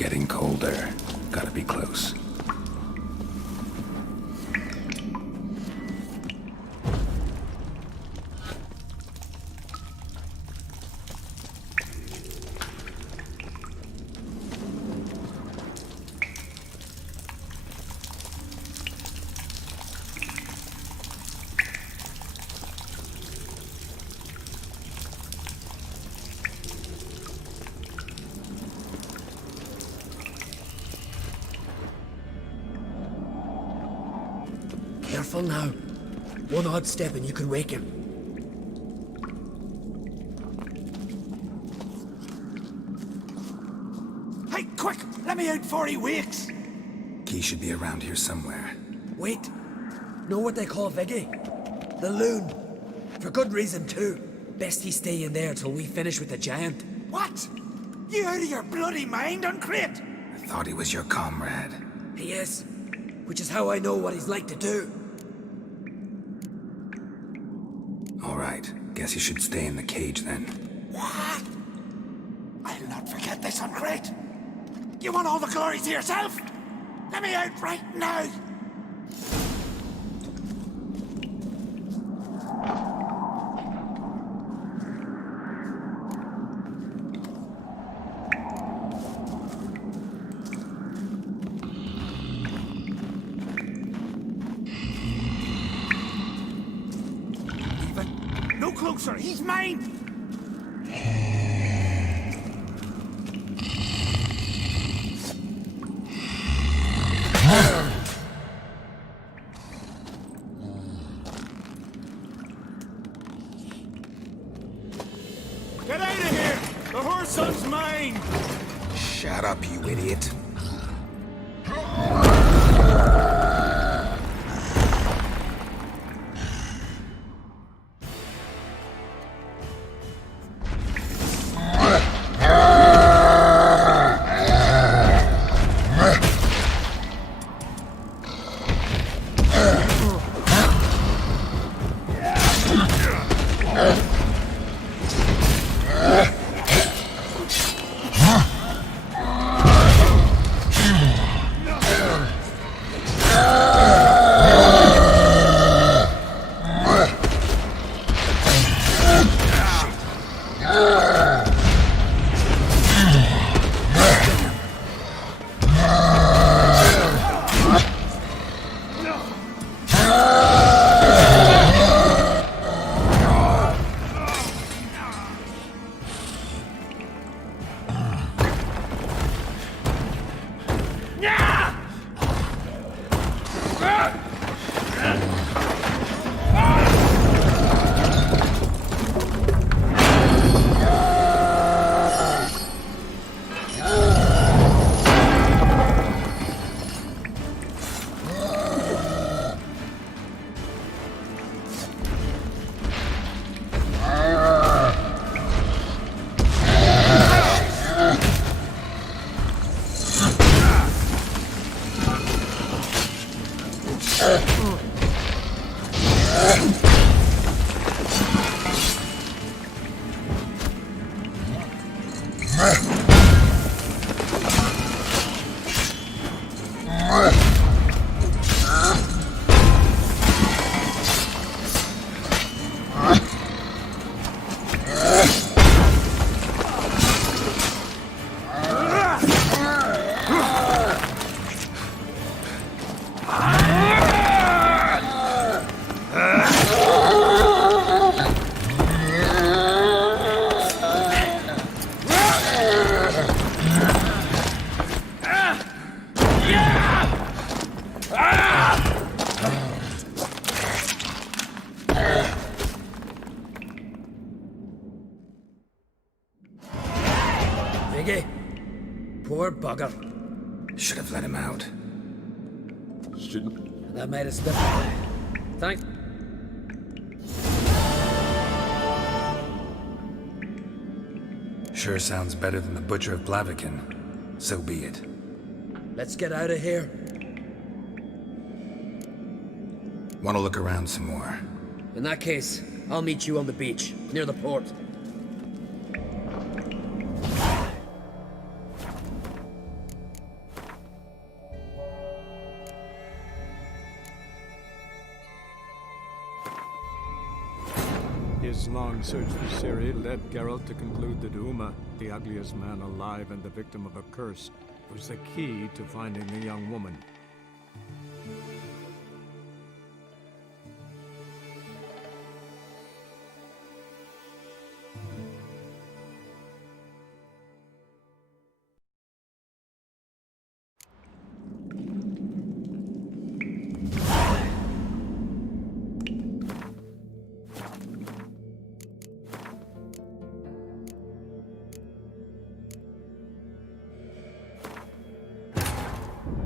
Getting colder. Gotta be close. Careful now. One odd step and you can wake him. Hey, quick! Let me out before he wakes! Key should be around here somewhere. Wait. Know what they call Viggy? The loon. For good reason too. Best he stay in there till we finish with the giant. What? You out of your bloody mind, Uncrate? I thought he was your comrade. He is. Which is how I know what he's like to do. Alright, guess you should stay in the cage then. What? I'll not forget this, Uncrate. You want all the glory to yourself? Let me out right now! No closer, he's mine! Get out of here! The horse son's mine! Shut up, you idiot. Viggy. Poor bugger. Should have let him out. Shouldn't. That made us slip. Thank... Sure sounds better than the Butcher of Blaviken. So be it. Let's get out of here. Want to look around some more? In that case, I'll meet you on the beach, near the port. His long search for Ciri led Geralt to conclude that Uma, the ugliest man alive and the victim of a curse, was the key to finding the young woman.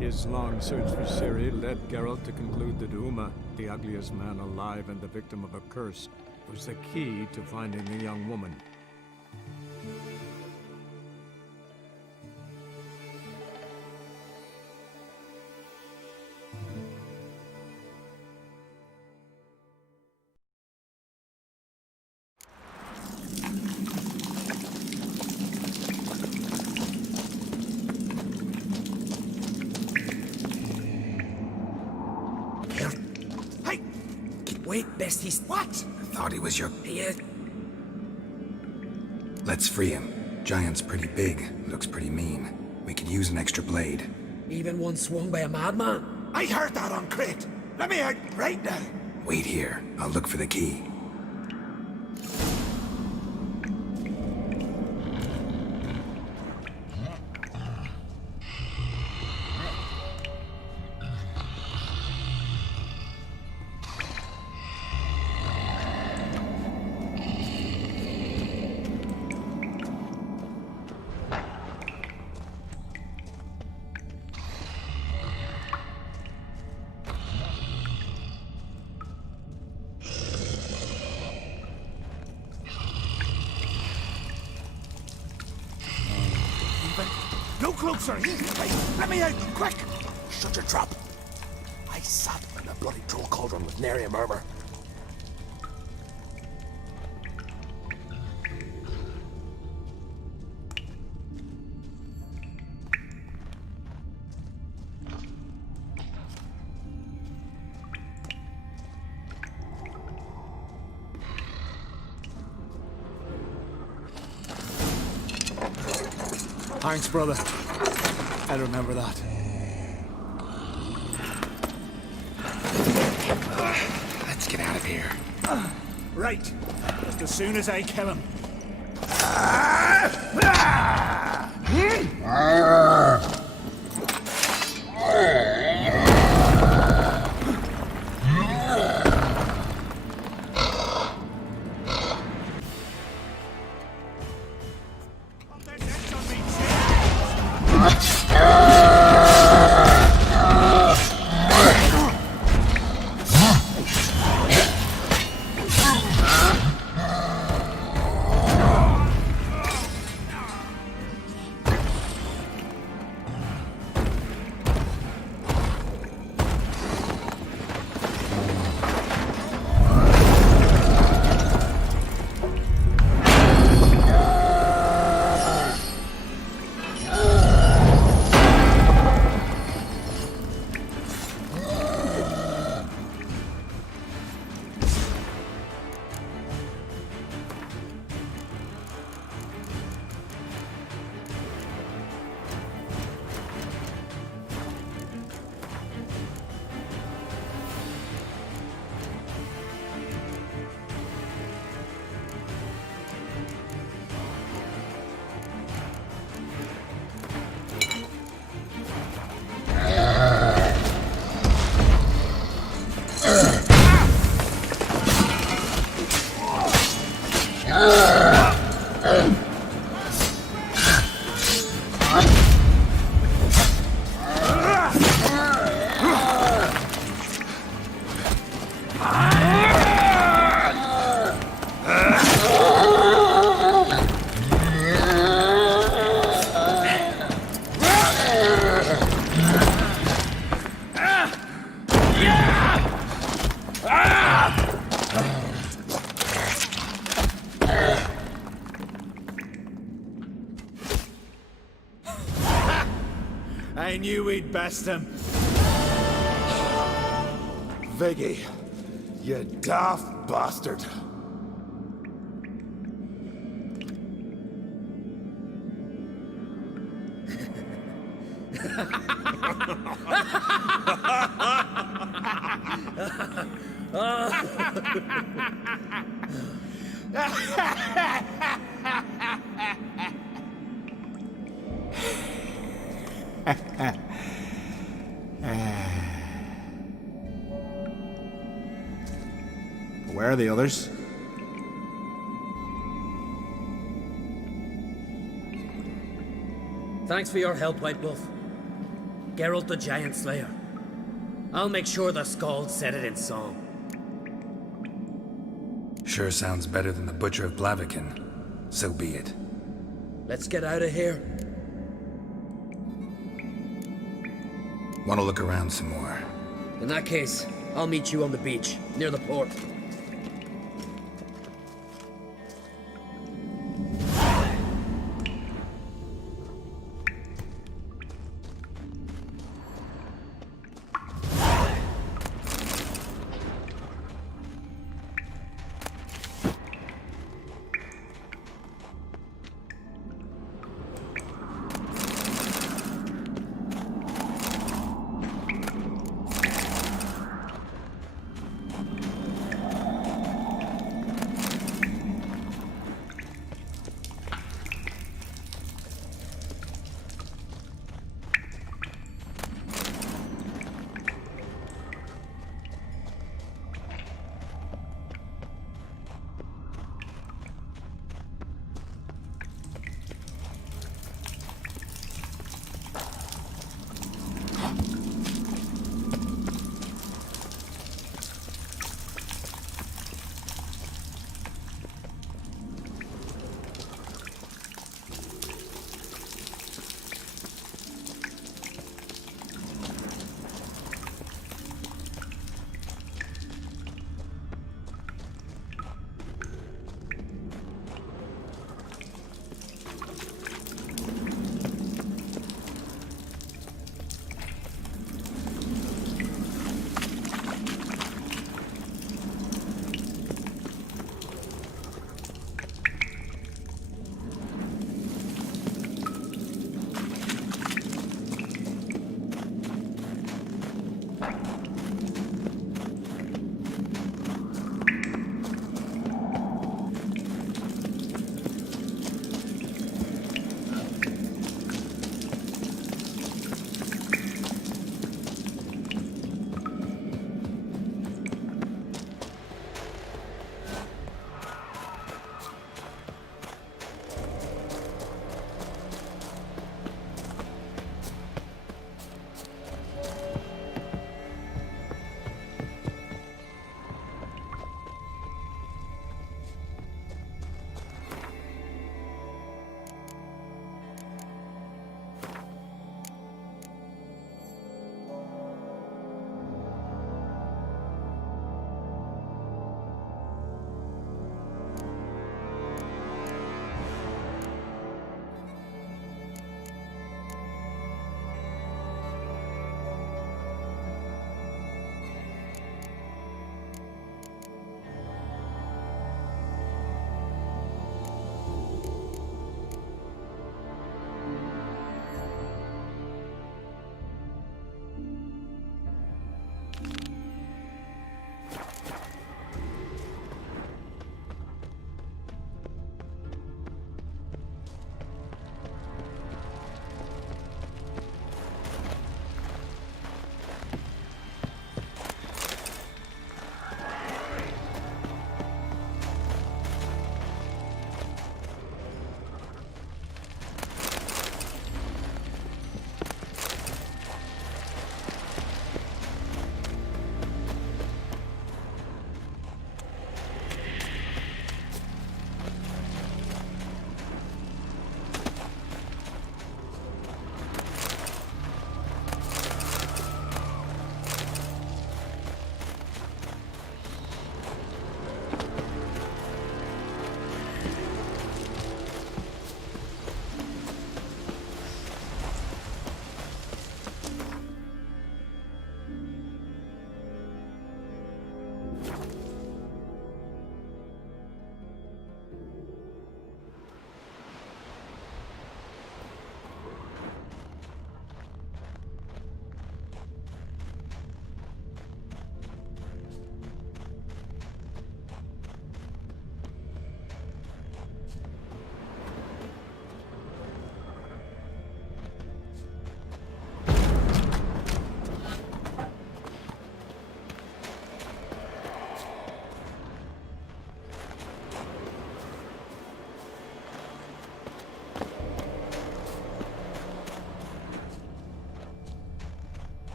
His long search for Ciri led Geralt to conclude that Uma, the ugliest man alive and the victim of a curse, was the key to finding the young woman. Hey! Wait, besties. What? Thought he was your... Here. Let's free him. Giant's pretty big, looks pretty mean. We could use an extra blade. Even one swung by a madman. I heard that on Crate. Let me out right now. Wait here. I'll look for the key. No closer. Hey, let me out, quick! Shut your trap. I sat in a bloody troll cauldron with nary a murmur. Thanks, brother. I'll remember that. Let's get out of here. Right. Just as soon as I kill him. I knew we'd best him. Viggy, you daft bastard. Where are the others? Thanks for your help, White Wolf. Geralt the Giant Slayer. I'll make sure the Skald said it in song. Sure sounds better than the Butcher of Blaviken. So be it. Let's get out of here. Want to look around some more? In that case, I'll meet you on the beach, near the port.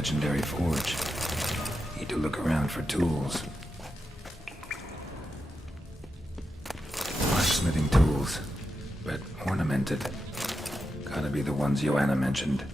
legendary forge. Need to look around for tools. Blacksmithing tools, but ornamented. Gotta be the ones Joanna mentioned.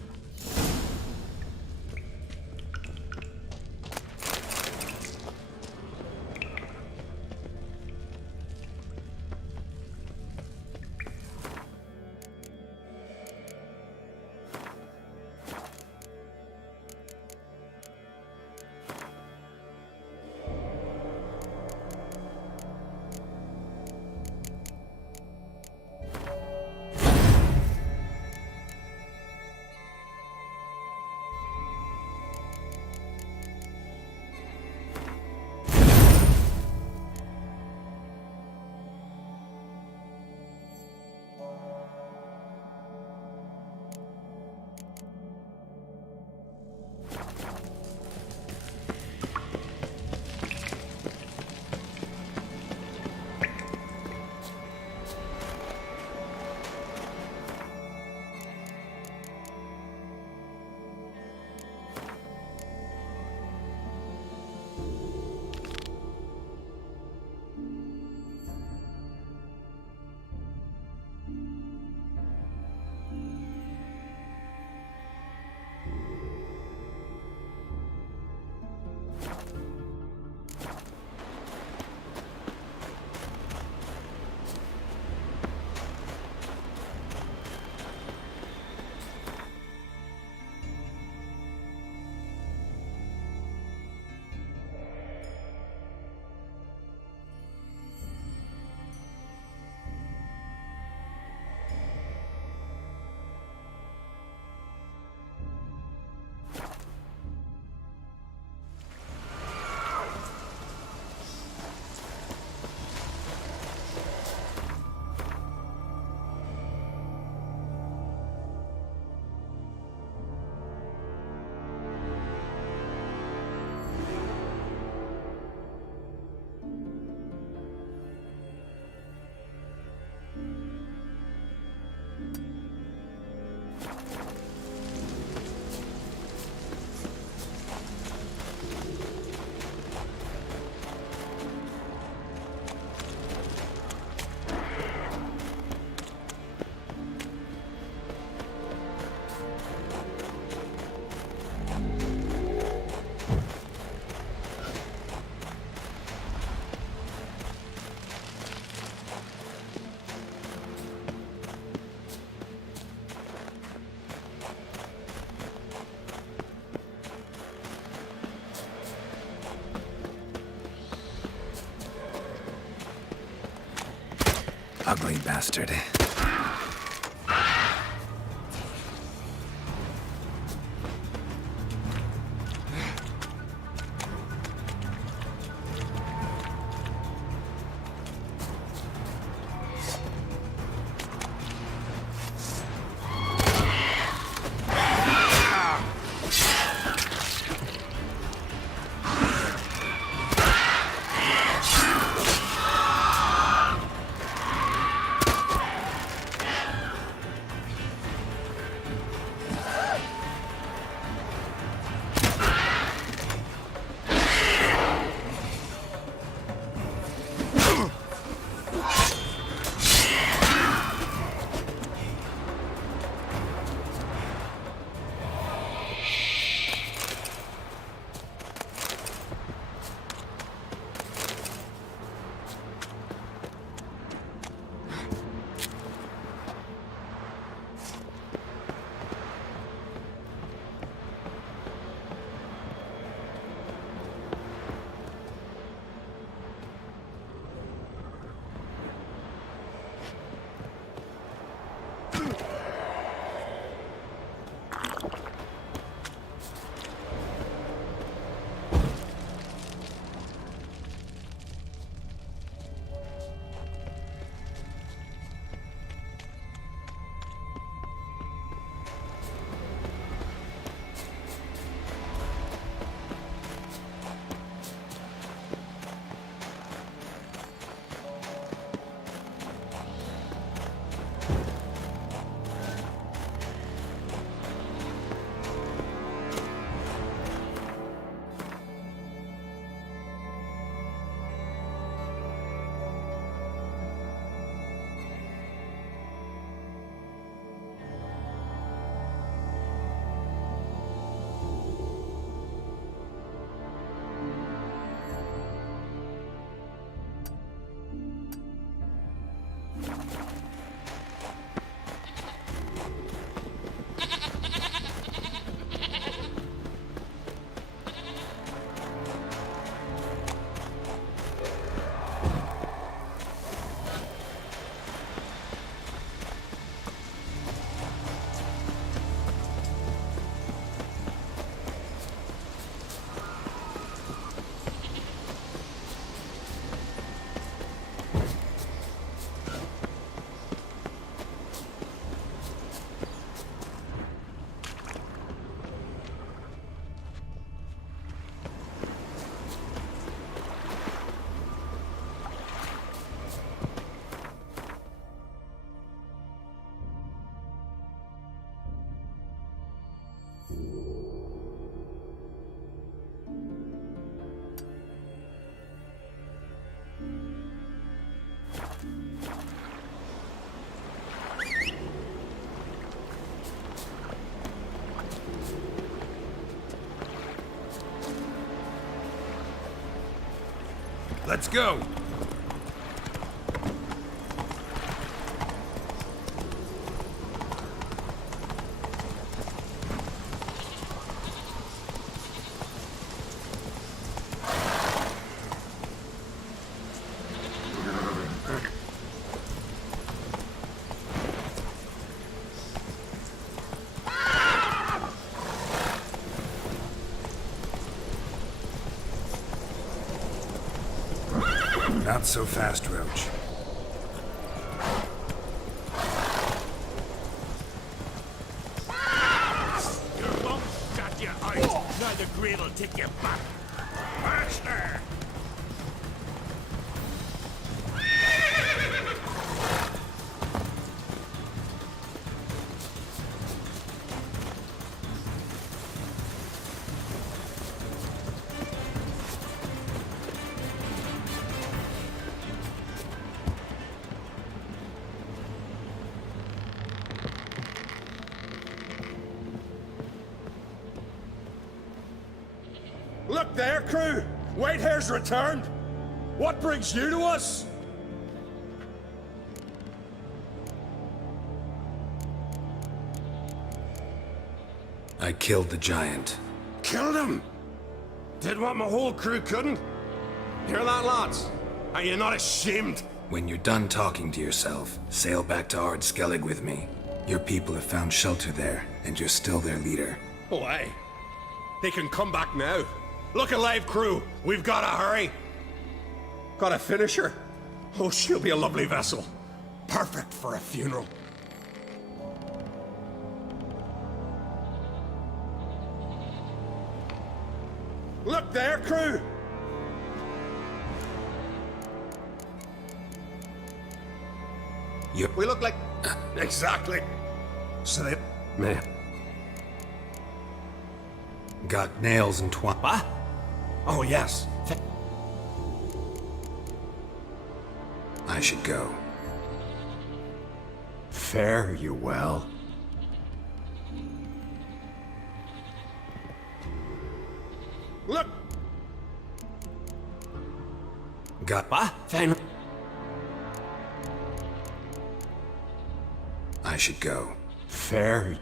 Ugly bastard. Let's go! Not so fast, Roach. Your mum shut you out! Now the grave will take you back! Faster! Look there, crew! Whitehair's returned! What brings you to us? I killed the giant. Killed him! Did what my whole crew couldn't? Hear that, lads? Are you not ashamed? When you're done talking to yourself, sail back to Ard Skellig with me. Your people have found shelter there, and you're still their leader. Oh, aye. They can come back now. Look alive, crew. We've got to hurry. Got a finisher? Oh, she'll be a lovely vessel. Perfect for a funeral. Look there, crew. You... We look like... Exactly. So they... Man. got nails and twine. What? Oh, yes. I should go. Fare you well. Look! Got... What? Fine. I should go. Fare.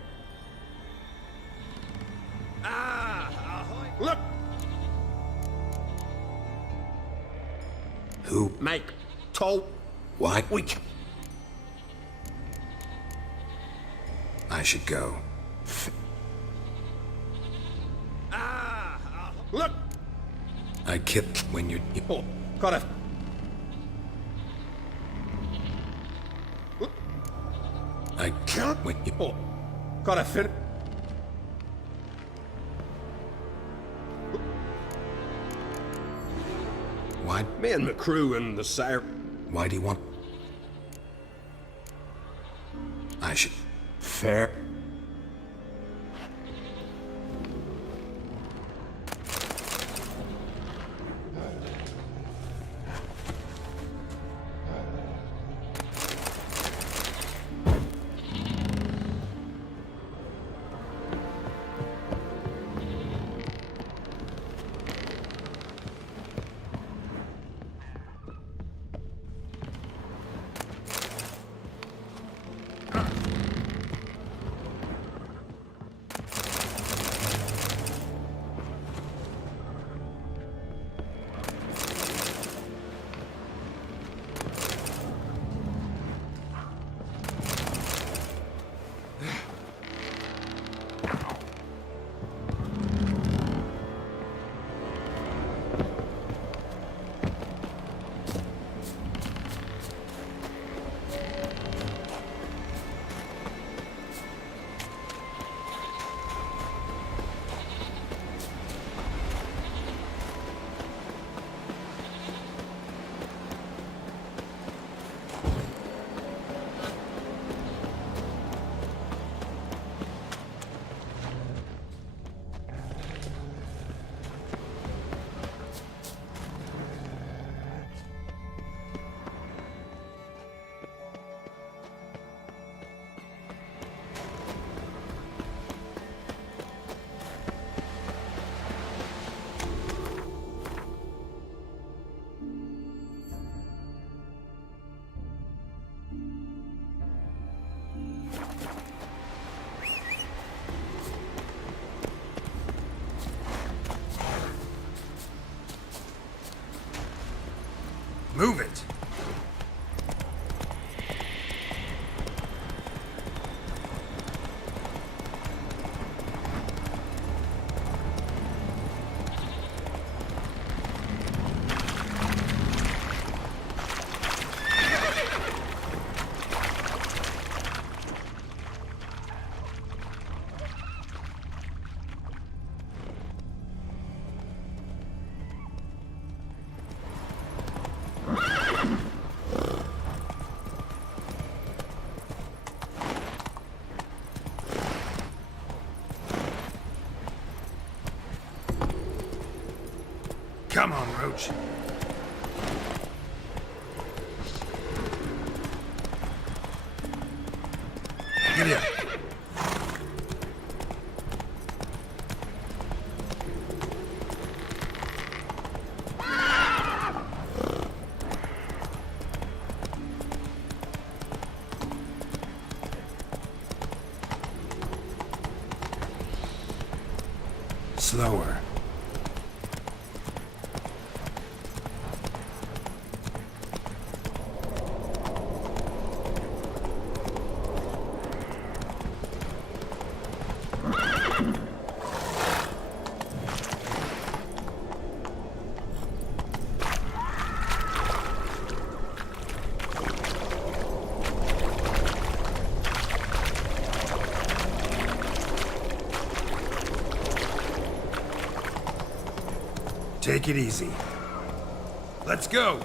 Look! Who? Mike, told. What? We... I should go. Look! I killed when you... Oh, got it. I killed when you... Oh, got a fin... Why? Me and the crew and the sire... Why do you want... I should... Fair. Ouch. Get here. Slower. Take it easy. Let's go!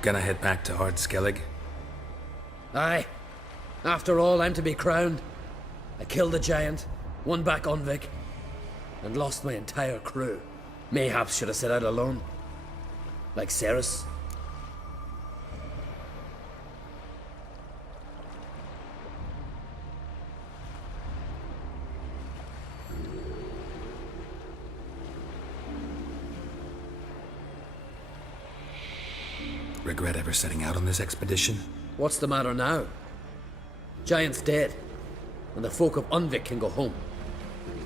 Gonna head back to Skellige? Aye. After all, I'm to be crowned. I killed the giant, won back Unvik, and lost my entire crew. Mayhaps should have set out alone. Like Ceres. Regret ever setting out on this expedition? What's the matter now? Giant's dead, and the folk of Unvik can go home.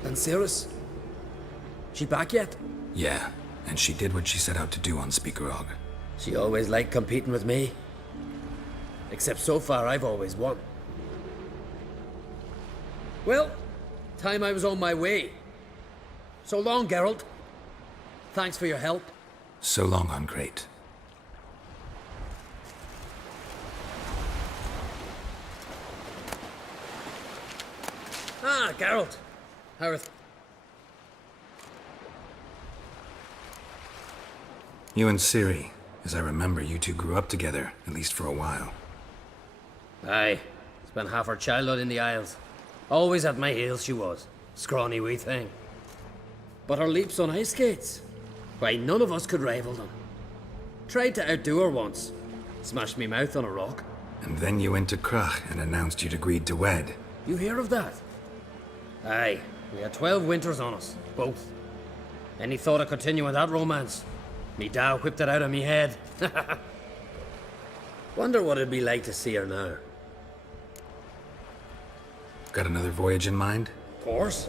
And Ceres? She back yet? Yeah, and she did what she set out to do on Speakerog. She always liked competing with me. Except so far, I've always won. Well, time I was on my way. So long, Geralt. Thanks for your help. So long, Great. Ah, Geralt. How are You and Ciri, as I remember, you two grew up together, at least for a while. Aye. Spent half her childhood in the Isles. Always at my heels she was. Scrawny wee thing. But her leaps on ice skates? Why, none of us could rival them. Tried to outdo her once. Smashed me mouth on a rock. And then you went to Krach and announced you'd agreed to wed. You hear of that? Aye. We had 12 winters on us. Both. Any thought of continuing that romance? Me da whipped it out of me head. Wonder what it'd be like to see her now. Got another voyage in mind? Of course.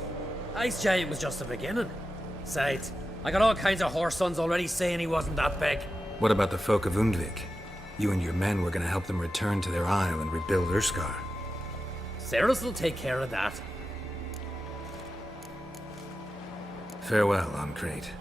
Ice Giant was just the beginning. Besides, I got all kinds of horse sons already saying he wasn't that big. What about the folk of Undvik? You and your men were gonna help them return to their isle and rebuild Urskar. Ceres will take care of that. Farewell, Crate.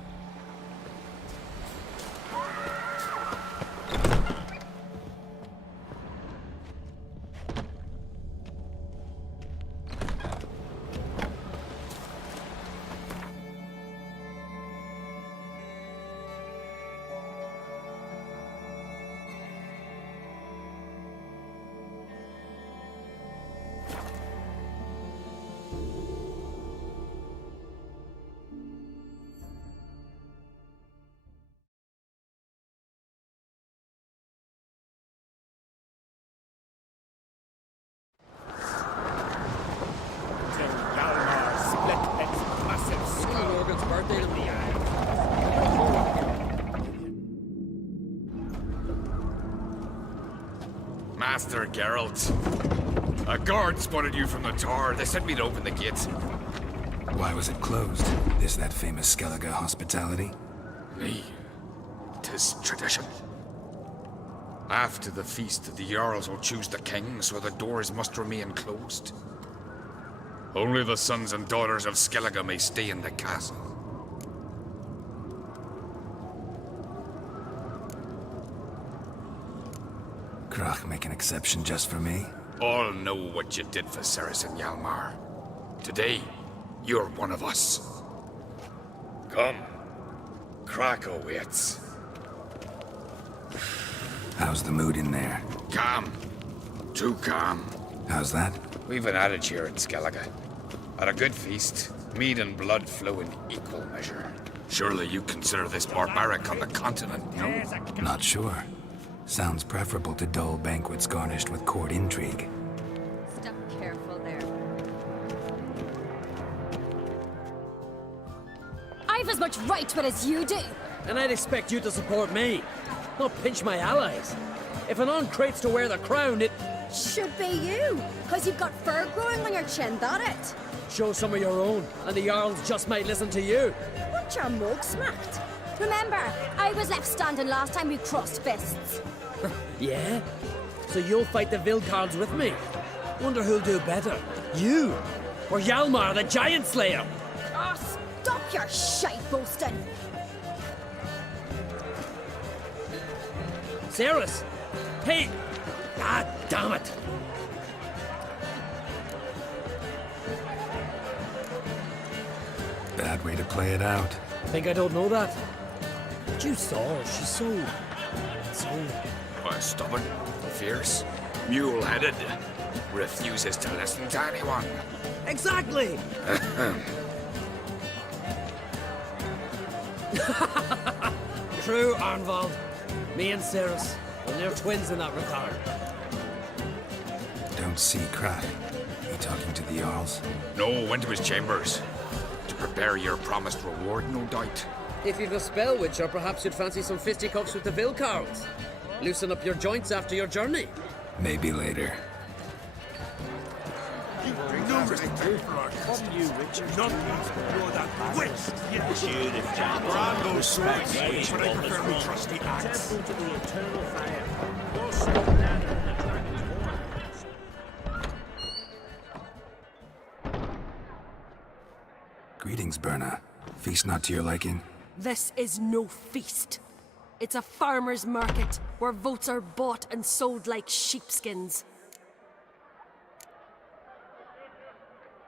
Master Geralt. A guard spotted you from the tower. They said we'd open the gate. Why was it closed? Is that famous Skellige hospitality? Nay, 'tis tradition. After the feast, the Jarls will choose the king, so the doors must remain closed. Only the sons and daughters of Skellige may stay in the castle. Krach make an exception just for me? All know what you did for Ceres and Hjalmar. Today, you're one of us. Come. Krakow waits. How's the mood in there? Calm. Too calm. How's that? We've an adage here in Skellige. At a good feast, mead and blood flow in equal measure. Surely you consider this barbaric on the continent, no? Not sure. Sounds preferable to dull banquets garnished with court intrigue. Step careful there. I've as much right to it as you do. And I'd expect you to support me, not pinch my allies. If an on-crate's to wear the crown, it... Should be you, because you've got fur growing on your chin, that it? Show some of your own, and the Jarls just might listen to you. Want your mug smacked? Remember, I was left standing last time we crossed fists. Yeah? So you'll fight the Vilcards with me? Wonder who'll do better, you or Hjalmar the Giant Slayer? Oh, stop your shite boasting. Ceres? Hey! Ah, damn it! Bad way to play it out. Think I don't know that? But you saw her, she's so... Stubborn, fierce, mule-headed. Refuses to listen to anyone. Exactly! True, Arnvald. Me and Ceres, and they're twins in that regard. Don't see Krach. You talking to the Jarls? No, went to his chambers. To prepare your promised reward, no doubt. If you've a spell witch, or perhaps you'd fancy some fisticuffs with the Vilcards. Loosen up your joints after your journey. Maybe later. Greetings, Berna. Feast not to your liking? This is no feast. It's a farmer's market where votes are bought and sold like sheepskins.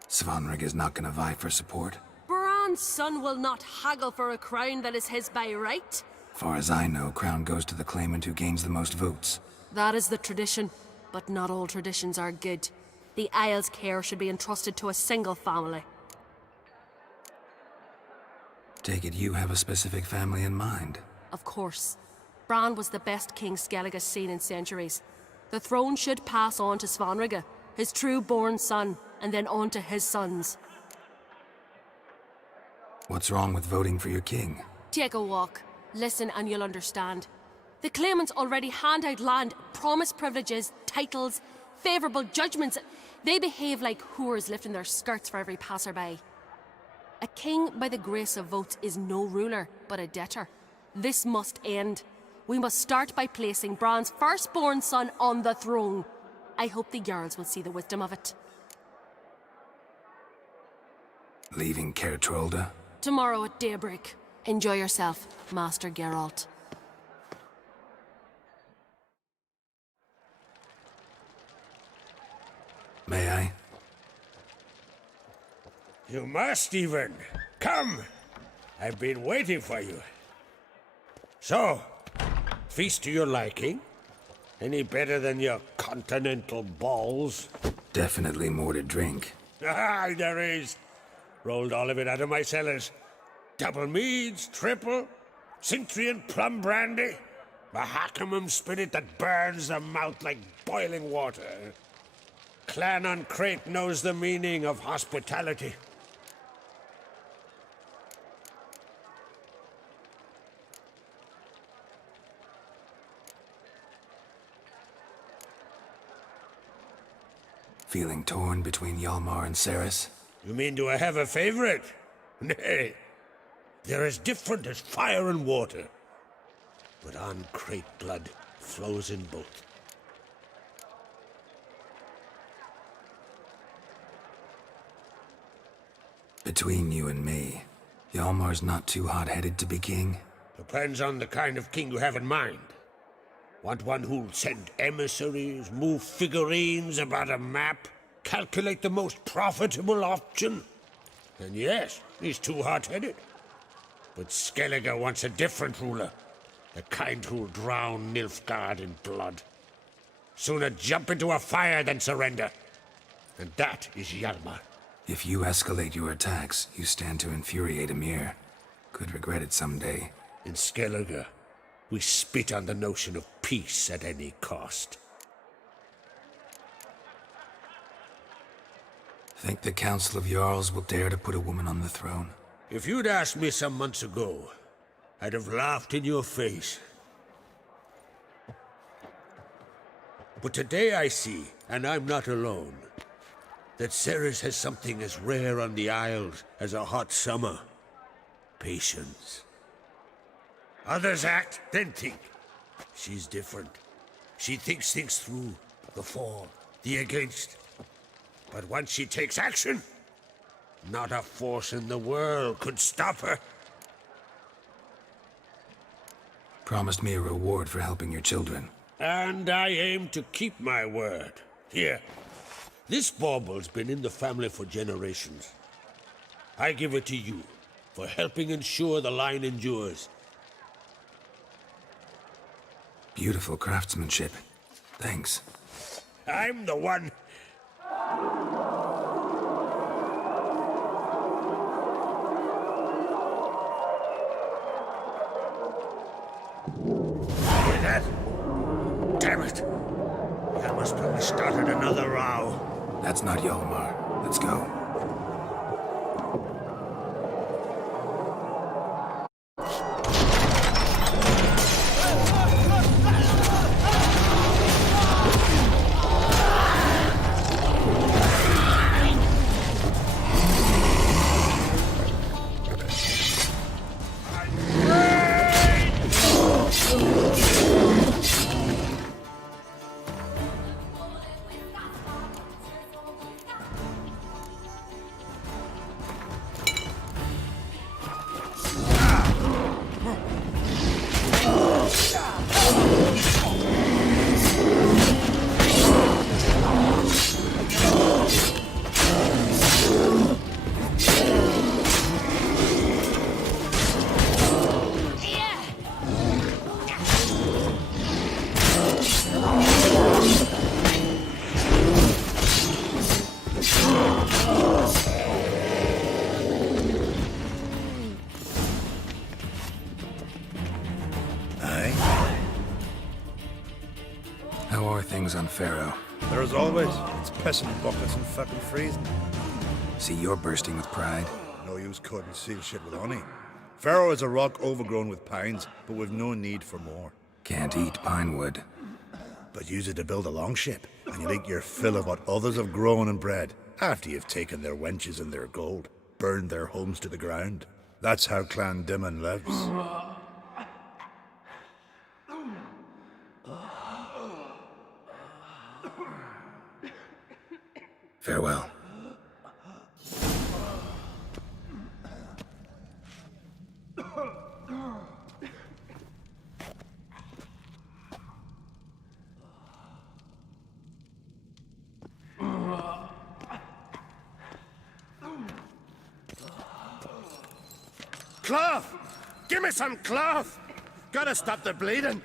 Svanrig is not gonna vie for support? Bran's son will not haggle for a crown that is his by right. Far as I know, crown goes to the claimant who gains the most votes. That is the tradition, but not all traditions are good. The Isle's care should be entrusted to a single family. Take it you have a specific family in mind? Of course. Bran was the best king Skellige's seen in centuries. The throne should pass on to Svanrige, his true-born son, and then on to his sons. What's wrong with voting for your king? Take a walk. Listen and you'll understand. The claimants already hand out land, promise privileges, titles, favourable judgments. They behave like whores lifting their skirts for every passerby. A king by the grace of votes is no ruler, but a debtor. This must end. We must start by placing Bran's firstborn son on the throne. I hope the Jarls will see the wisdom of it. Leaving Caer Trolda? Tomorrow at daybreak. Enjoy yourself, Master Geralt. May I? You must, even. Come! I've been waiting for you. So, feast to your liking? Any better than your continental balls? Definitely more to drink. Ah, there is. Rolled all of it out of my cellars. Double meads, triple, Cintrian plum brandy, a Hackamum spirit that burns the mouth like boiling water. Clan on Crate knows the meaning of hospitality. Feeling torn between Hjalmar and Ceres? You mean do I have a favorite? Nay. They're as different as fire and water. But uncrate blood flows in both. Between you and me, Hjalmar's not too hot-headed to be king? Depends on the kind of king you have in mind. Want one who'll send emissaries, move figurines about a map, calculate the most profitable option? And yes, he's too hot-headed. But Skellige wants a different ruler. The kind who'll drown Nilfgaard in blood. Sooner jump into a fire than surrender. And that is Hjalmar. If you escalate your attacks, you stand to infuriate Emir. Could regret it someday. In Skellige, we spit on the notion of peace at any cost. Think the Council of Jarls will dare to put a woman on the throne? If you'd asked me some months ago, I'd have laughed in your face. But today I see, and I'm not alone, that Ceres has something as rare on the Isles as a hot summer. Patience. Others act, then think. She's different. She thinks things through. The for, the against. But once she takes action, not a force in the world could stop her. Promised me a reward for helping your children. And I aim to keep my word. Here. This bauble's been in the family for generations. I give it to you for helping ensure the line endures. Beautiful craftsmanship. Thanks. I'm the one. Hear that? Damn it. I must have started another row. That's not Hjalmar. Let's go. How are things on Pharaoh? There as always. It's pissing buckets and fucking freezing. See, you're bursting with pride. No use cutting seal shit with honey. Pharaoh is a rock overgrown with pines, but we've no need for more. Can't eat pine wood. But use it to build a longship, and you'll eat your fill of what others have grown and bred, after you've taken their wenches and their gold, burned their homes to the ground. That's how Clan Dimon lives. Farewell. Cloth! Give me some cloth! Gotta stop the bleeding!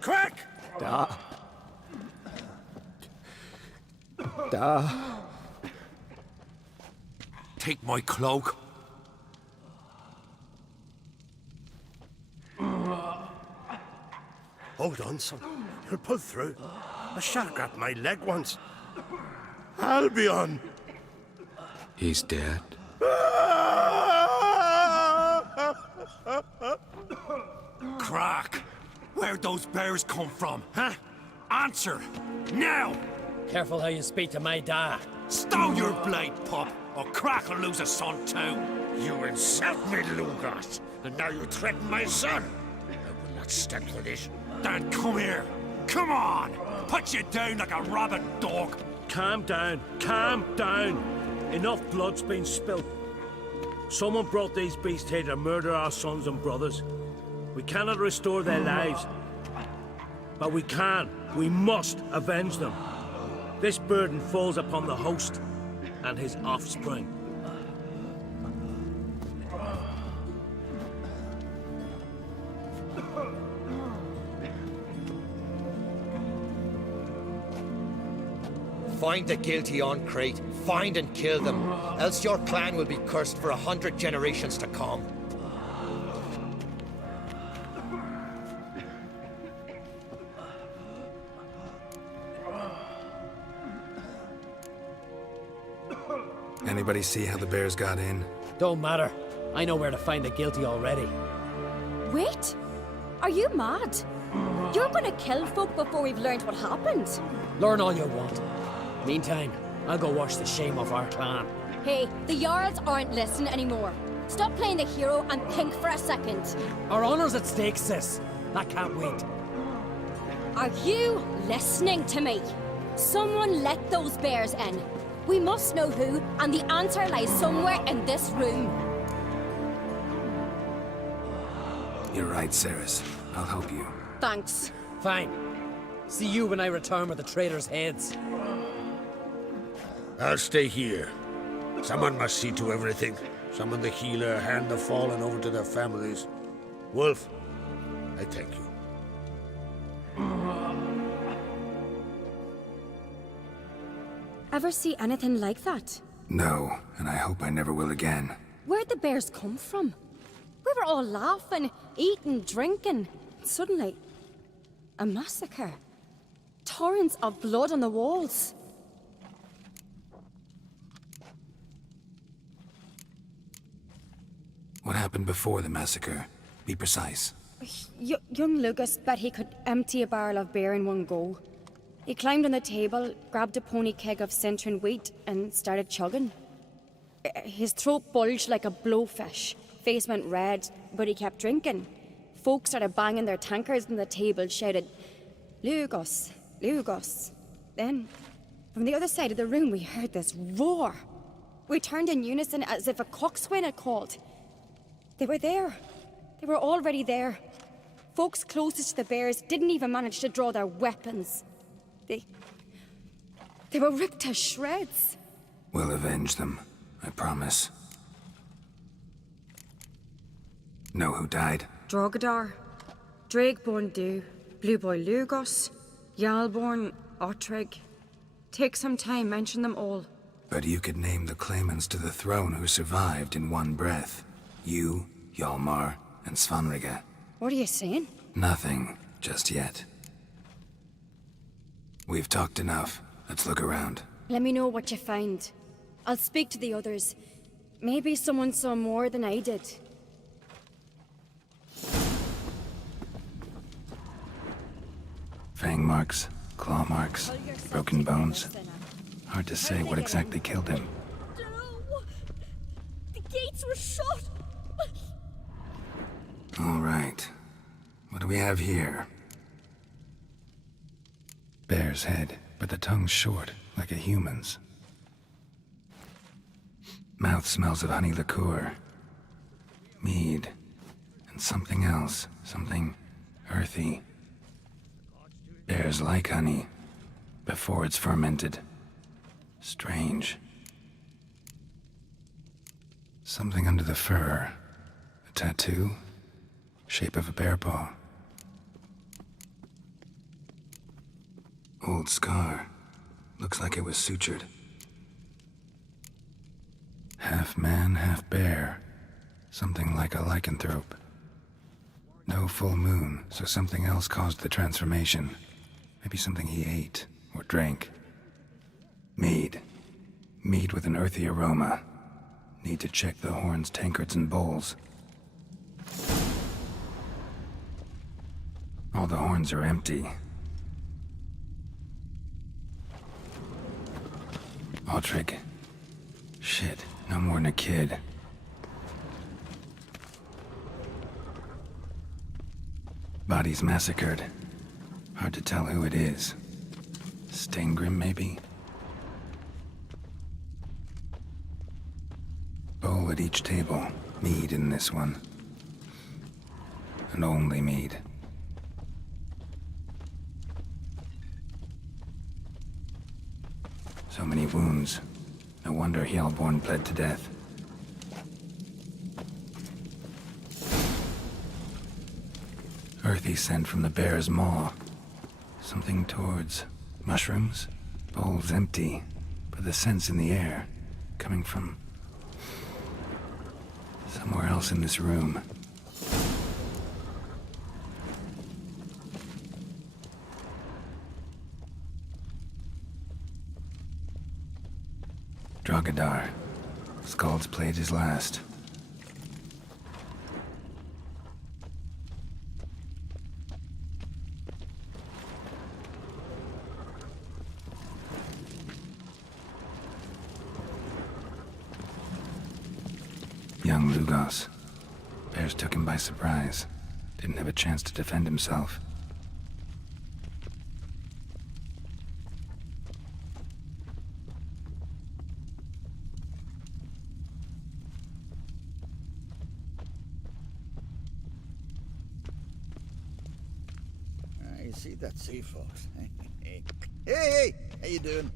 Quick! Da. Take my cloak. Hold on, son. You'll pull through. A shark grabbed my leg once. Albion! He's dead. Crack! Where'd those bears come from, huh? Answer! Now! Careful how you speak to my dad. Stow your blade, pup, or Crack will lose a son too. You insult me, Lugas, and now you threaten my son. I will not stand for this. Dan, come here. Come on! Put you down like a rabid dog. Calm down. Calm down. Enough blood's been spilt. Someone brought these beasts here to murder our sons and brothers. We cannot restore their lives. But we can. We must avenge them. This burden falls upon the host and his offspring. Find the guilty on Crate. Find and kill them. Else your clan will be cursed for 100 generations to come. Anybody see how the bears got in? Don't matter. I know where to find the guilty already. Wait! Are you mad? You're gonna kill folk before we've learned what happened. Learn all you want. Meantime, I'll go wash the shame off our clan. Hey, the Jarls aren't listening anymore. Stop playing the hero and think for a second. Our honor's at stake, sis. I can't wait. Are you listening to me? Someone let those bears in. We must know who, and the answer lies somewhere in this room. You're right, Ceres. I'll help you. Thanks. Fine. See you when I return with the traitors' heads. I'll stay here. Someone must see to everything. Summon the healer, hand the fallen over to their families. Wolf, I thank you. Ever see anything like that? No, and I hope I never will again. Where'd the bears come from? We were all laughing, eating, drinking. Suddenly, a massacre. Torrents of blood on the walls. What happened before the massacre? Be precise. Young Lucas bet he could empty a barrel of beer in one go. He climbed on the table, grabbed a pony keg of Cintron wheat, and started chugging. His throat bulged like a blowfish. Face went red, but he kept drinking. Folks started banging their tankards on the table, shouted, "Lugos, Lugos." Then, from the other side of the room, we heard this roar. We turned in unison as if a coxswain had called. They were there. They were already there. Folks closest to the bears didn't even manage to draw their weapons. They were ripped to shreds. We'll avenge them, I promise. Know who died? Drogadar, Drakeborn Du, Blue Boy Lugos, Yalborn, Ottrig. Take some time, mention them all. But you could name the claimants to the throne who survived in one breath. You, Hjalmar, and Svanrige. What are you saying? Nothing, just yet. We've talked enough. Let's look around. Let me know what you find. I'll speak to the others. Maybe someone saw more than I did. Fang marks, claw marks, broken bones. Hard to say what exactly killed him. No! The gates were shut! All right. What do we have here? Bear's head, but the tongue's short, like a human's. Mouth smells of honey liqueur. Mead. And something else. Something earthy. Bears like honey, before it's fermented. Strange. Something under the fur. A tattoo? Shape of a bear paw. Old scar. Looks like it was sutured. Half man, half bear. Something like a lycanthrope. No full moon, so something else caused the transformation. Maybe something he ate or drank. Mead. Mead with an earthy aroma. Need to check the horns, tankards, and bowls. All the horns are empty. Ottrig. Shit, no more than a kid. Bodies massacred. Hard to tell who it is. Steingrim, maybe? Bowl at each table. Mead in this one. And only mead. So many wounds. No wonder Hjalborn bled to death. Earthy scent from the bear's maw. Something towards mushrooms? Bowl's empty, but the scent's in the air. Coming from somewhere else in this room. Drogadar. Skald's played his last. Young Lugos. Bears took him by surprise. Didn't have a chance to defend himself. You see that sea fox? Hey, how you doing?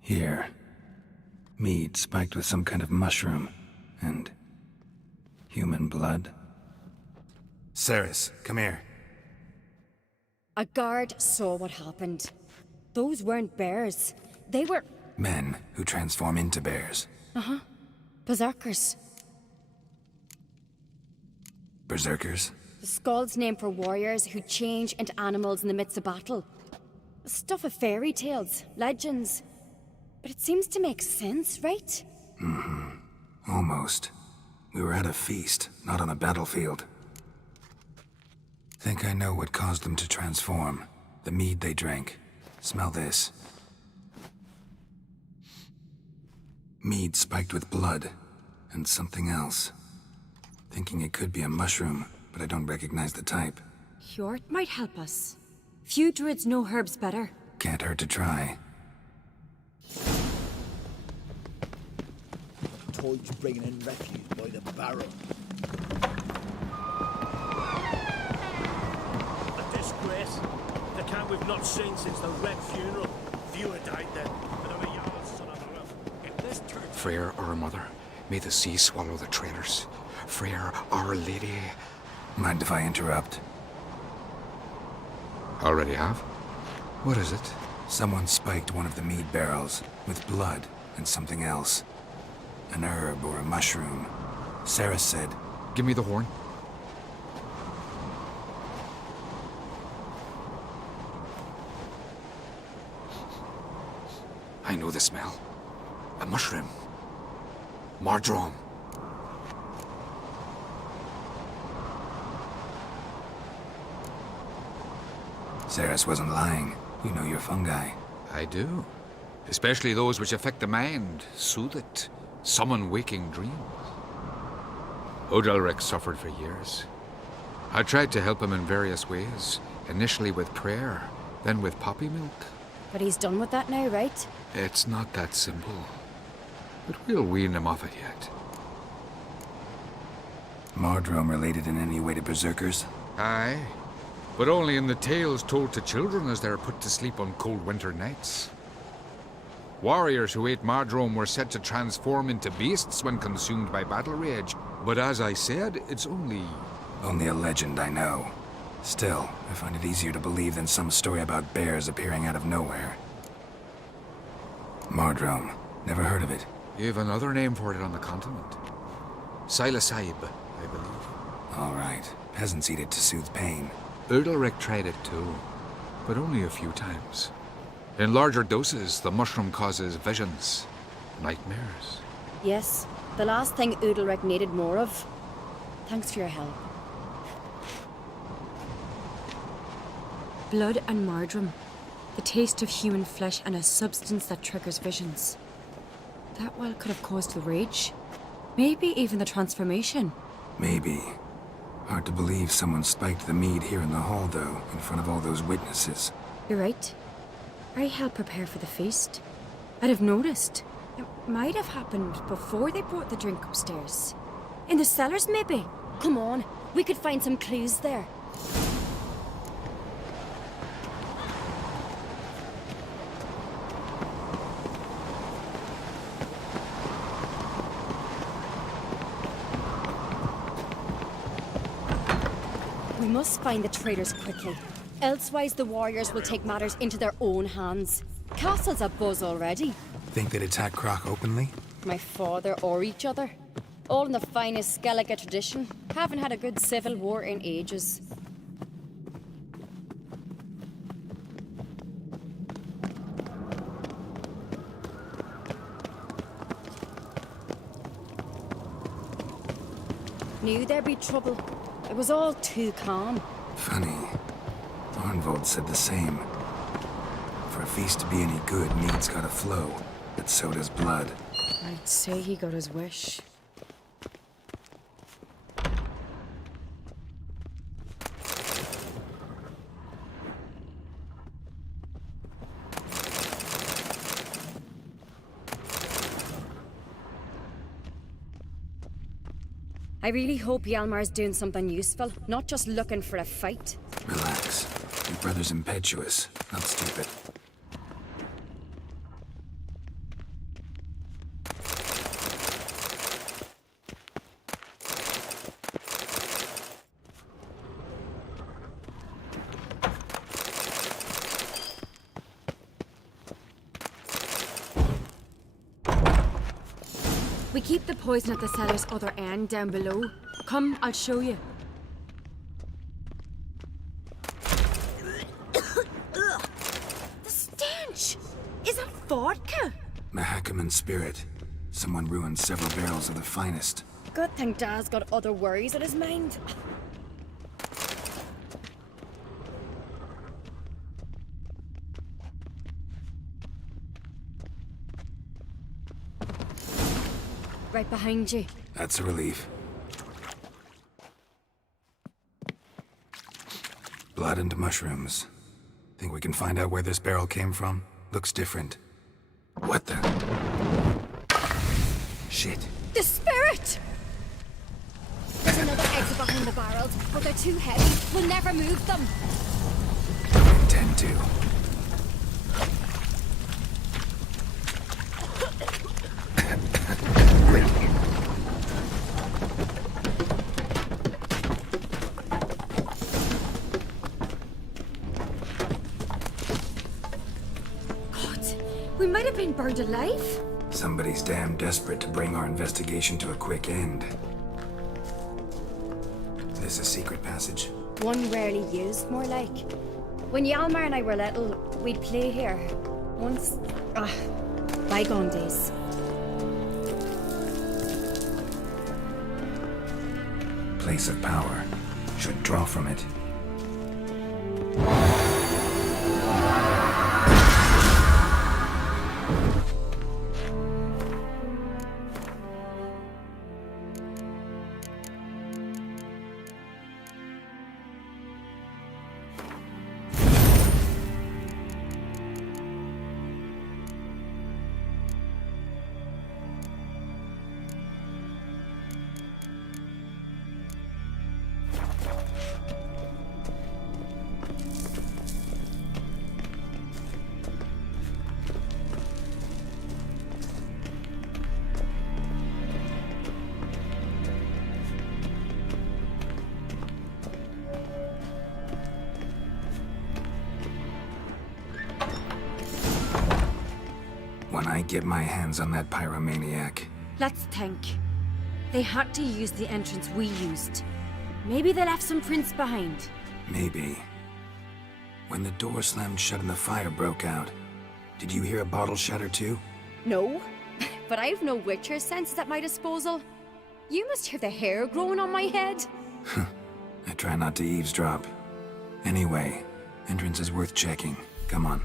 Here. Mead spiked with some kind of mushroom. And human blood. Ceres, come here. A guard saw what happened. Those weren't bears. They were... Men who transform into bears. Uh-huh. Berserkers. Berserkers? The Skald's name for warriors who change into animals in the midst of battle. Stuff of fairy tales, legends. But it seems to make sense, right? Mm-hmm. Almost. We were at a feast, not on a battlefield. Think I know what caused them to transform. The mead they drank. Smell this. Mead spiked with blood. And something else. Thinking it could be a mushroom, but I don't recognize the type. Hjort might help us. Few druids know herbs better. Can't hurt to try. Toad's bringing in refuse by the barrel. A disgrace. The camp we've not seen since the Red Funeral. Few had died then, but I'm a Jarl's son of a rough. If this turns... Freyr, our mother, may the sea swallow the traitors. Freyr, our lady. Mind if I interrupt? Already have? What is it? Someone spiked one of the mead barrels with blood and something else. An herb or a mushroom. Sarah said... Give me the horn. I know the smell. A mushroom. Mardrome. Ceres wasn't lying. You know your fungi. I do. Especially those which affect the mind, soothe it, summon waking dreams. Odalric suffered for years. I tried to help him in various ways, initially with prayer, then with poppy milk. But he's done with that now, right? It's not that simple. But we'll wean him off it yet. Mardrome related in any way to berserkers? Aye. But only in the tales told to children as they're put to sleep on cold winter nights. Warriors who ate Mardrome were said to transform into beasts when consumed by battle rage. But as I said, it's only... Only a legend, I know. Still, I find it easier to believe than some story about bears appearing out of nowhere. Mardrome. Never heard of it. You've another name for it on the continent. Silasib, I believe. All right. Peasants eat it to soothe pain. Udalric tried it too, but only a few times. In larger doses, the mushroom causes visions, nightmares. Yes, the last thing Udalric needed more of. Thanks for your help. Blood and marjoram. The taste of human flesh and a substance that triggers visions. That well could have caused the rage. Maybe even the transformation. Maybe. Hard to believe someone spiked the mead here in the hall, though, in front of all those witnesses. You're right. I helped prepare for the feast. I'd have noticed. It might have happened before they brought the drink upstairs. In the cellars, maybe. Come on, we could find some clues there. We must find the traitors quickly. Elsewise, the warriors will take matters into their own hands. Castle's abuzz already. Think they'd attack Croc openly? My father or each other. All in the finest Skellige tradition. Haven't had a good civil war in ages. Knew there'd be trouble. It was all too calm. Funny. Arnvold said the same. For a feast to be any good, mead's gotta flow, but so does blood. I'd say he got his wish. I really hope Hjalmar's doing something useful, not just looking for a fight. Relax. Your brother's impetuous, not stupid. We keep the poison at the cellar's other end, down below. Come, I'll show you. The stench! Is that vodka? Mahakaman spirit. Someone ruined several barrels of the finest. Good thing Dad's got other worries on his mind. Right behind you. That's a relief. Blood and mushrooms. Think we can find out where this barrel came from? Looks different. What the? Shit. The spirit! There's another exit behind the barrels, but they're too heavy. We'll never move them. Don't intend to. We might have been burned alive. Somebody's damn desperate to bring our investigation to a quick end. This a secret passage? One rarely used, more like. When Hjalmar and I were little, we'd play here. Once... bygone days. Place of power. Should draw from it. When I get my hands on that pyromaniac. Let's think. They had to use the entrance we used. Maybe they left some prints behind. Maybe. When the door slammed shut and the fire broke out, did you hear a bottle shatter too? No, but I've no Witcher senses at my disposal. You must hear the hair growing on my head. I try not to eavesdrop. Anyway, entrance is worth checking. Come on.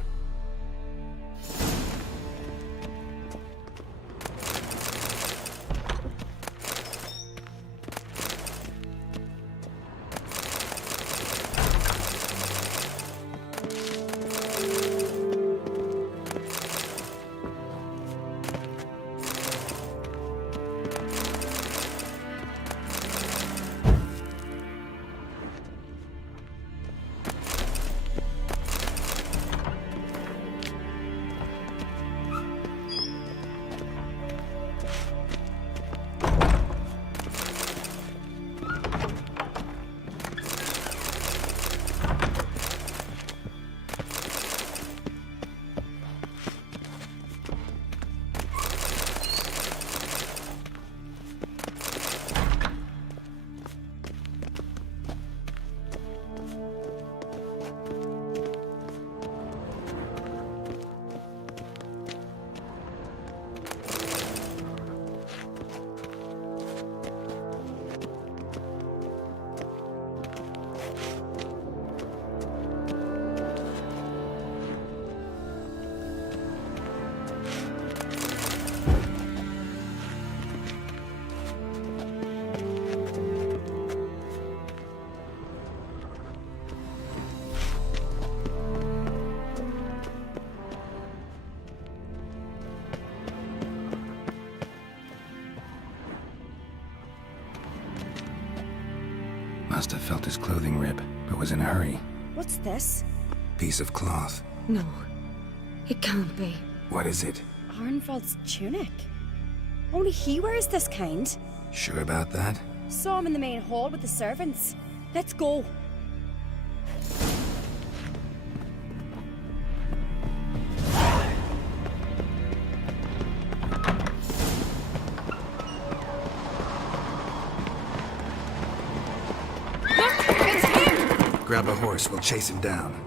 Must have felt his clothing rip, but was in a hurry. What's this? Piece of cloth. No, it can't be. What is it? Arnvald's tunic. Only he wears this kind. Sure about that? Saw him in the main hall with the servants. Let's go. Grab a horse, we'll chase him down.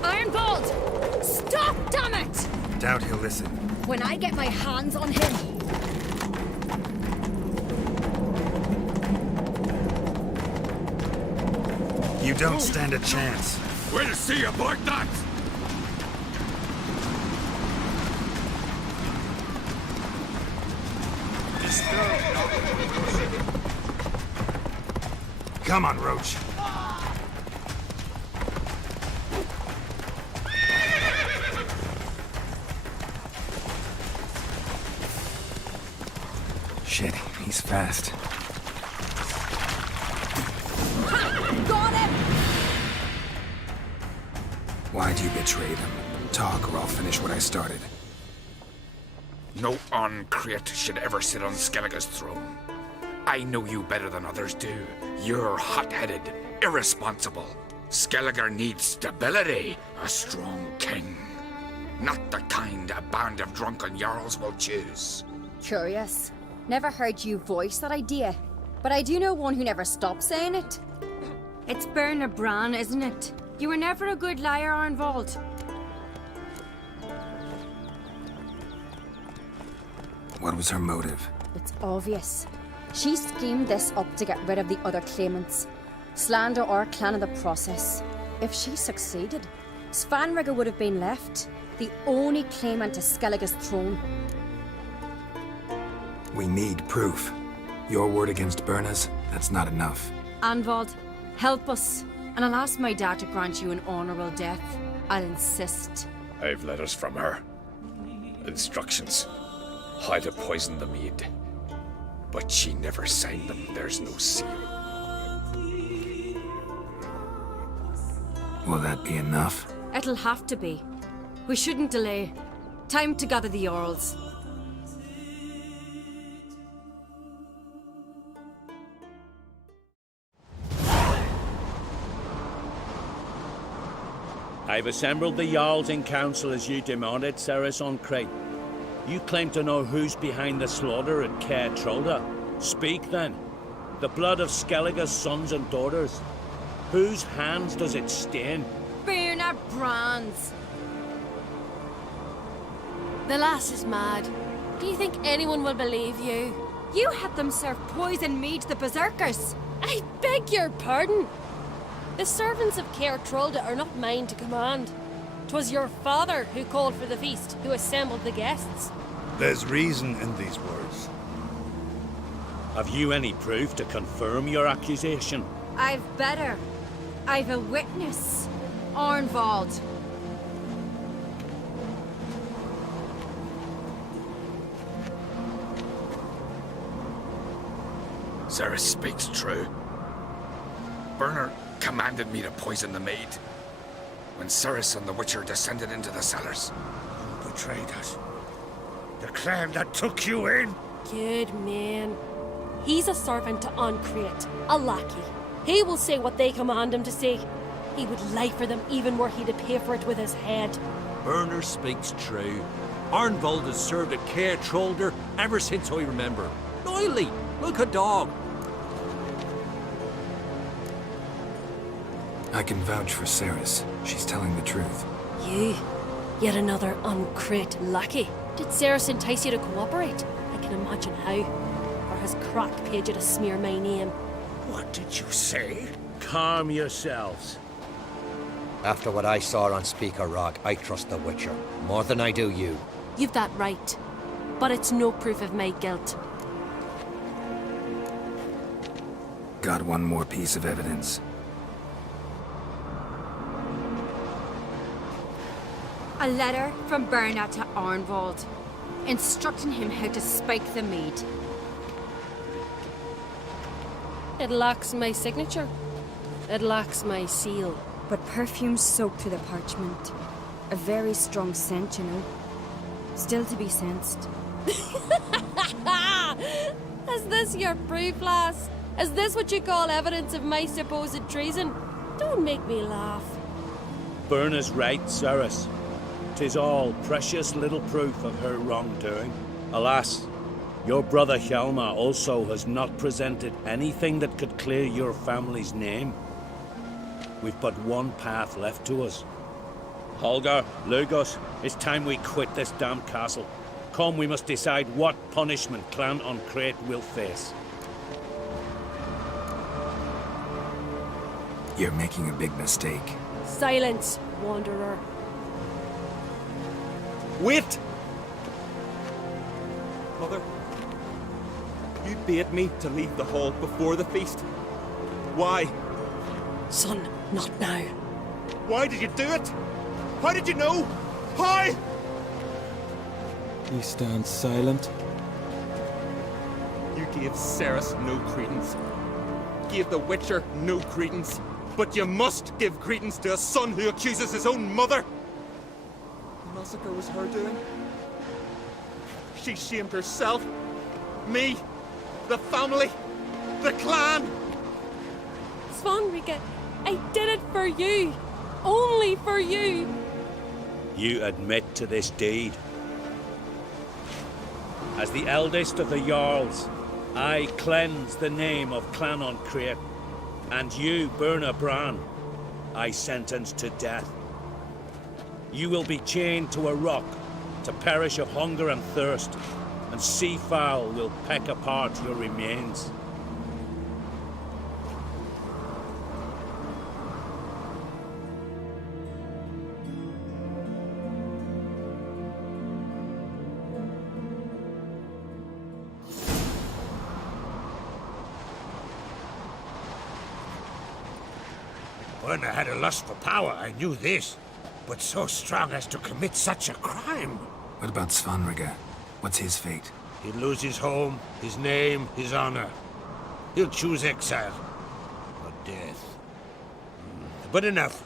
Ironbolt! Stop, damn it! Doubt he'll listen. When I get my hands on him. You don't stand a chance. Way to see you, boy, that! Come on, Roach. Shit, he's fast. Got him! Why'd you betray them? Talk or I'll finish what I started. No Oncrate should ever sit on Skellige's throne. I know you better than others do. You're hot-headed, irresponsible. Skellige needs stability, a strong king. Not the kind a band of drunken jarls will choose. Curious. Never heard you voice that idea. But I do know one who never stops saying it. It's Berna Bran, isn't it? You were never a good liar, Arnvald. What was her motive? It's obvious. She schemed this up to get rid of the other claimants. Slander our clan in the process. If she succeeded, Svanrige would have been left, the only claimant to Skellige's throne. We need proof. Your word against Berna's, that's not enough. Arnvald, help us, and I'll ask my dad to grant you an honourable death. I'll insist. I've letters from her. Instructions. How to poison the mead. But she never signed them. There's no seal. Will that be enough? It'll have to be. We shouldn't delay. Time to gather the Jarls. I've assembled the Jarls in council as you demanded, Ceres Oncrate. You claim to know who's behind the slaughter at Caer Trolda. Speak then. The blood of Skellige's sons and daughters. Whose hands does it stain? Bernard Brand's. The lass is mad. Do you think anyone will believe you? You had them serve poison mead to the berserkers. I beg your pardon. The servants of Caer Trolda are not mine to command. 'Twas your father who called for the feast, who assembled the guests. There's reason in these words. Have you any proof to confirm your accusation? I've better. I've a witness. Arnvald. Ceres speaks true. Bernard commanded me to poison the maid. When Ceres and the Witcher descended into the cellars. You betrayed us. The clan that took you in. Good man. He's a servant to Ancrete, a lackey. He will say what they command him to say. He would lie for them even were he to pay for it with his head. Bernard speaks true. Arnvald has served at Caer Trolder ever since I remember. Loyally, like a dog. I can vouch for Ceres. She's telling the truth. You? Yet another Ancrete lackey? Did Ceres entice you to cooperate? I can imagine how. Or has Crack paid you to smear my name? What did you say? Calm yourselves. After what I saw on Speaker Rock, I trust the Witcher. More than I do you. You've that right. But it's no proof of my guilt. Got one more piece of evidence. A letter from Bernard to Arnvald, instructing him how to spike the mead. It lacks my signature. It lacks my seal. But perfume soaked through the parchment. A very strong scent, you know. Still to be sensed. Is this your proof, lass? Is this what you call evidence of my supposed treason? Don't make me laugh. Berna's right, Ceres. 'Tis all precious little proof of her wrongdoing. Alas, your brother Hjalmar also has not presented anything that could clear your family's name. We've but one path left to us. Holger, Lugos, it's time we quit this damn castle. Come, we must decide what punishment Clan Ancrete will face. You're making a big mistake. Silence, wanderer. Wait! Mother, you bade me to leave the hall before the feast. Why? Son, not now. Why did you do it? How did you know? How? He stands silent. You gave Ceres no credence. Gave the Witcher no credence. But you must give credence to a son who accuses his own mother. The massacre was her doing. She shamed herself, me, the family, the clan. Svanrika, I did it for you. Only for you. You admit to this deed. As the eldest of the Jarls, I cleanse the name of Clan Ancrete, and you, Berna Bran, I sentence to death. You will be chained to a rock to perish of hunger and thirst, and sea fowl will peck apart your remains. When I had a lust for power, I knew this. But so strong as to commit such a crime. What about Svanrika? What's his fate? He'd lose his home, his name, his honor. He'll choose exile. Or death. But enough.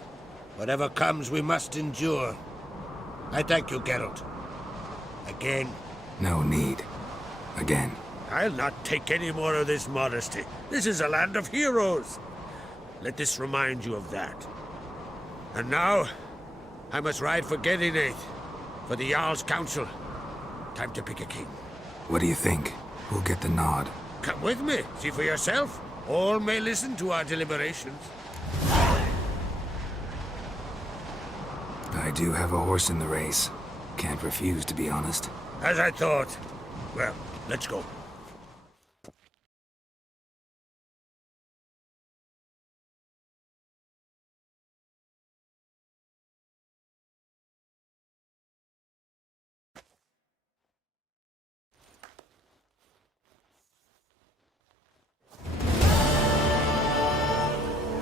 Whatever comes, we must endure. I thank you, Geralt. Again. No need. Again. I'll not take any more of this modesty. This is a land of heroes. Let this remind you of that. And now, I must ride for Gedinath, for the Jarl's Council. Time to pick a king. What do you think? Who'll get the nod? Come with me, see for yourself. All may listen to our deliberations. I do have a horse in the race. Can't refuse, to be honest. As I thought. Well, let's go.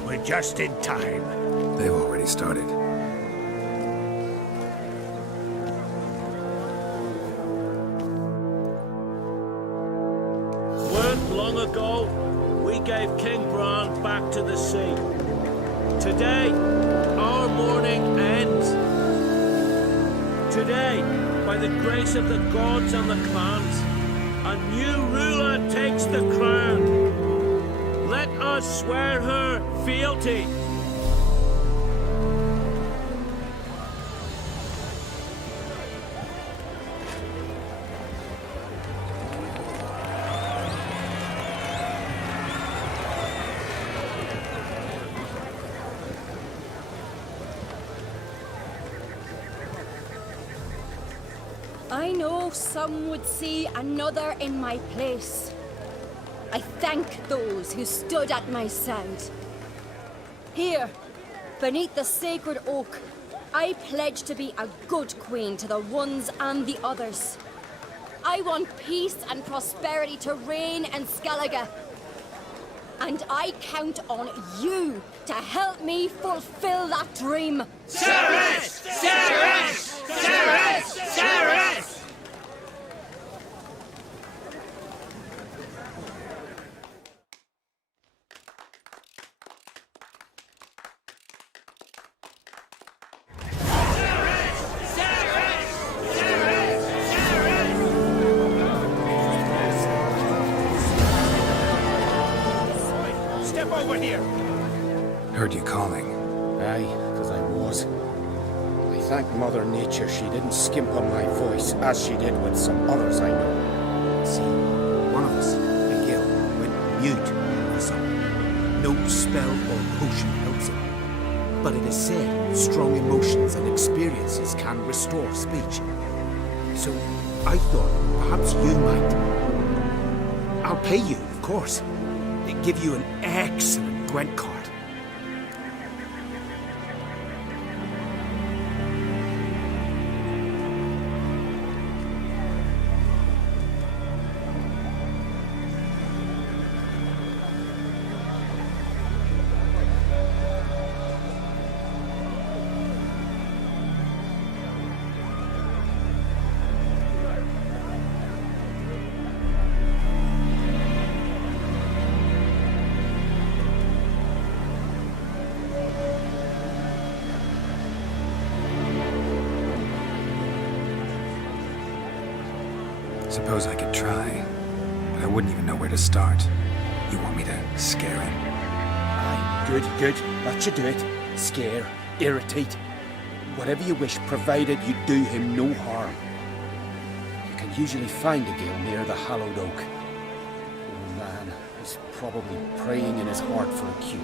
We're just in time. They've already started. Weren't long ago, we gave King Bran back to the sea. Today, our mourning ends. Today, by the grace of the gods and the clans, a new ruler takes the crown. Let us swear her fealty. I know some would see another in my place. I thank those who stood at my side. Here, beneath the sacred oak, I pledge to be a good queen to the ones and the others. I want peace and prosperity to reign in Skellige. And I count on you to help me fulfill that dream. Sarah-ess! Sarah-ess! Sarah-ess! Sarah-ess! Step over here! Heard you calling. Aye, because I was. I thank Mother Nature she didn't skimp on my voice, as she did with some others I know. See, one of us, Miguel, went mute for some. No spell or potion helps it. But it is said strong emotions and experiences can restore speech. So I thought perhaps you might. I'll pay you, of course. Give you an excellent Gwent card. Suppose I could try, but I wouldn't even know where to start. You want me to scare him? Aye, good, good. That should do it. Scare, irritate. Whatever you wish, provided you do him no harm. You can usually find a gale near the hallowed oak. Oh man, he's probably praying in his heart for a cure.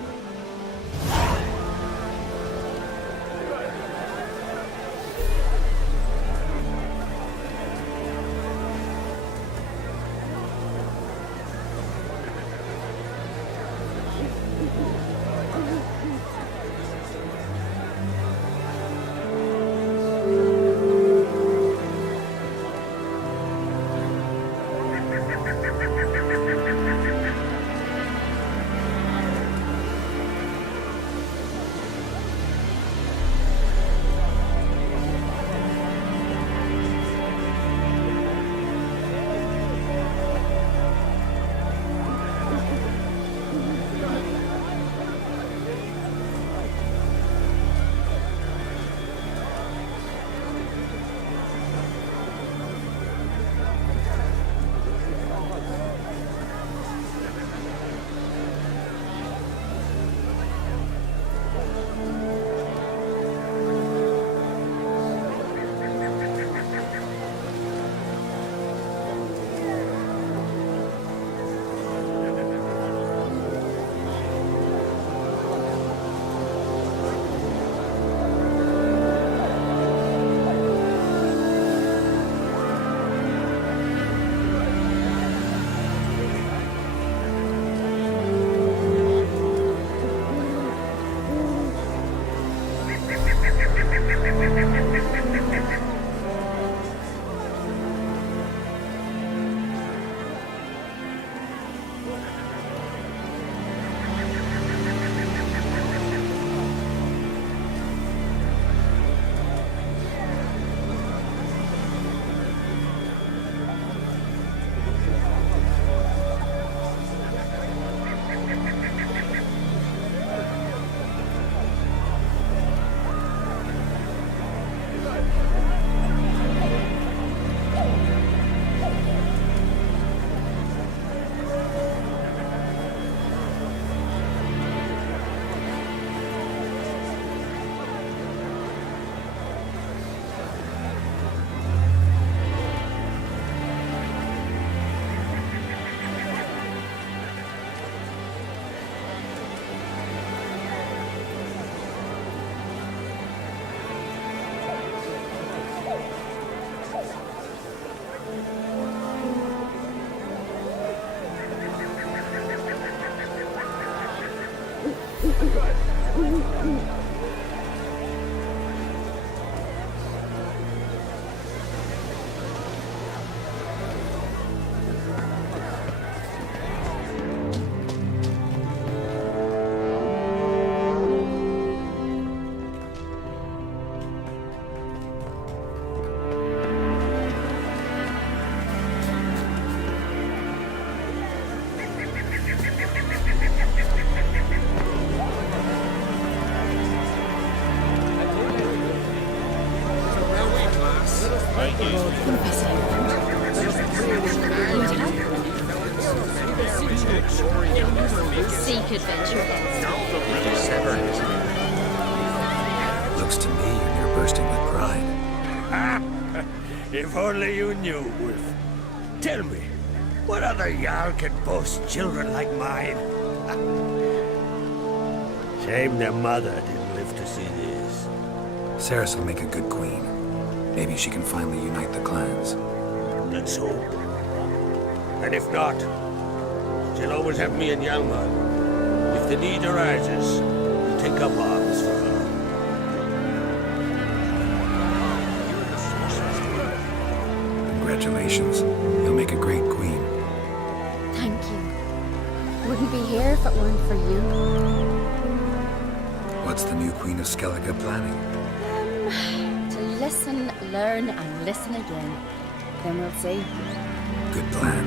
Seek adventure. Looks to me you're bursting with pride. If only you knew, Wolf. Tell me, what other Jarl can boast children like mine? Shame their mother didn't live to see this. Ceres will make a good queen. Maybe she can finally unite the clans. Let's hope. And if not, she'll always have me and Hjalmar. If the need arises, we'll take up arms for her. Congratulations. You'll make a great queen. Thank you. Wouldn't be here if it weren't for you. What's the new Queen of Skellige planning? To listen, learn, and listen again. Then we'll see. Good plan.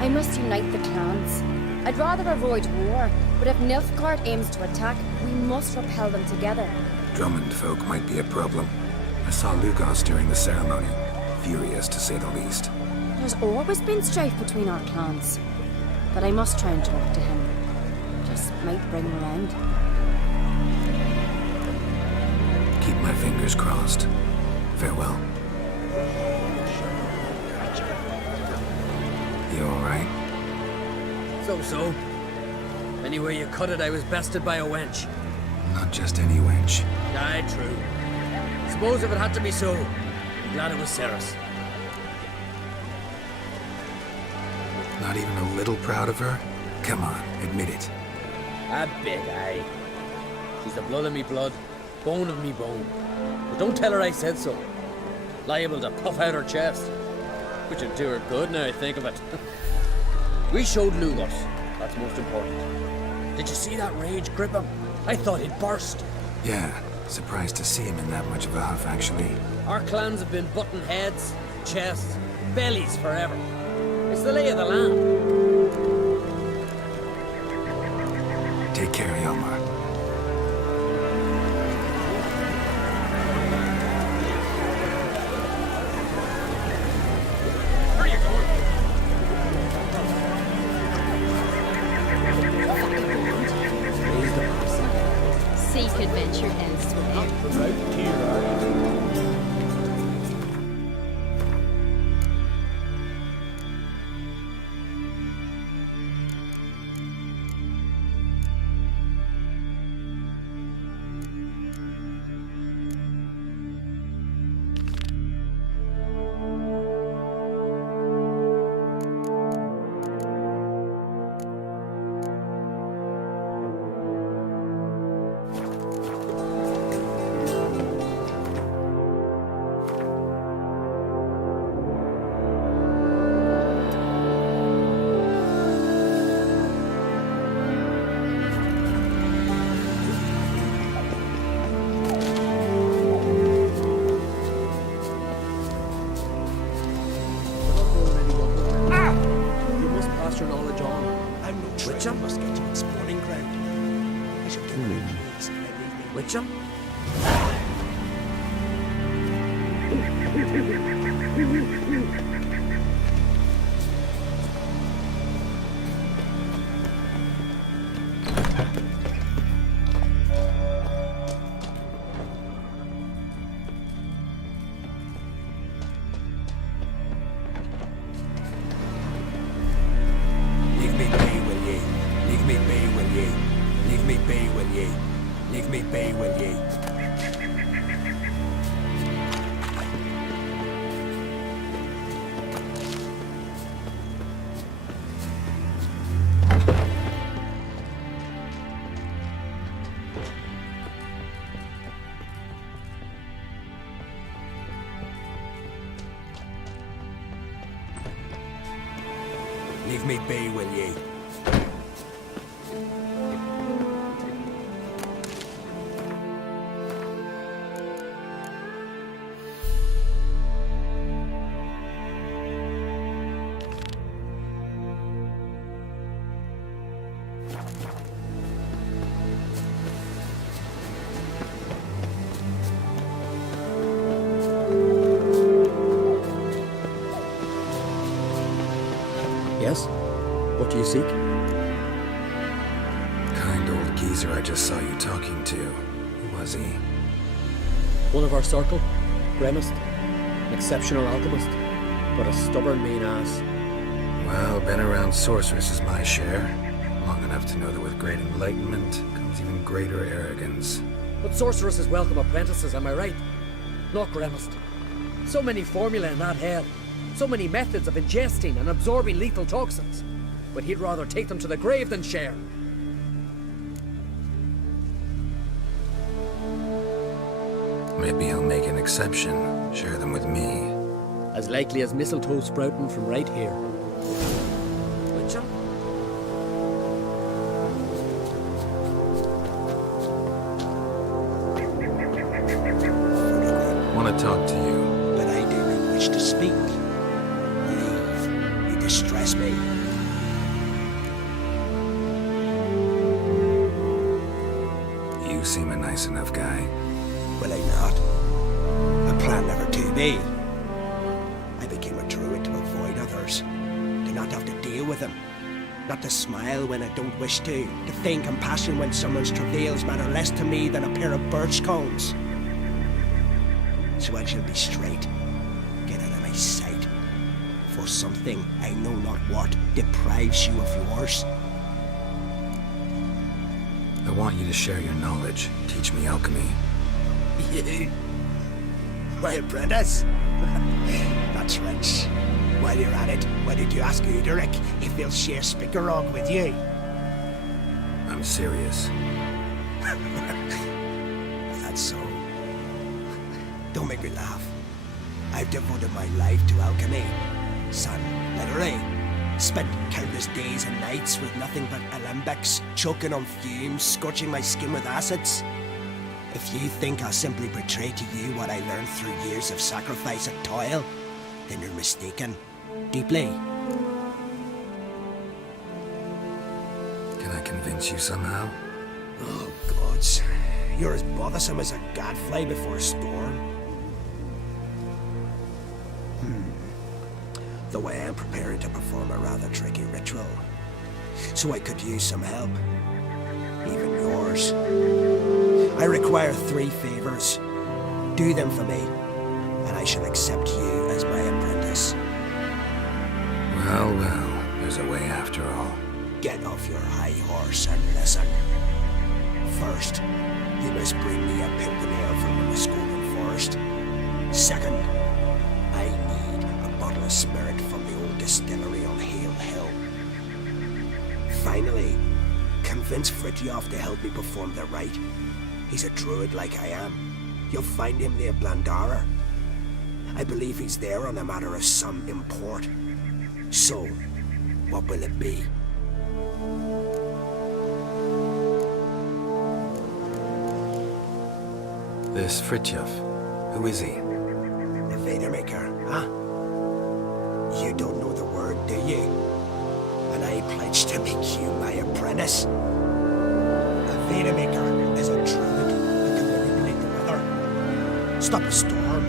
I must unite the clans. I'd rather avoid war, but if Nilfgaard aims to attack, we must repel them together. Drummond folk might be a problem. I saw Lugos during the ceremony. Furious, to say the least. There's always been strife between our clans. But I must try and talk to him. Just might bring him around. Keep my fingers crossed. Farewell. You alright? So. Anyway you cut it, I was bested by a wench. Not just any wench. Aye, true. Suppose if it had to be so, I'm glad it was Ceres. Not even a little proud of her? Come on, admit it. A bit, aye. She's the blood of me blood, bone of me bone. But don't tell her I said so. Liable to puff out her chest. Which would do her good now I think of it. We showed Lugos. That's most important. Did you see that rage grip him? I thought he'd burst. Yeah, surprised to see him in that much of a huff, actually. Our clans have been butting heads, chests, bellies forever. It's the lay of the land. Take care, Hjalmar. Where are you going? Seek adventure elsewhere. Witcher? Leave me be, will ye? Leave me be, will ye? Leave me be, will ye? Leave me be, will ye? Leave me be, will ye? What do you seek? Kind old geezer I just saw you talking to. Who was he? One of our circle, Gremist. An exceptional alchemist, but a stubborn mean ass. Well, been around sorceress is my share. Long enough to know that with great enlightenment comes even greater arrogance. But sorceresses welcome apprentices, am I right? Not Gremist. So many formulae in that head. So many methods of ingesting and absorbing lethal toxins. But he'd rather take them to the grave than share. Maybe I'll make an exception. Share them with me. As likely as mistletoe sprouting from right here. Witcher? Want to talk to you. But I do not wish to speak. Leave. You distress me. You seem a nice enough guy. Will I not? I plan never to be. I became a druid to avoid others, to not have to deal with them, not to smile when I don't wish to feign compassion when someone's travails matter less to me than a pair of birch cones. So I shall be straight. Get out of my sight. For something, I know not what, deprives you of yours. I want you to share your knowledge. Teach me alchemy. You? My apprentice? That's rich. While you're at it, why did you ask Uderic if he'll share Spickerog with you? I'm serious. That's so. Don't make me laugh. I've devoted my life to alchemy. Son, literally. Spent countless days and nights with nothing but alembics, choking on fumes, scorching my skin with acids. If you think I'll simply betray to you what I learned through years of sacrifice and toil, then you're mistaken. Deeply. Can I convince you somehow? Oh, gods. You're as bothersome as a gadfly before a storm. Though I am preparing to perform a rather tricky ritual. So I could use some help. Even yours. I require 3 favors. Do them for me, and I shall accept you as my apprentice. Well, well, there's a way after all. Get off your high horse and listen. First, you must bring me a pimpernel from the Muskokan forest. Second, I need a bottle of spirit from the old distillery on Hale Hill. Finally, convince Fritjof to help me perform the rite. He's a druid like I am. You'll find him near Blandara. I believe he's there on a matter of some import. So, what will it be? This Fritjof, who is he? The Vadermaker, huh? You don't know the word, do you? And I pledge to make you my apprentice. A Vadermaker is a druid who can manipulate the weather. Stop a storm,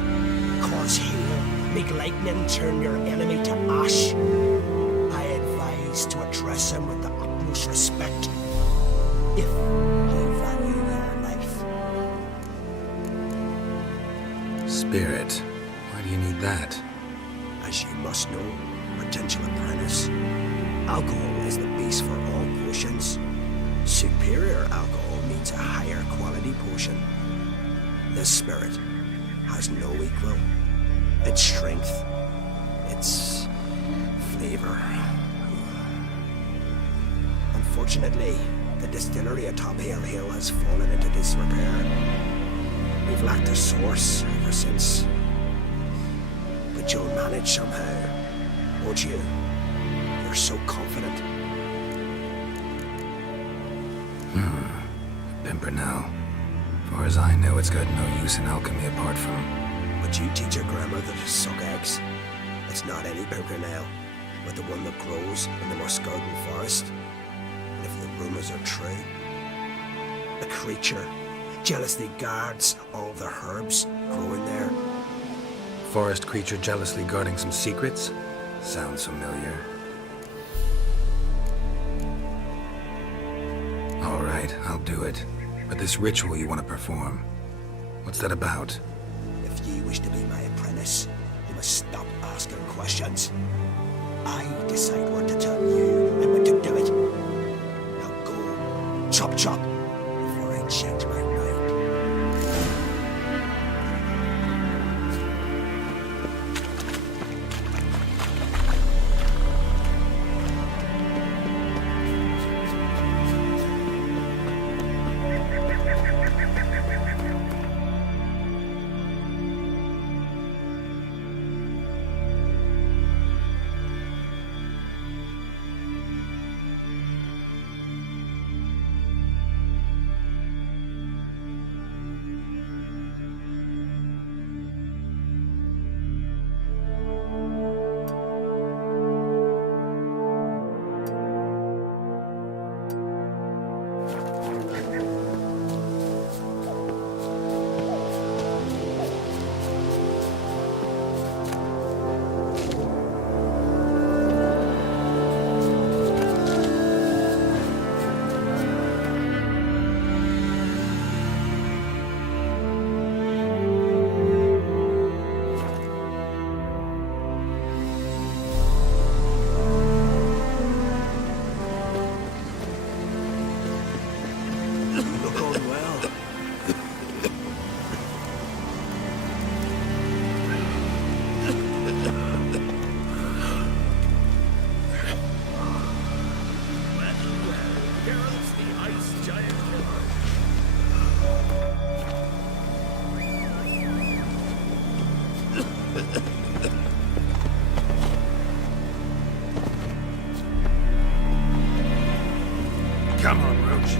cause hail, make lightning turn your enemy to ash. I advise to address him with the utmost respect. If you value your life. Spirit. Why do you need that? As you must know, potential apprentice, alcohol is the base for all potions. Superior alcohol means a higher quality potion. The spirit has no equal. Its strength, its flavor. Unfortunately, the distillery atop Hale Hill has fallen into disrepair. We've lacked a source ever since. But you'll manage somehow, won't you? You're so confident. Pimpernel. Far as I know, it's got no use in alchemy apart from... But you teach your grandmother to suck eggs. It's not any pimpernel, but the one that grows in the Muskokan forest. And if the rumors are true, a creature jealously guards all the herbs growing there. Forest creature jealously guarding some secrets? Sounds familiar. right, I'll do it. But this ritual you want to perform, what's that about? If ye wish to be my apprentice, you must stop asking questions. I decide what to tell you and when to do it. Now go, chop chop, before I change my mind. Come on, Roach.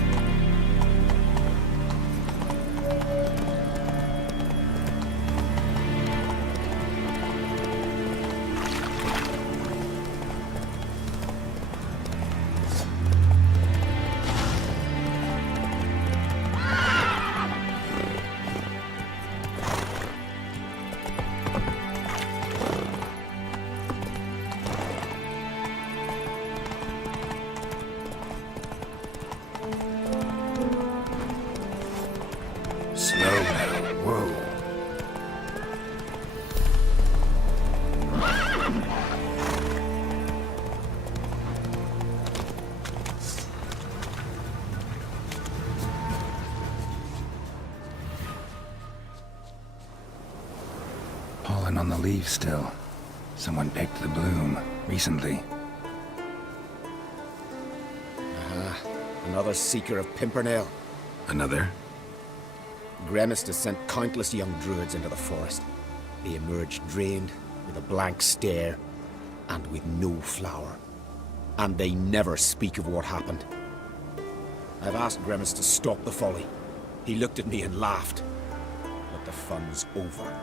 Pollen on the leaves still. Someone picked the bloom recently. Another seeker of Pimpernel. Another? Gremist has sent countless young druids into the forest. They emerge drained, with a blank stare, and with no flower. And they never speak of what happened. I've asked Gremist to stop the folly. He looked at me and laughed. But the fun's over.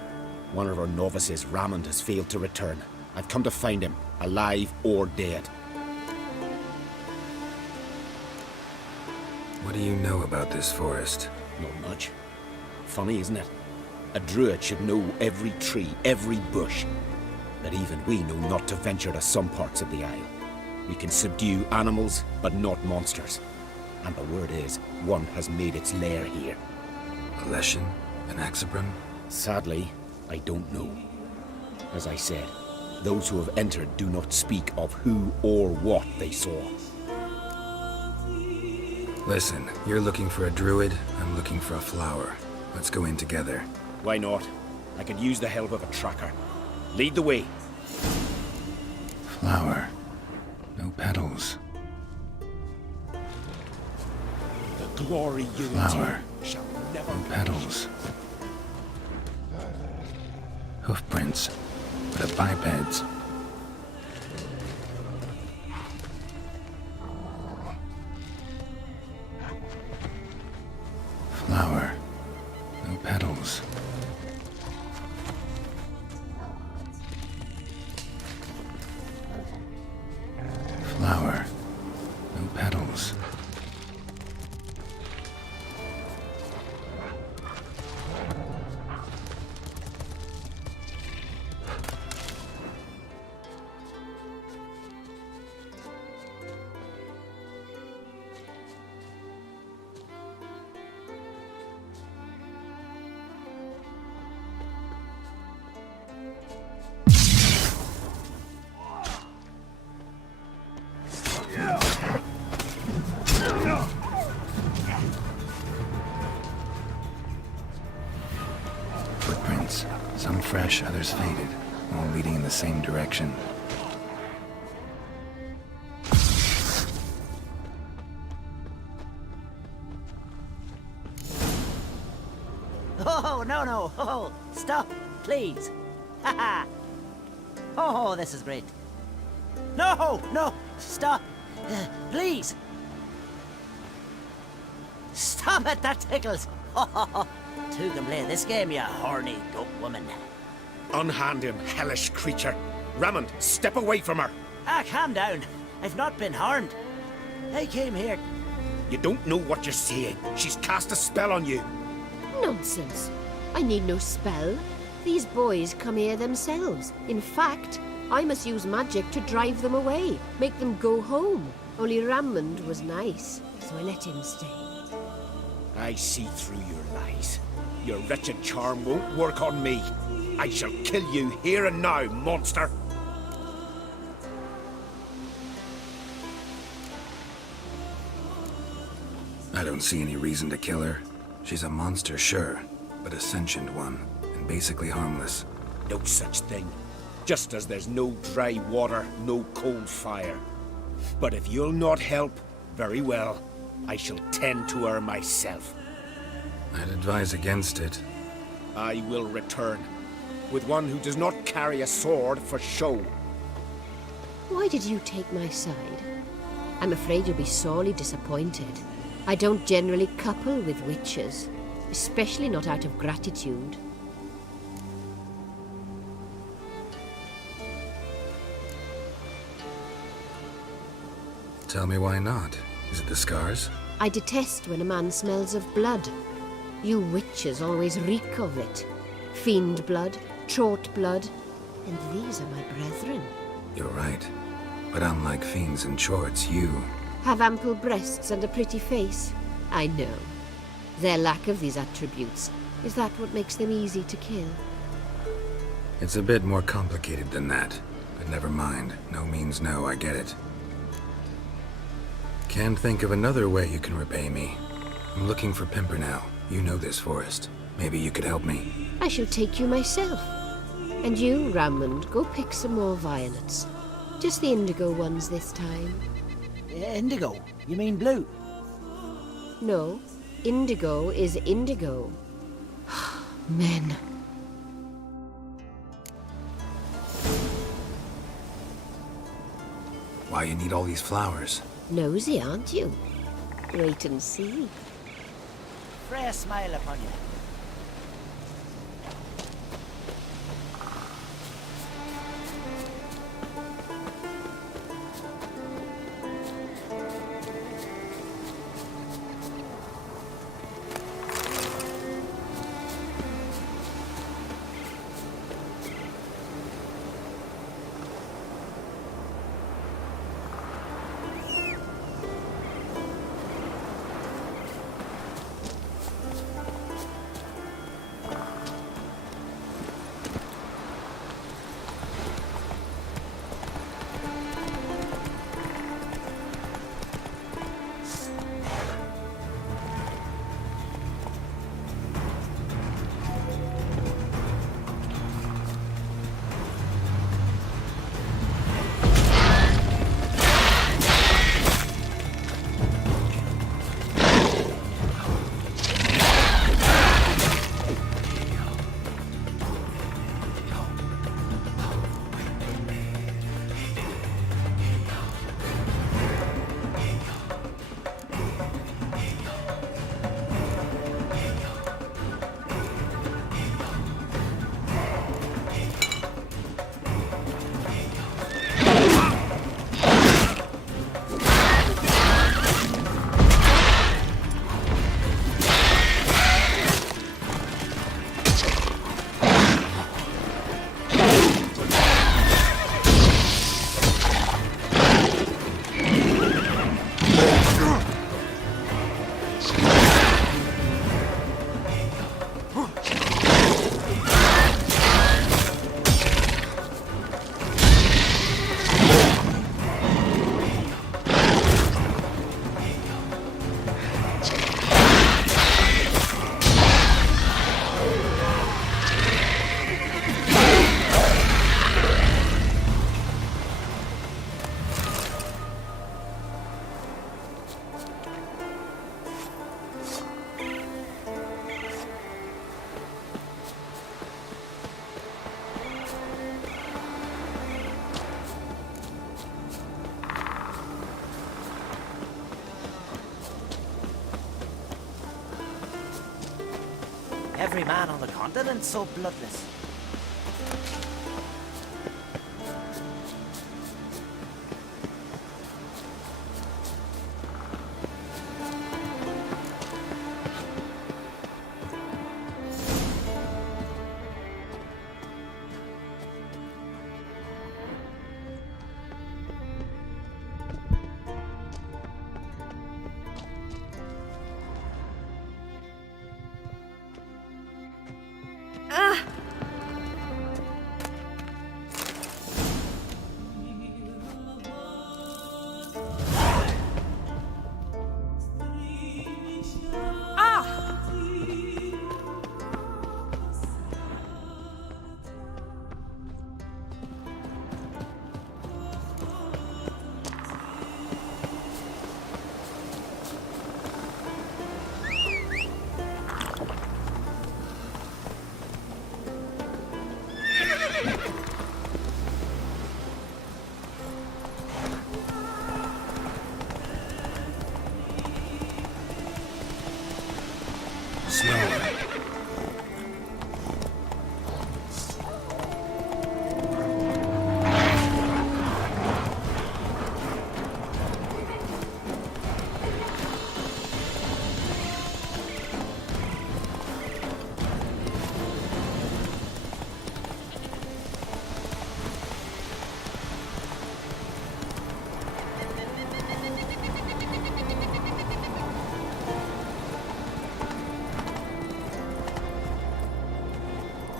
One of our novices, Ramond, has failed to return. I've come to find him, alive or dead. What do you know about this forest? Not much. Funny, isn't it? A druid should know every tree, every bush. That even we know not to venture to some parts of the isle. We can subdue animals, but not monsters. And the word is, one has made its lair here. A Leshen? An Axabrum? Sadly, I don't know. As I said, those who have entered do not speak of who or what they saw. Listen, you're looking for a druid, I'm looking for a flower. Let's go in together. Why not? I could use the help of a tracker. Lead the way. Flower. No petals. The glory you Flower. shall never No petals. Hoofprints, but of bipeds. Flower. No petals. Flower. No petals. paths, some fresh, others faded, all leading in the same direction. Oh, no. Oh, stop, please. Ha. Oh, this is great. No, stop. Please. Stop it, that tickles. Two can play this game, you horny goat woman. Unhand him, hellish creature. Raymond, step away from her. Calm down. I've not been harmed. I came here. You don't know what you're saying. She's cast a spell on you. Nonsense. I need no spell. These boys come here themselves. In fact, I must use magic to drive them away, make them go home. Only Raymond was nice, so I let him stay. I see through your lies. Your wretched charm won't work on me. I shall kill you here and now, monster. I don't see any reason to kill her. She's a monster, sure, but a sentient one, and basically harmless. No such thing. Just as there's no dry water, no cold fire. But if you'll not help, very well. I shall tend to her myself. I'd advise against it. I will return, with one who does not carry a sword for show. Why did you take my side? I'm afraid you'll be sorely disappointed. I don't generally couple with witches, especially not out of gratitude. Tell me why not. Is it the scars? I detest when a man smells of blood. You witches always reek of it. Fiend blood, trot blood, and these are my brethren. You're right. But unlike fiends and chorts, you... Have ample breasts and a pretty face. I know. Their lack of these attributes, is that what makes them easy to kill? It's a bit more complicated than that. But never mind. No means no, I get it. Can't think of another way you can repay me. I'm looking for Pimpernel. You know this forest. Maybe you could help me. I shall take you myself. And you, Raymond, go pick some more violets. Just the indigo ones this time. Indigo? You mean blue? No, indigo is indigo. Men. Why you need all these flowers? Nosy, aren't you? Wait and see. Freya smile upon you. every man on the continent so bloodless.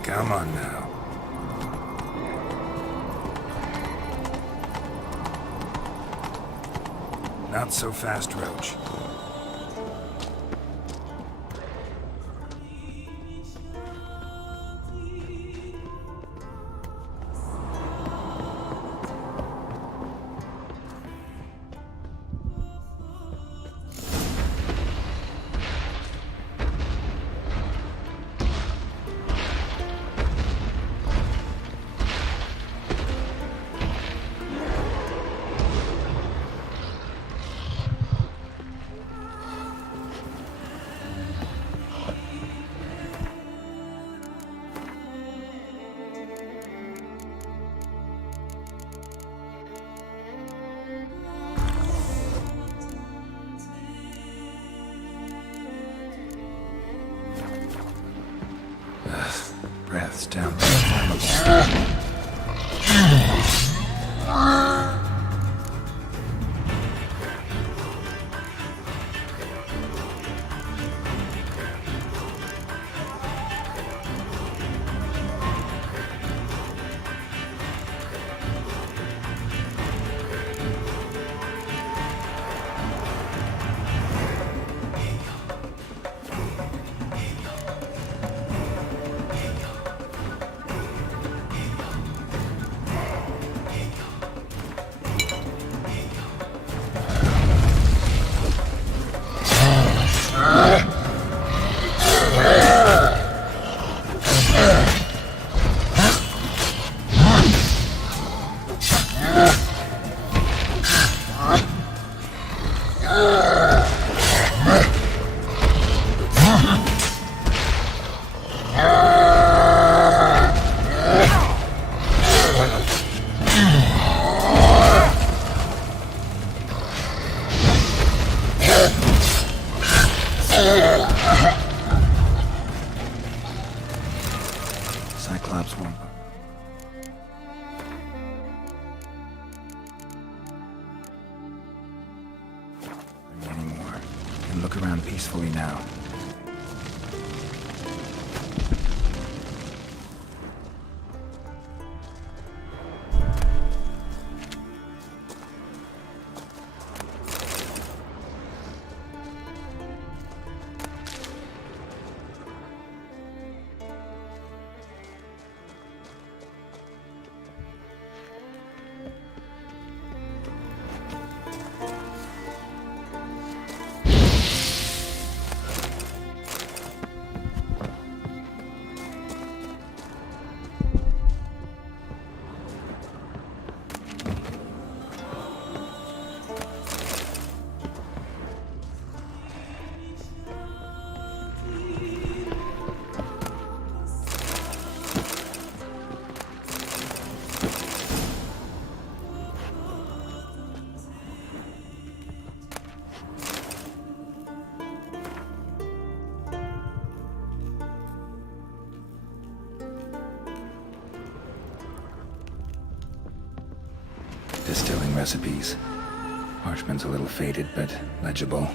Come on now. Not so fast, Roach. Breaths down. Cyclops won't. Many more. And look around peacefully now. distilling recipes. Parchment's a little faded, but legible.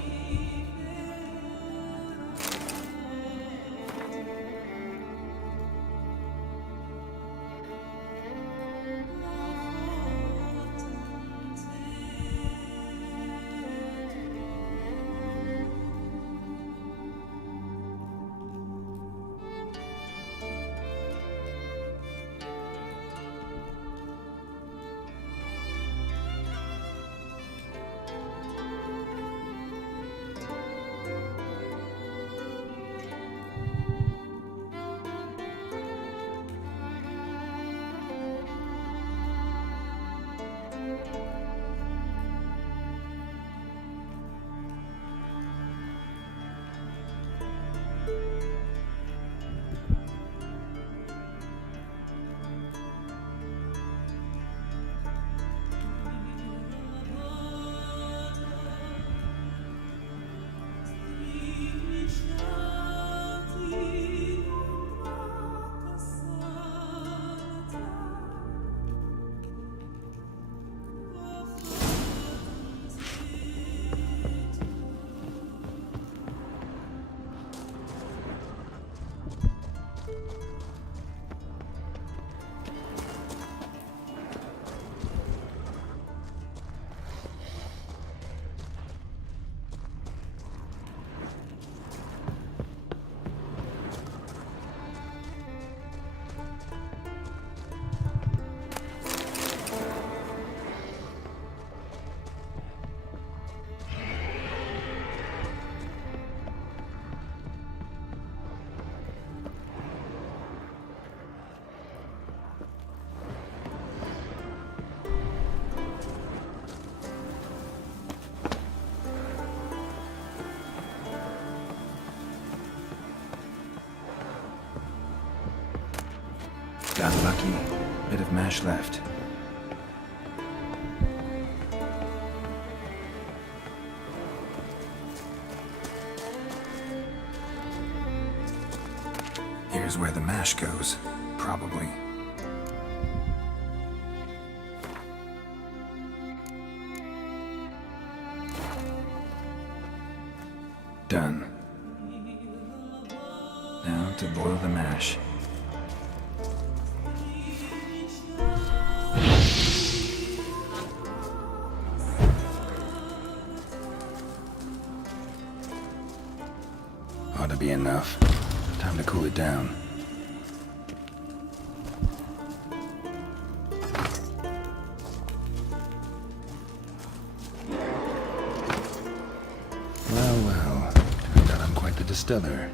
Got lucky. Bit of mash left. Here's where the mash goes, probably. Done. Now to boil the mash. Ought to be enough. Time to cool it down. Well, turned out I'm quite the distiller.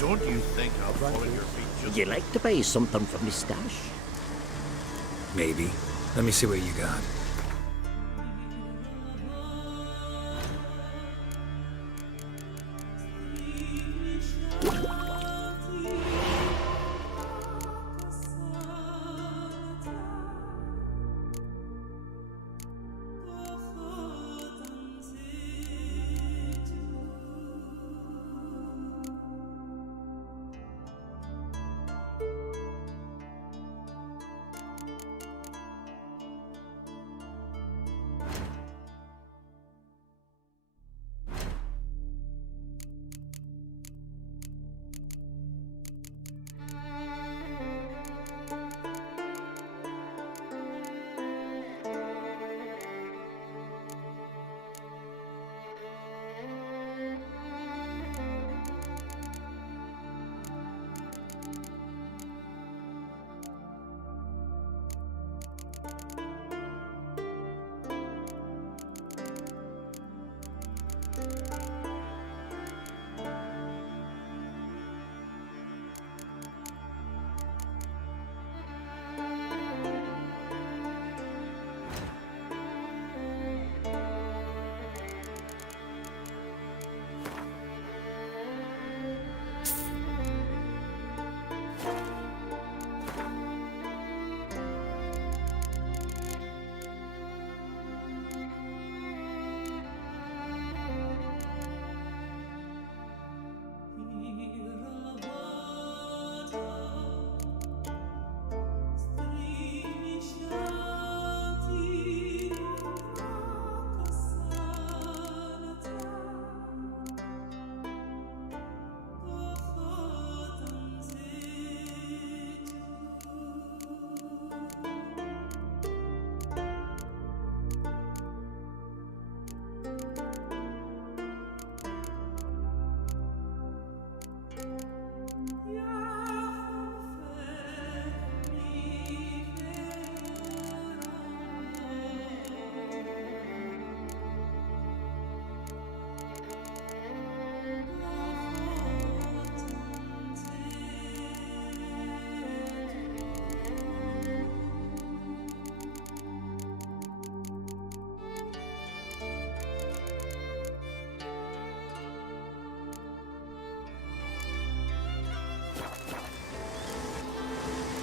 Don't you think I'll follow your feet just... Would you like to buy something from me stash? Maybe. Let me see what you got.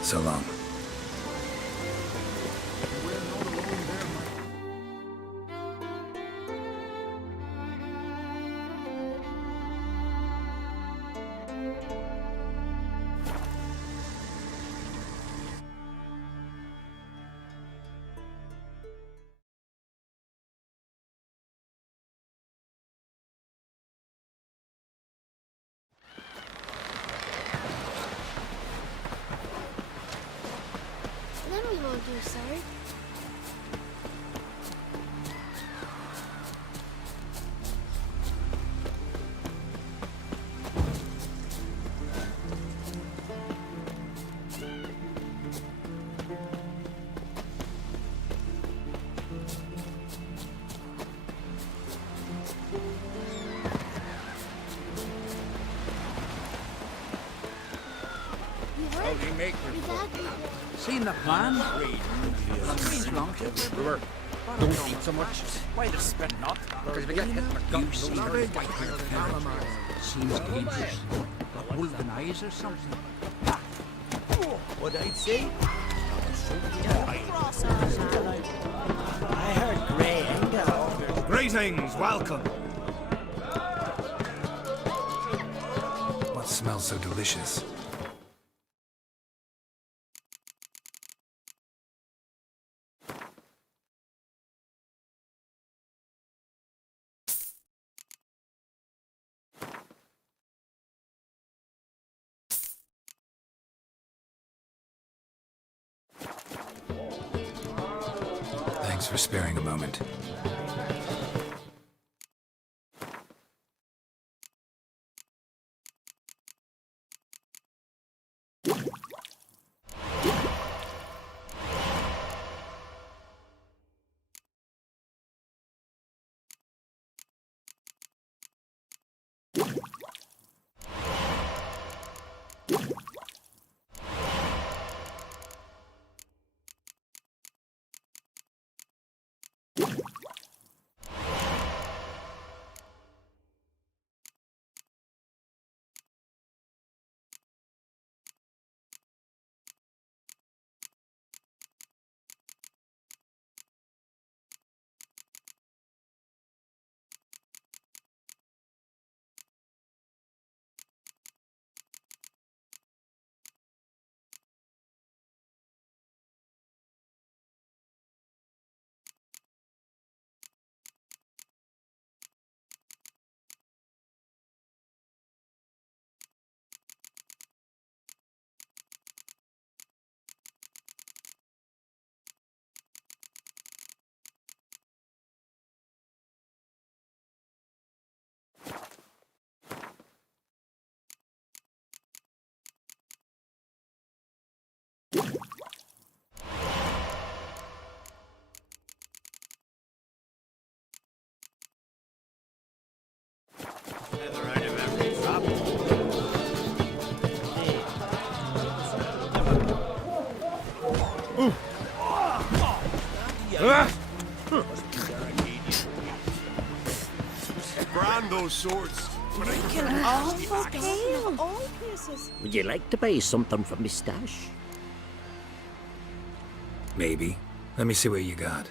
So long. Then we won't do, sir. Howdy, maker. Seen the plan? Strange longship. Brewer, don't eat so much. Why the spit not? Because if you get hit in the gut, You see you'll the start white fighting. Seems dangerous. Got wolven eyes or something. What I'd say? I heard grey Engel. Greetings, welcome. What smells so delicious? Thanks for sparing a moment. Brand those swords. Awful pale. All places. Would you like to buy something from me stash? Maybe. Let me see what you got.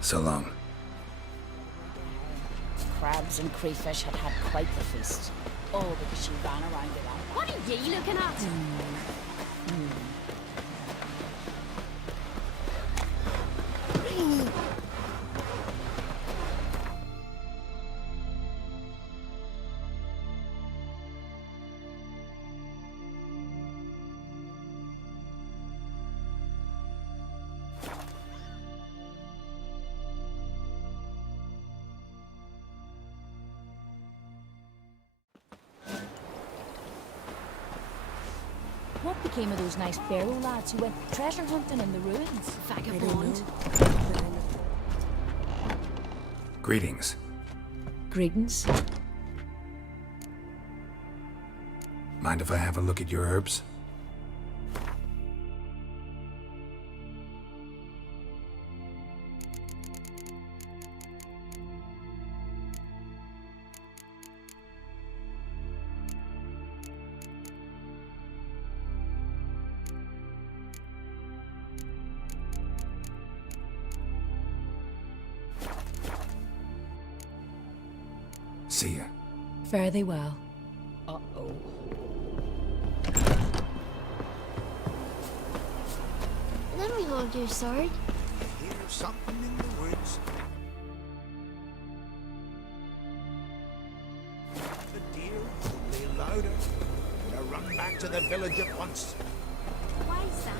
So long. Crabs and crayfish had had quite the feast. All because she ran around it. What are ye looking at? What became of those nice Barrow lads who went treasure hunting in the ruins? Vagabond. Greetings. Greetings. Mind if I have a look at your herbs? See ya. Fare thee well. Uh-oh. Let me hold your sword. Hear something in the woods. The deer will be louder. Better run back to the village at once. Why is that,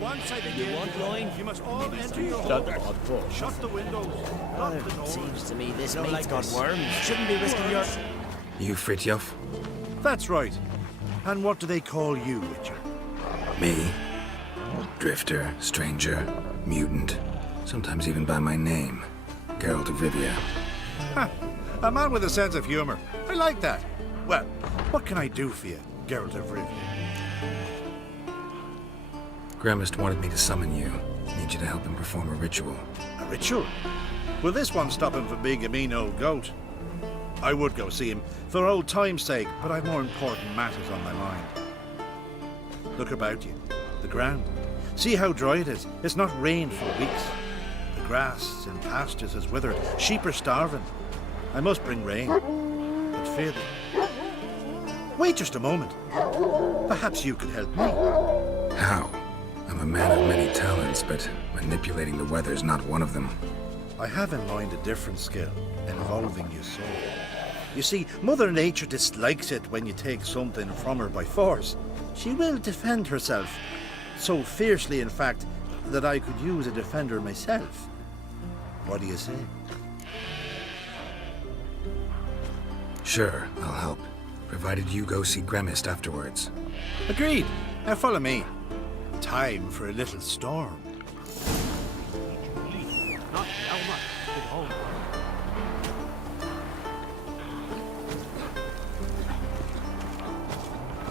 Once I begin, you want line? You must all enter your home. Shut the windows. Lock the doors. Seems to me this mate's got worms. Shouldn't be risking your... You Fritjof? That's right. And what do they call you, Witcher? Me? Drifter, stranger, mutant. Sometimes even by my name. Geralt of Rivia. Ha! A man with a sense of humor. I like that. Well, what can I do for you, Geralt of Rivia? Gremist wanted me to summon you. Need you to help him perform a ritual. A ritual? Will this one stop him from being a mean old goat? I would go see him for old time's sake, but I've more important matters on my mind. Look about you. The ground. See how dry it is. It's not rained for weeks. The grass in pastures has withered. Sheep are starving. I must bring rain. But fear thee. Wait just a moment. Perhaps you could help me. How? I'm a man of many talents, but manipulating the weather's not one of them. I have in mind a different skill, involving your soul. You see, Mother Nature dislikes it when you take something from her by force. She will defend herself. So fiercely, in fact, that I could use a defender myself. What do you say? Sure, I'll help. Provided you go see Gremist afterwards. Agreed. Now follow me. Time for a little storm. Not Elma. Get home.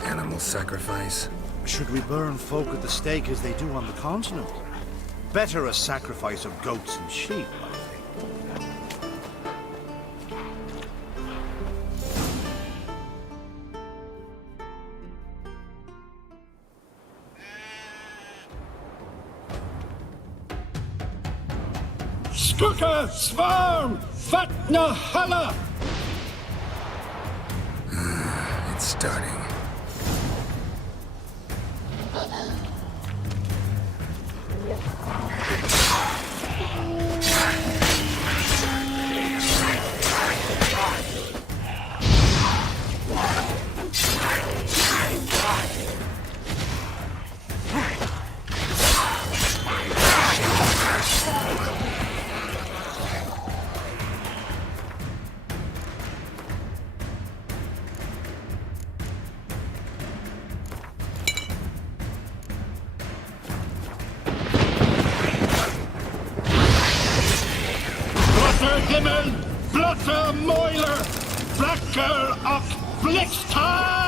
Animal sacrifice? Should we burn folk at the stake as they do on the continent? Better a sacrifice of goats and sheep, I think. Skuka, Svarm, Fatna Hala! It's starting. himmel, blotte Mäuler, Flacker och Blixtar!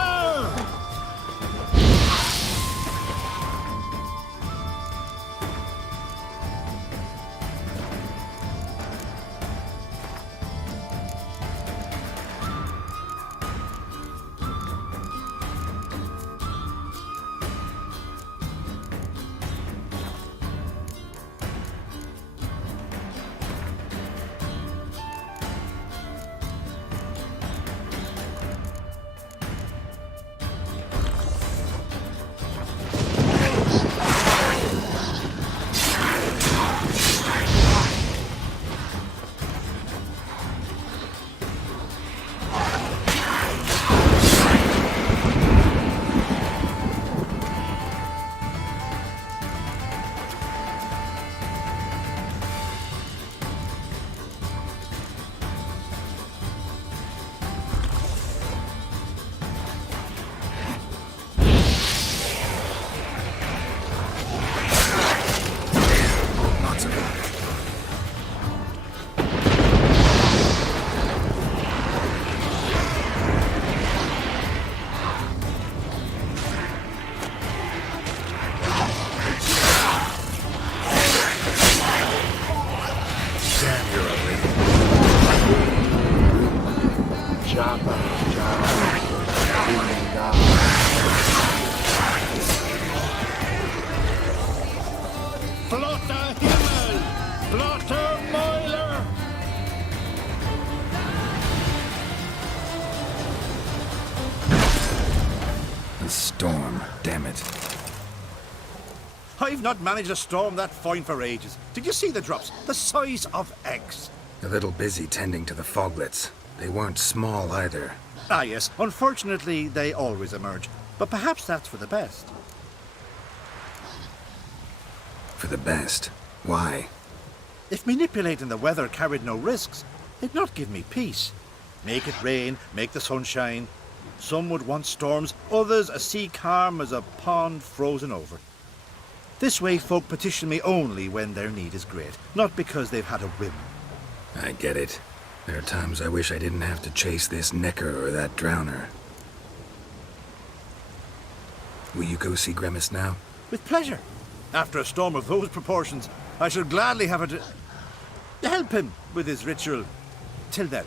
Storm, damn it. I've not managed a storm that fine for ages. Did you see the drops? The size of eggs. A little busy tending to the foglets. They weren't small either. Ah, yes. Unfortunately, they always emerge. But perhaps that's for the best. For the best? Why? If manipulating the weather carried no risks, it'd not give me peace. Make it rain, make the sun shine. Some would want storms, others a sea calm as a pond frozen over. This way folk petition me only when their need is great, not because they've had a whim. I get it. There are times I wish I didn't have to chase this necker or that drowner. Will you go see Grimace now? With pleasure. After a storm of those proportions, I shall gladly have her to help him with his ritual. Till then.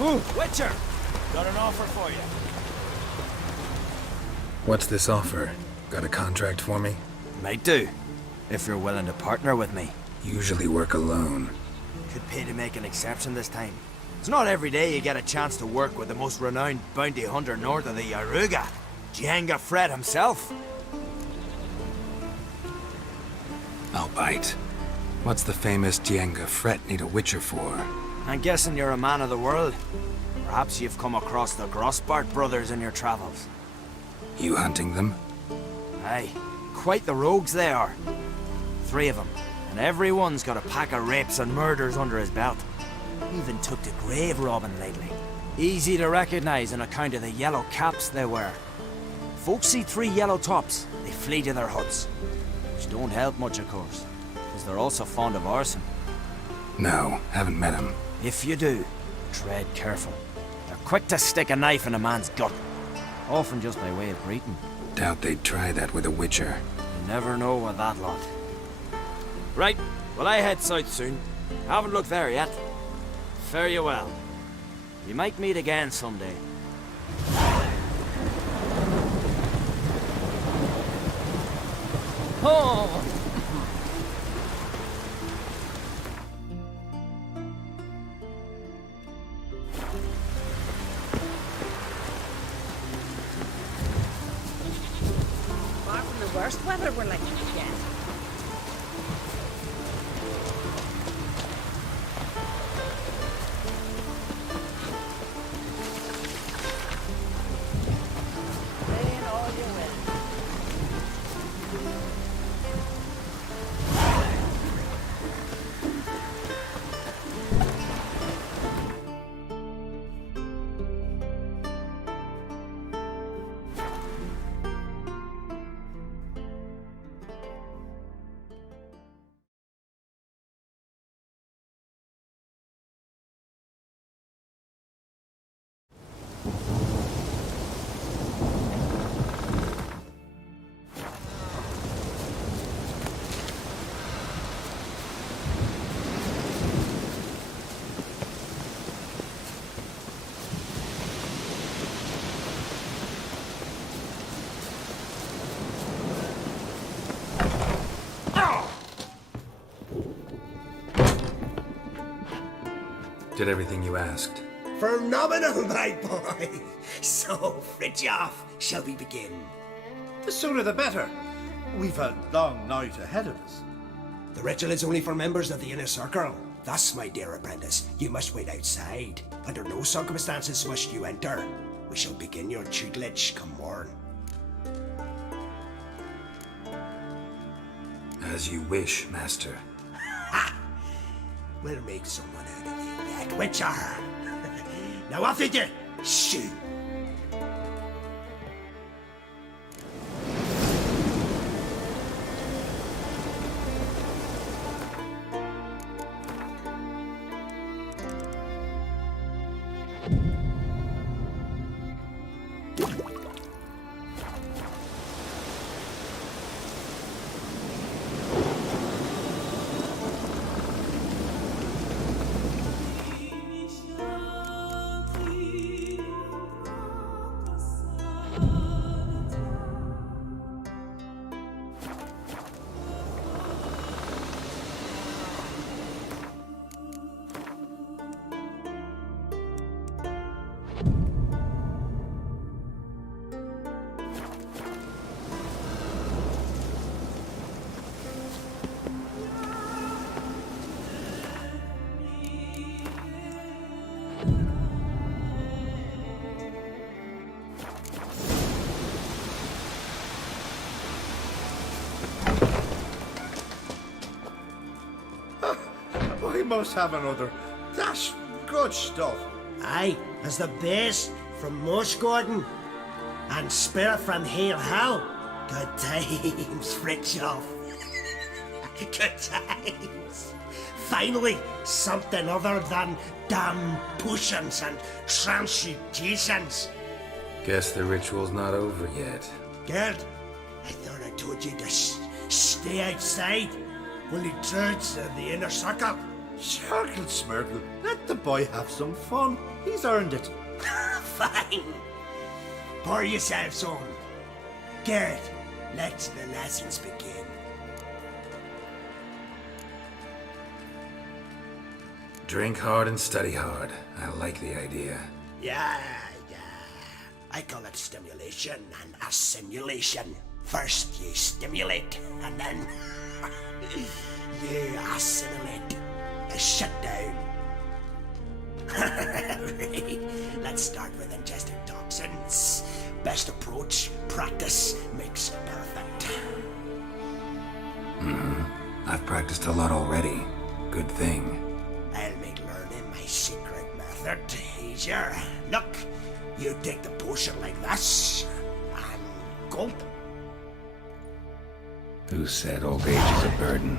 Ooh, Witcher! Got an offer for you. What's this offer? Got a contract for me? Might do, if you're willing to partner with me. Usually work alone. Could pay to make an exception this time. It's not every day you get a chance to work with the most renowned bounty hunter north of the Yaruga, Jenga Fred himself. I'll bite. What's the famous Jenga Fred need a witcher for? I'm guessing you're a man of the world. Perhaps you've come across the Grossbart brothers in your travels. You hunting them? Aye, quite the rogues they are. 3 of them, and every one's got a pack of rapes and murders under his belt. Even took to grave robbing lately. Easy to recognize on account of the yellow caps they wear. Folks see 3 yellow tops, they flee to their huts. Which don't help much, of course, because they're also fond of arson. No, haven't met him. If you do, tread careful. They're quick to stick a knife in a man's gut. Often just by way of greeting. Doubt they'd try that with a witcher. You never know with that lot. Right, well I head south soon. Haven't looked there yet. Fare you well. We might meet again someday. Oh! Far from the worst weather we're likely to get. Playing all you will. Did everything you asked. Phenomenal, my boy! So, Fridtjof, shall we begin? The sooner the better. We've a long night ahead of us. The ritual is only for members of the inner circle. Thus, my dear apprentice, you must wait outside. Under no circumstances must you enter. We shall begin your tutelage come morn. As you wish, master. Ha! We'll make someone out of you yet, Witcher. Now off with you! Shoot! We must have another. That's good stuff. Aye, as the base from Mosh Gordon and Spirit from Hale Hell. Good times, Fridtjof. Good times. Finally, something other than damn potions and transmutations. Guess the ritual's not over yet. Gerd, I thought I told you to stay outside. Only druids in the inner circle. Circle, Smirtle. Let the boy have some fun. He's earned it. Fine. Pour yourself some. Garrett, let the lessons begin. Drink hard and study hard. I like the idea. Yeah. I call it stimulation and assimilation. First you stimulate, and then you assimilate. Shut down. Let's start with ingesting toxins. Best approach, practice makes perfect. I've practiced a lot already. Good thing. I'll make learning my secret method easier. Look, you take the potion like this, and gulp. Who said old age is a burden?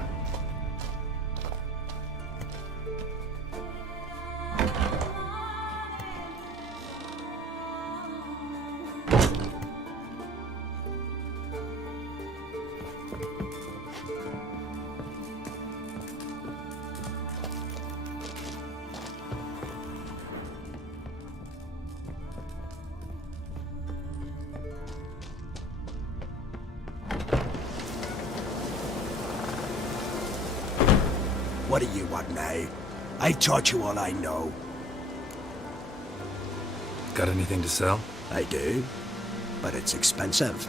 What do you want now? I taught you all I know. Got anything to sell? I do, but it's expensive.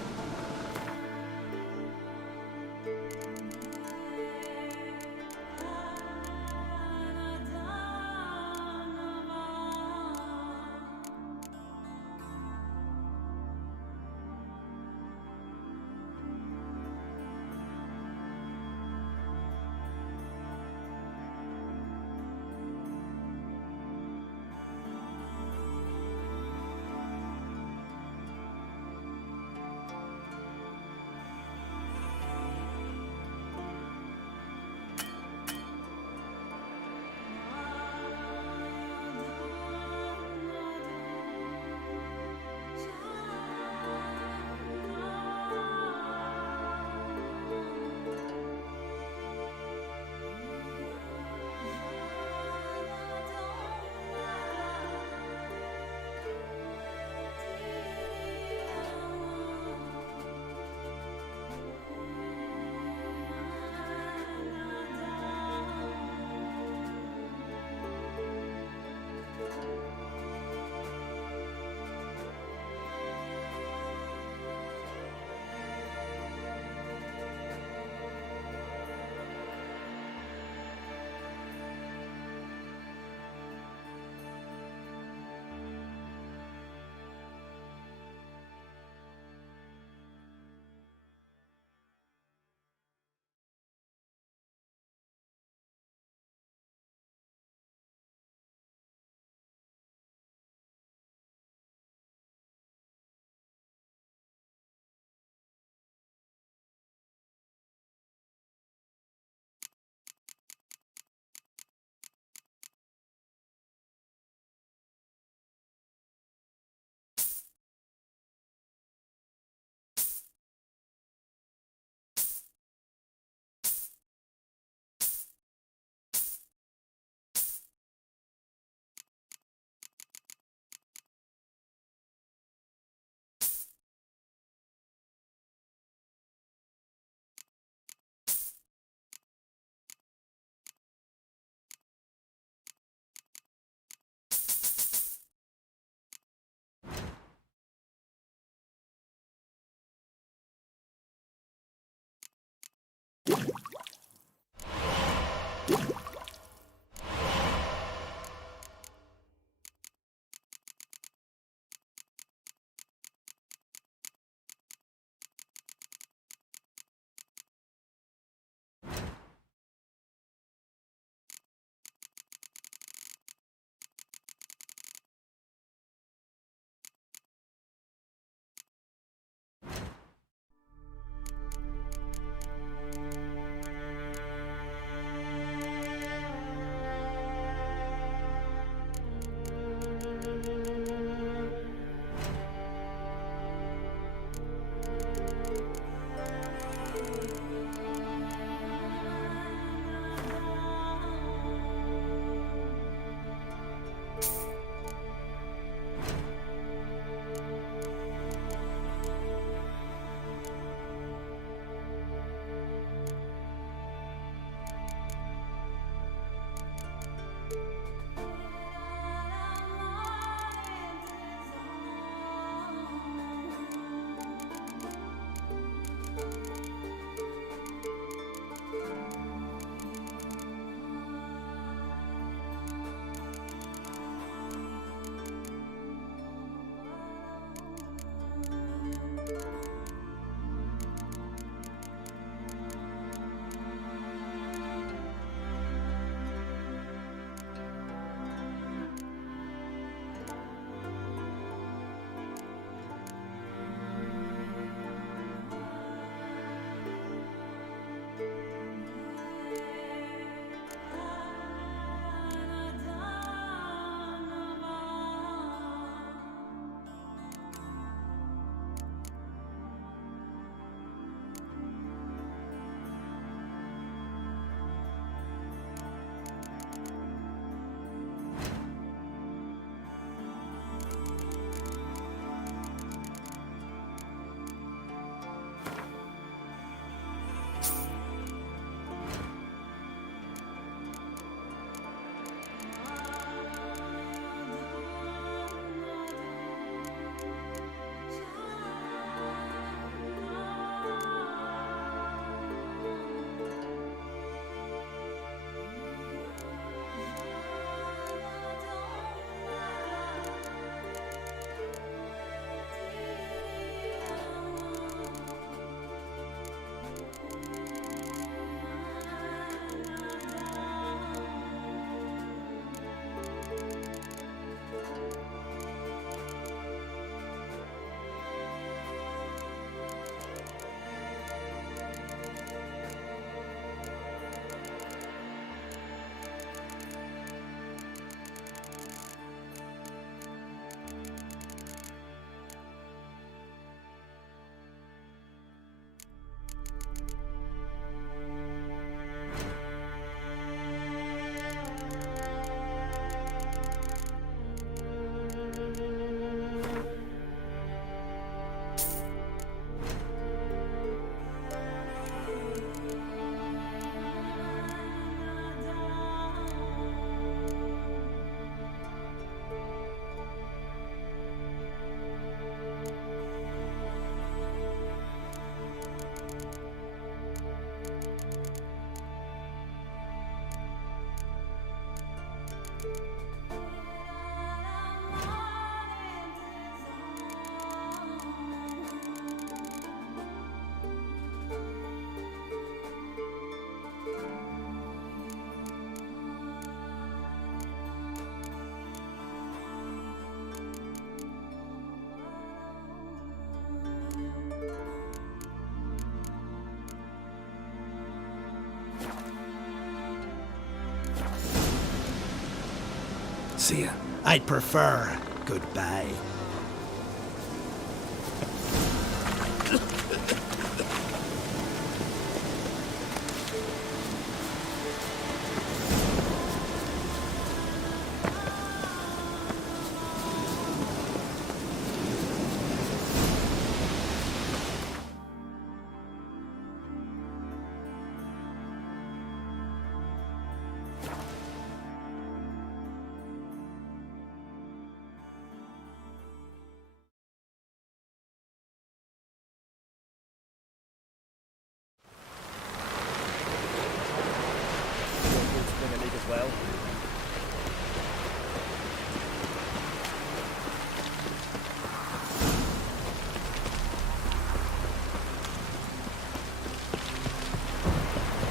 see ya. I'd prefer goodbye.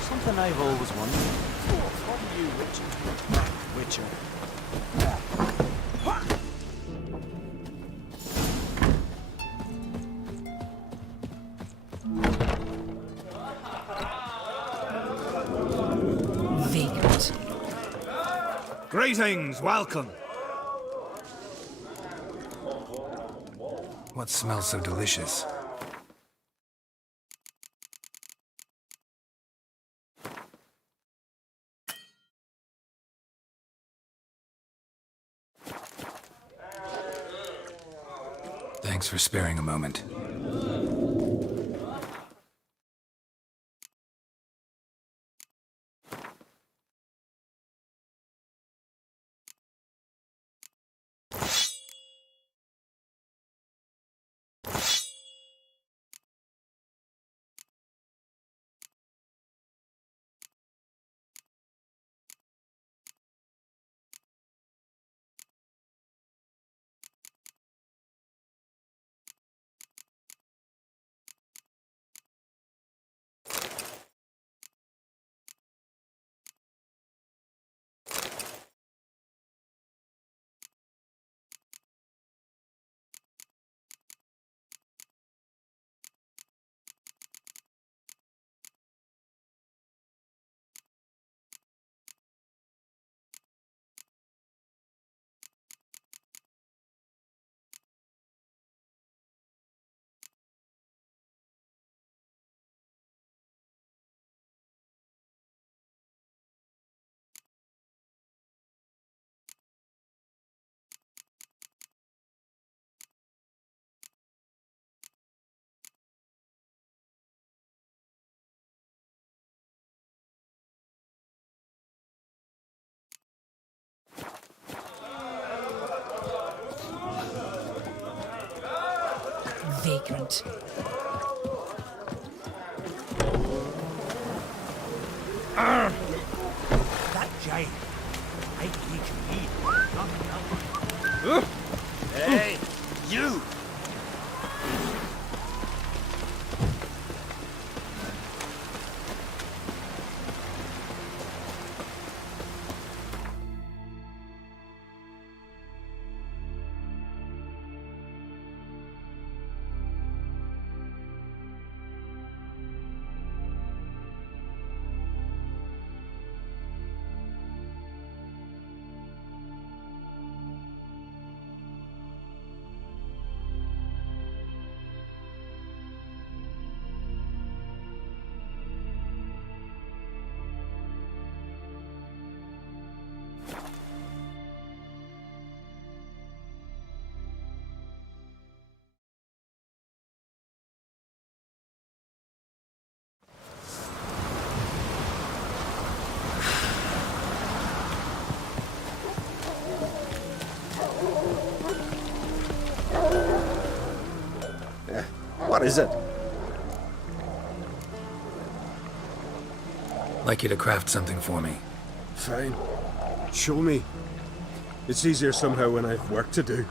Something I've always wondered. What are you, Witcher? Vagrant. Greetings, welcome. What smells so delicious? Thanks for sparing a moment. Vagrant. That giant. I need to eat. Not that one. Hey, you! What is it? Like you to craft something for me. Fine. Show me. It's easier somehow when I've work to do.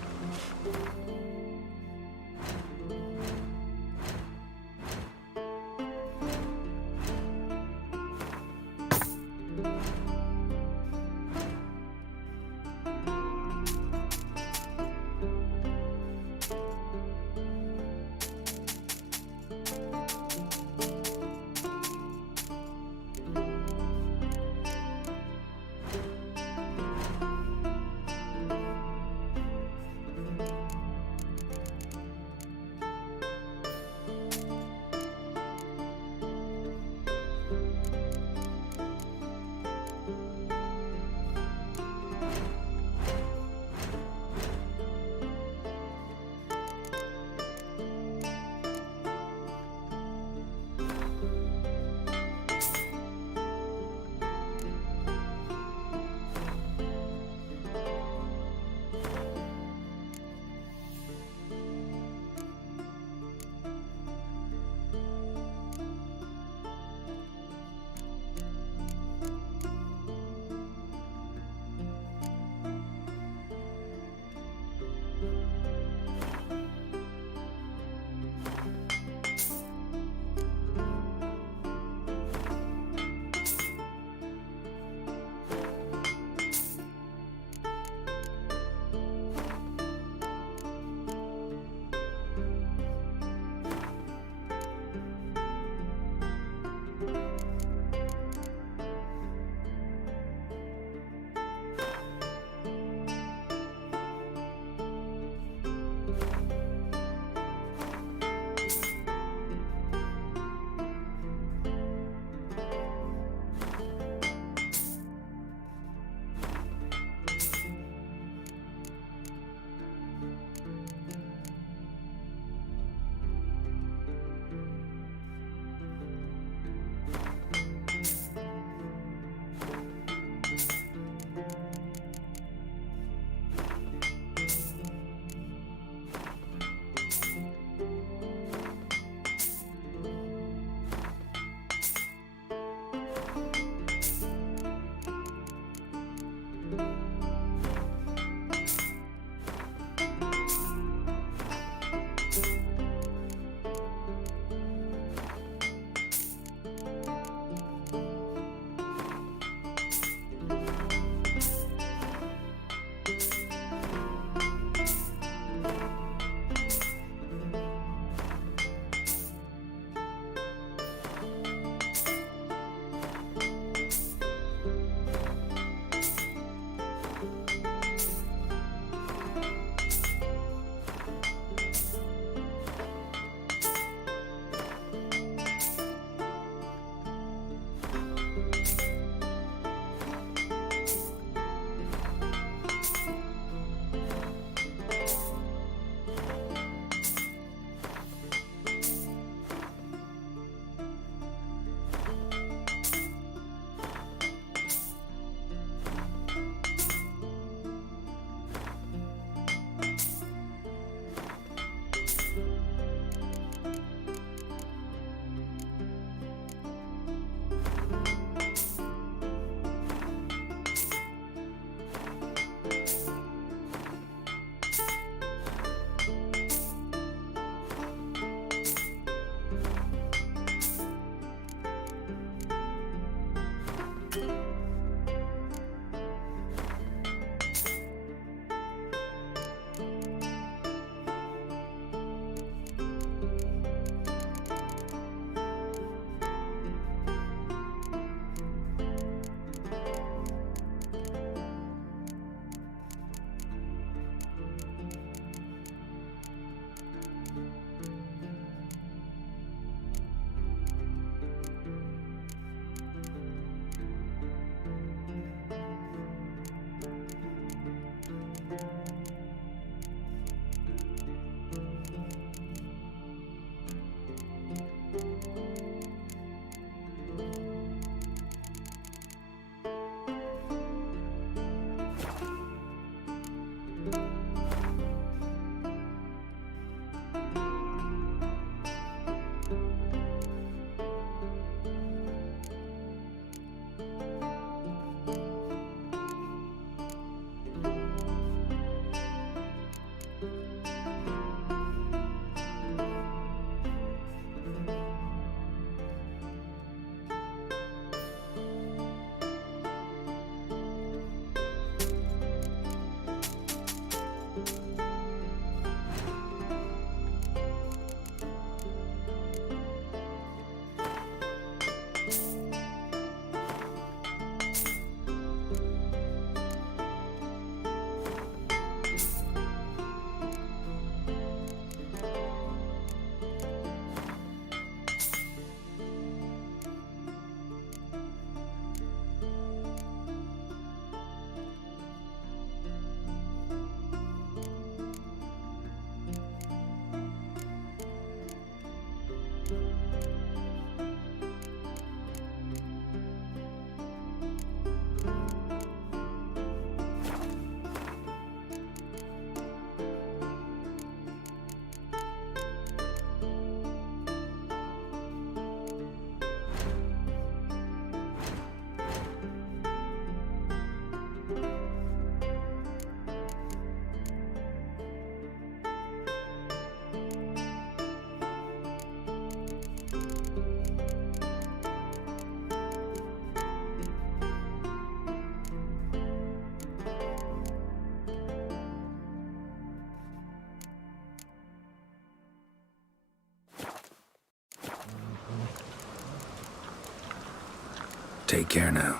Take care now.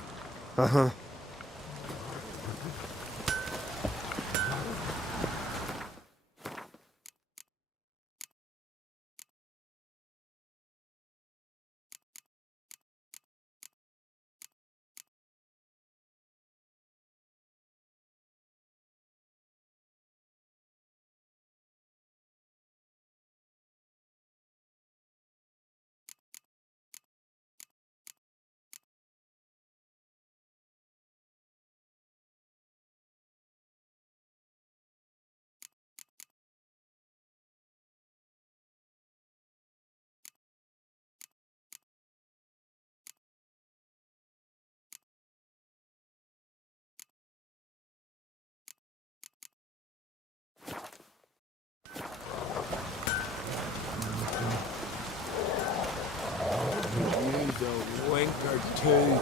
Uh-huh. A wink or two.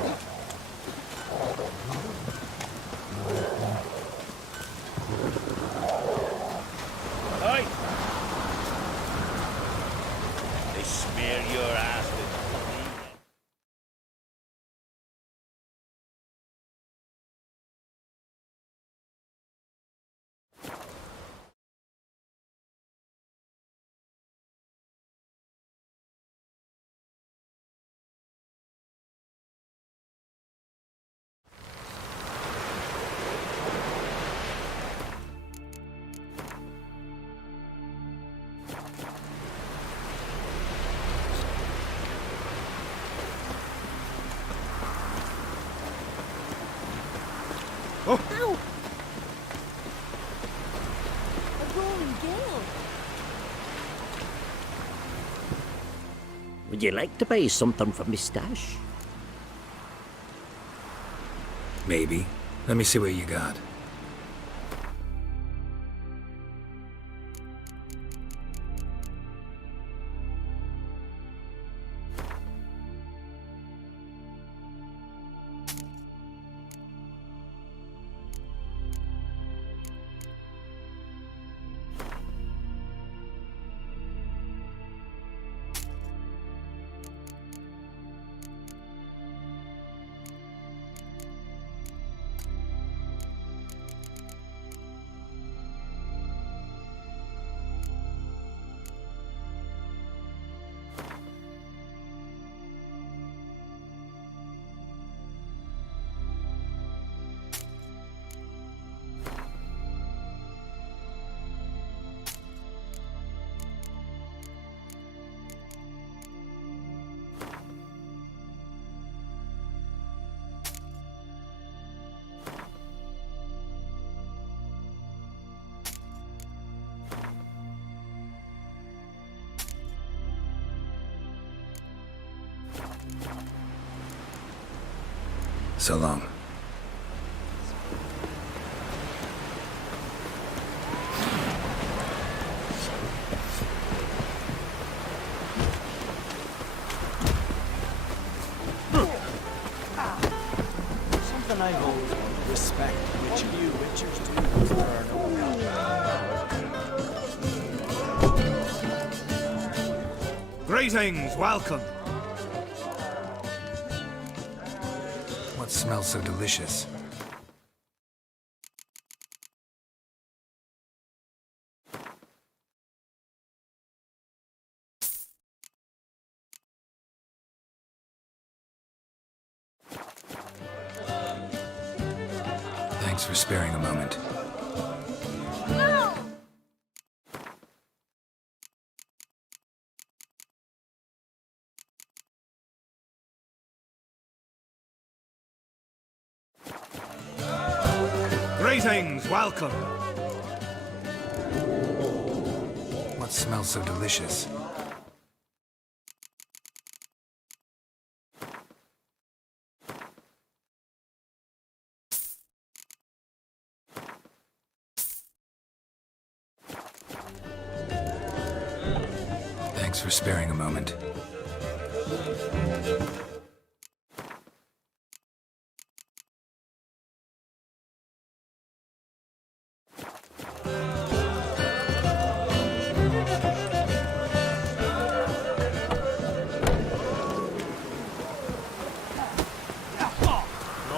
Oh! Ow! A roaring gale. Would you like to buy something from me stash? Maybe. Let me see what you got. So long. Something I hold in respect, which you witchers do, as there are no. Greetings, welcome. What smells so delicious? Thanks for sparing a moment. Greetings, welcome. What smells so delicious? Thanks for sparing a moment.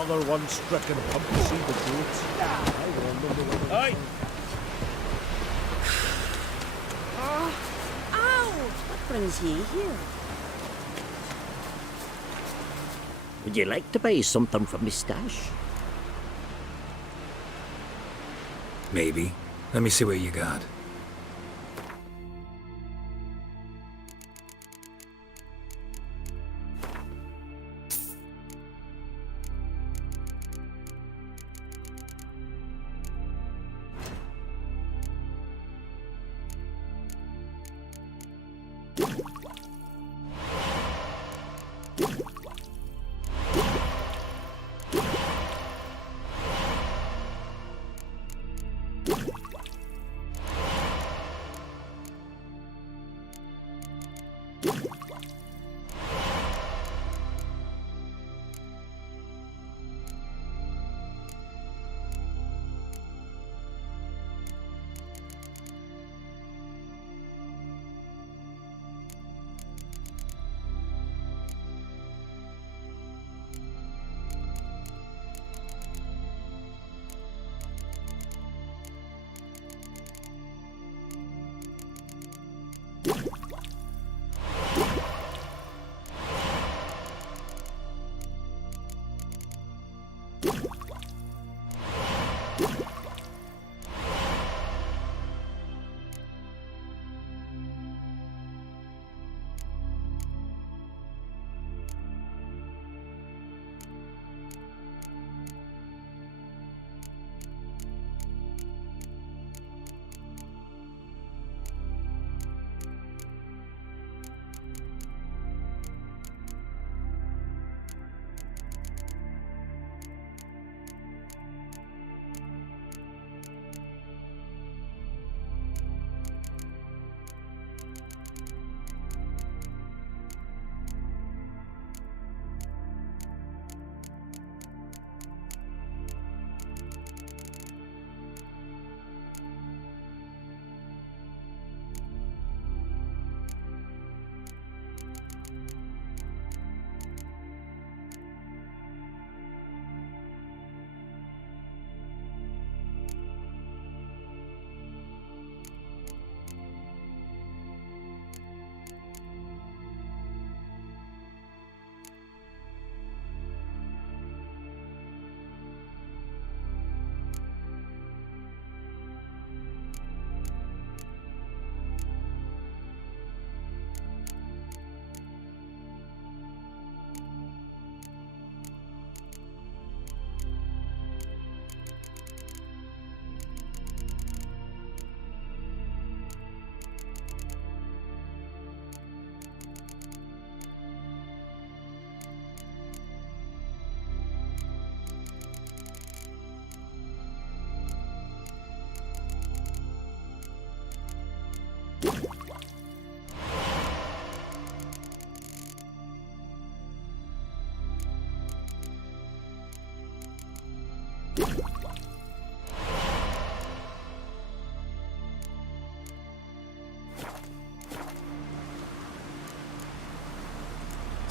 Another one stricken pump to see the goats. I wonder whether... Aye! Ow! What brings ye here? Would you like to buy something from me stash? Maybe. Let me see what you got.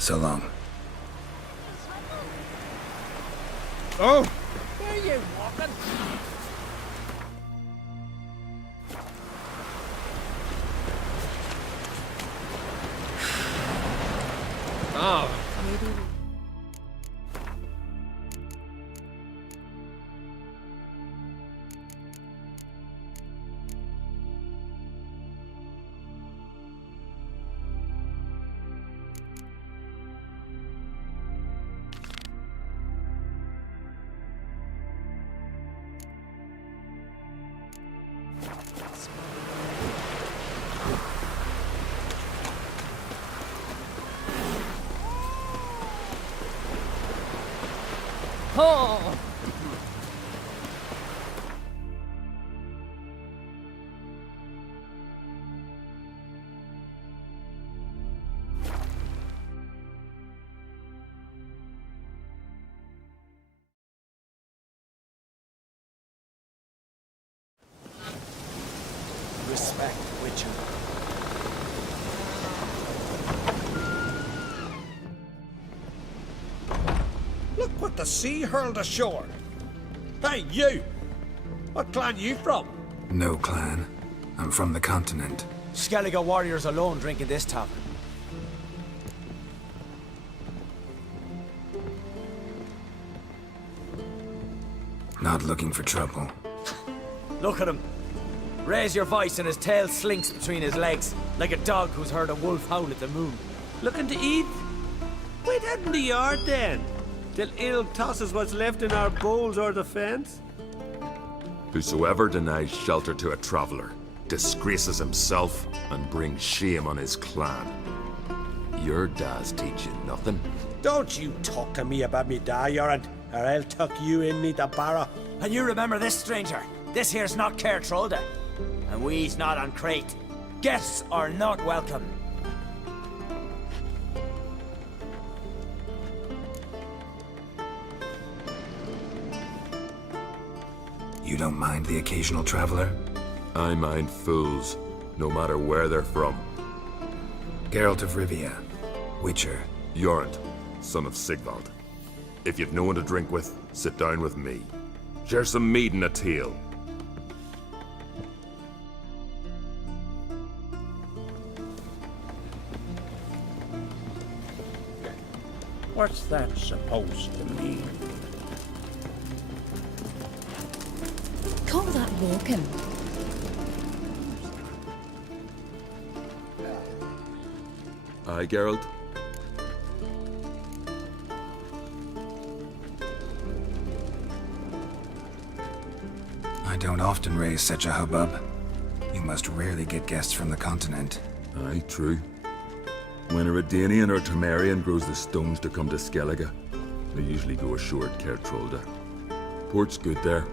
So long. Oh! Where are you walking? Oh. Oh! Respect, Witcher. Look what the sea hurled ashore. Hey, you! What clan you from? No clan. I'm from the continent. Skellige warriors alone drink in this tavern. Not looking for trouble. Look at him. Raise your voice and his tail slinks between his legs, like a dog who's heard a wolf howl at the moon. Looking to eat? Wait out in the yard then, till ill tosses what's left in our bowls or the fence. Whosoever denies shelter to a traveller disgraces himself and brings shame on his clan. Your dad's teach you nothing. Don't you talk to me about me da, Yoran, or I'll tuck you in me the barra. And you remember this, stranger. This here's not Cair Trolda, and we's not on Crete. Guests are not welcome. You don't mind the occasional traveler? I mind fools, no matter where they're from. Geralt of Rivia, Witcher. Jorund, son of Sigvald. If you've no one to drink with, sit down with me. Share some mead and a tale. What's that supposed to mean? Call that walking. Aye, Geralt? I don't often raise such a hubbub. You must rarely get guests from the continent. Aye, true. When a Redanian or Temerian grows the stones to come to Skellige, they usually go ashore at Cair Trolda. Port's good there.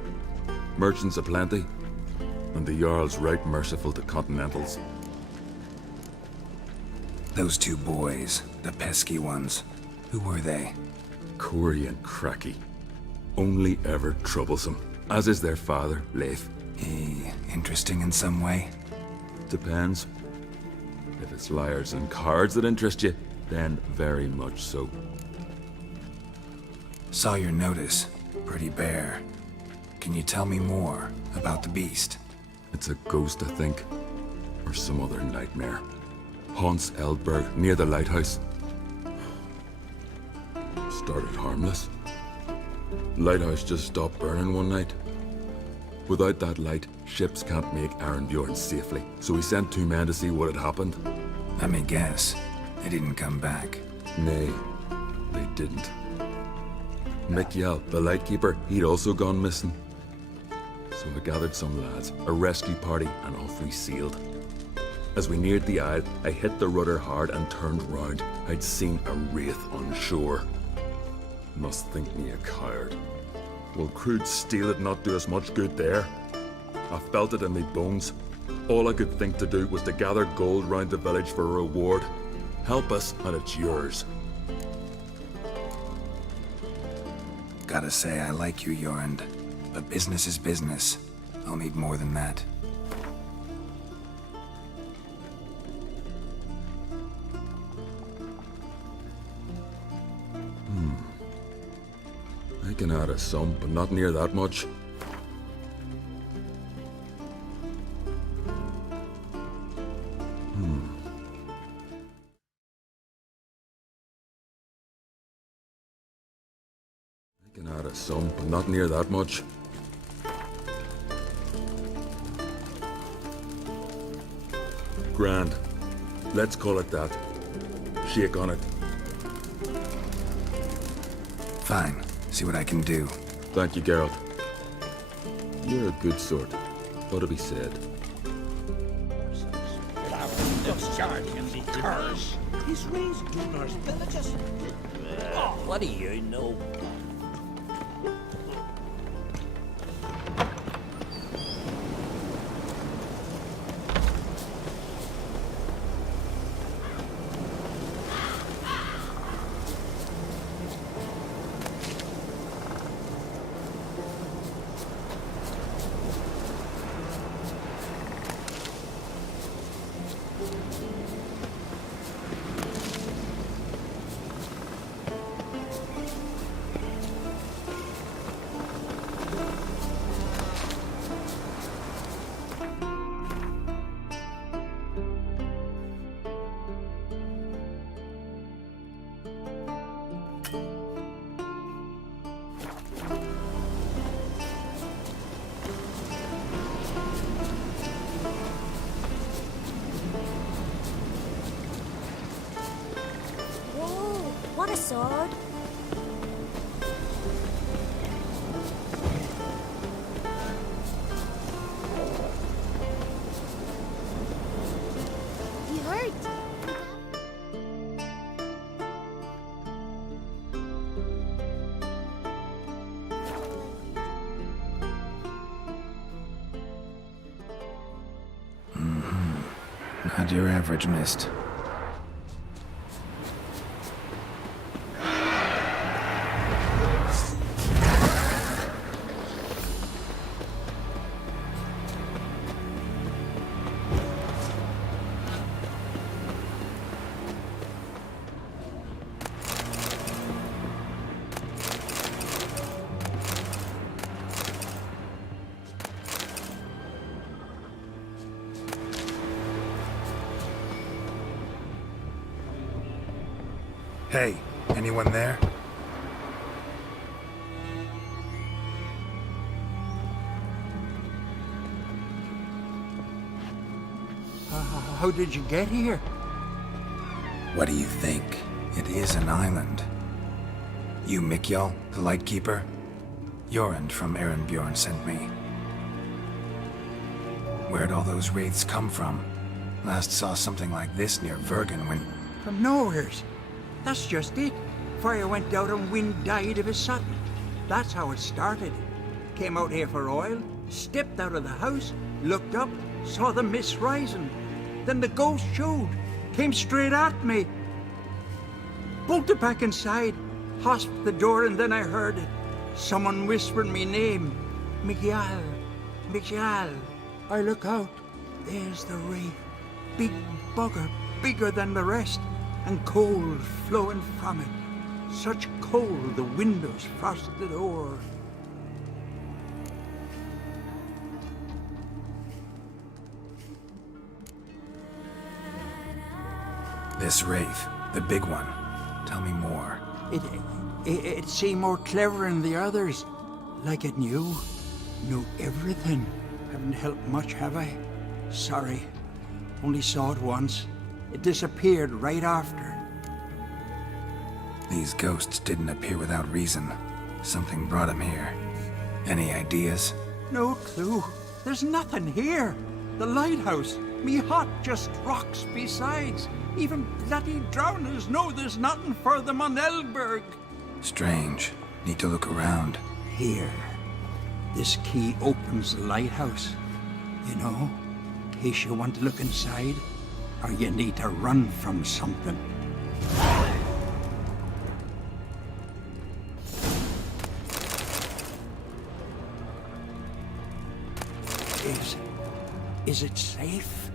Merchants aplenty. And the Jarl's right merciful to continentals. Those two boys, the pesky ones, who were they? Corey and Cracky. Only ever troublesome. As is their father, Leif. He interesting in some way? Depends. If it's liars and cards that interest you, then very much so. Saw your notice. Pretty bare. Can you tell me more about the beast? It's a ghost, I think. Or some other nightmare. Haunts Eldberg, near the lighthouse. Started harmless. Lighthouse just stopped burning one night. Without that light, ships can't make Arenbjorn safely, so we sent 2 men to see what had happened. Let me guess. They didn't come back. Nay, they didn't. Mikjal, the lightkeeper, he'd also gone missing. So I gathered some lads, a rescue party, and off we sailed. As we neared the isle, I hit the rudder hard and turned round. I'd seen a wraith on shore. Must think me a coward. Will crude steel it not do us much good there? I felt it in me bones. All I could think to do was to gather gold round the village for a reward. Help us, and it's yours. Gotta say, I like you, Jorund. But business is business. I'll need more than that. can add a some, but not near that much. I can add a some, but not near that much. Grand. Let's call it that. Shake on it. Fine. See what I can do. Thank you, Geralt. You're a good sort. Ought to be said. Discharge him, the curse. He's raised Gunnar's villages. What do you know? What a sword! You hurt? Not your average mist. Hey, anyone there? How did you get here? What do you think? It is an island. You Mikjal, the Lightkeeper? Jorund from Bjorn sent me. Where'd all those wraiths come from? Last saw something like this near Vergen when... From nowheres. That's just it. Fire went out and wind died of a sudden. That's how it started. Came out here for oil, stepped out of the house, looked up, saw the mist rising. Then the ghost showed, came straight at me. Bolted back inside, hosped the door, and then I heard it. Someone whispered me name. Mikjal. Mikjal. I look out. There's the wraith. Big bugger, bigger than the rest. And cold flowing from it. Such cold the windows frosted o'er. This wraith, the big one. Tell me more. It seemed more clever than the others. Like it knew everything. Haven't helped much, have I? Sorry. Only saw it once. It disappeared right after. These ghosts didn't appear without reason. Something brought them here. Any ideas? No clue. There's nothing here. The lighthouse, me hut, just rocks besides. Even bloody drowners know there's nothing for them on Elberg. Strange. Need to look around. Here. This key opens the lighthouse. You know, in case you want to look inside. Or you need to run from something. Is it safe?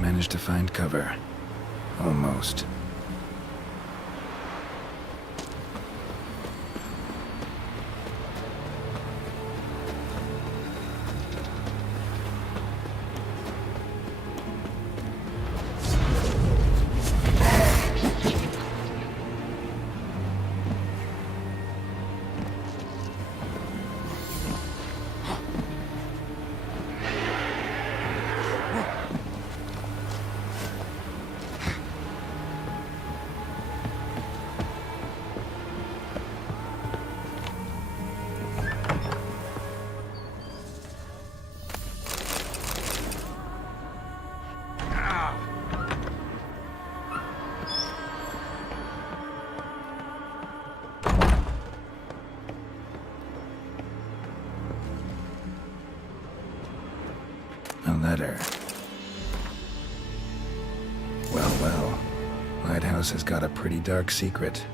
managed to find cover. Almost. A letter. Well, well. Lighthouse has got a pretty dark secret.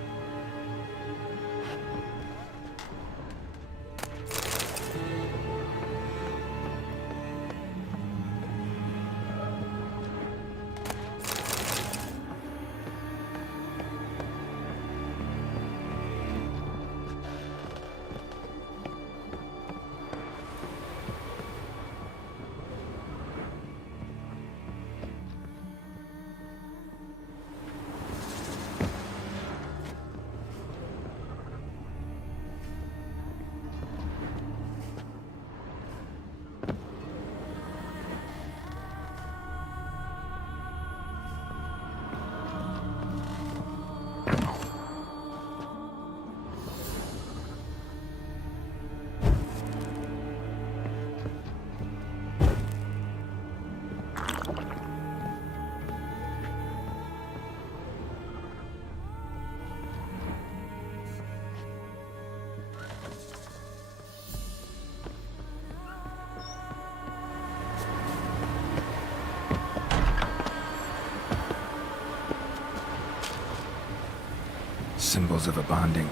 Symbols of a bonding.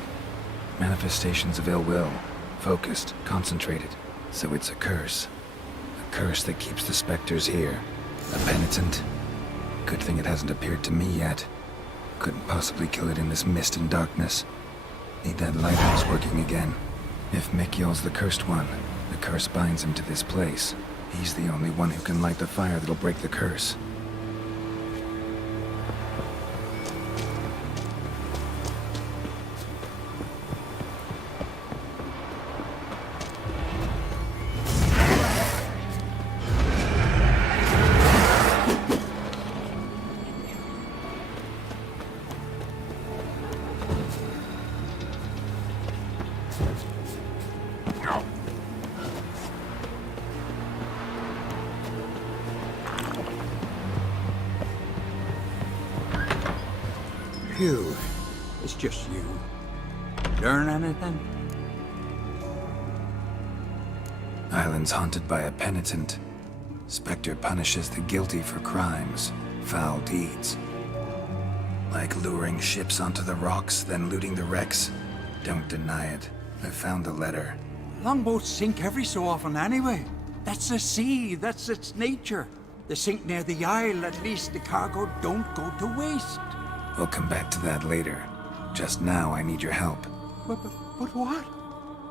Manifestations of ill will. Focused, concentrated. So it's a curse. A curse that keeps the specters here. A penitent. Good thing it hasn't appeared to me yet. Couldn't possibly kill it in this mist and darkness. Need that lighthouse working again. If Mikyol's the cursed one, the curse binds him to this place. He's the only one who can light the fire that'll break the curse. Phew. It's just you. Learn anything? Island's haunted by a penitent. Spectre punishes the guilty for crimes, foul deeds. Like luring ships onto the rocks, then looting the wrecks. Don't deny it. I found the letter. Longboats sink every so often anyway. That's the sea, that's its nature. They sink near the isle, at least the cargo don't go to waste. We'll come back to that later. Just now, I need your help. But what?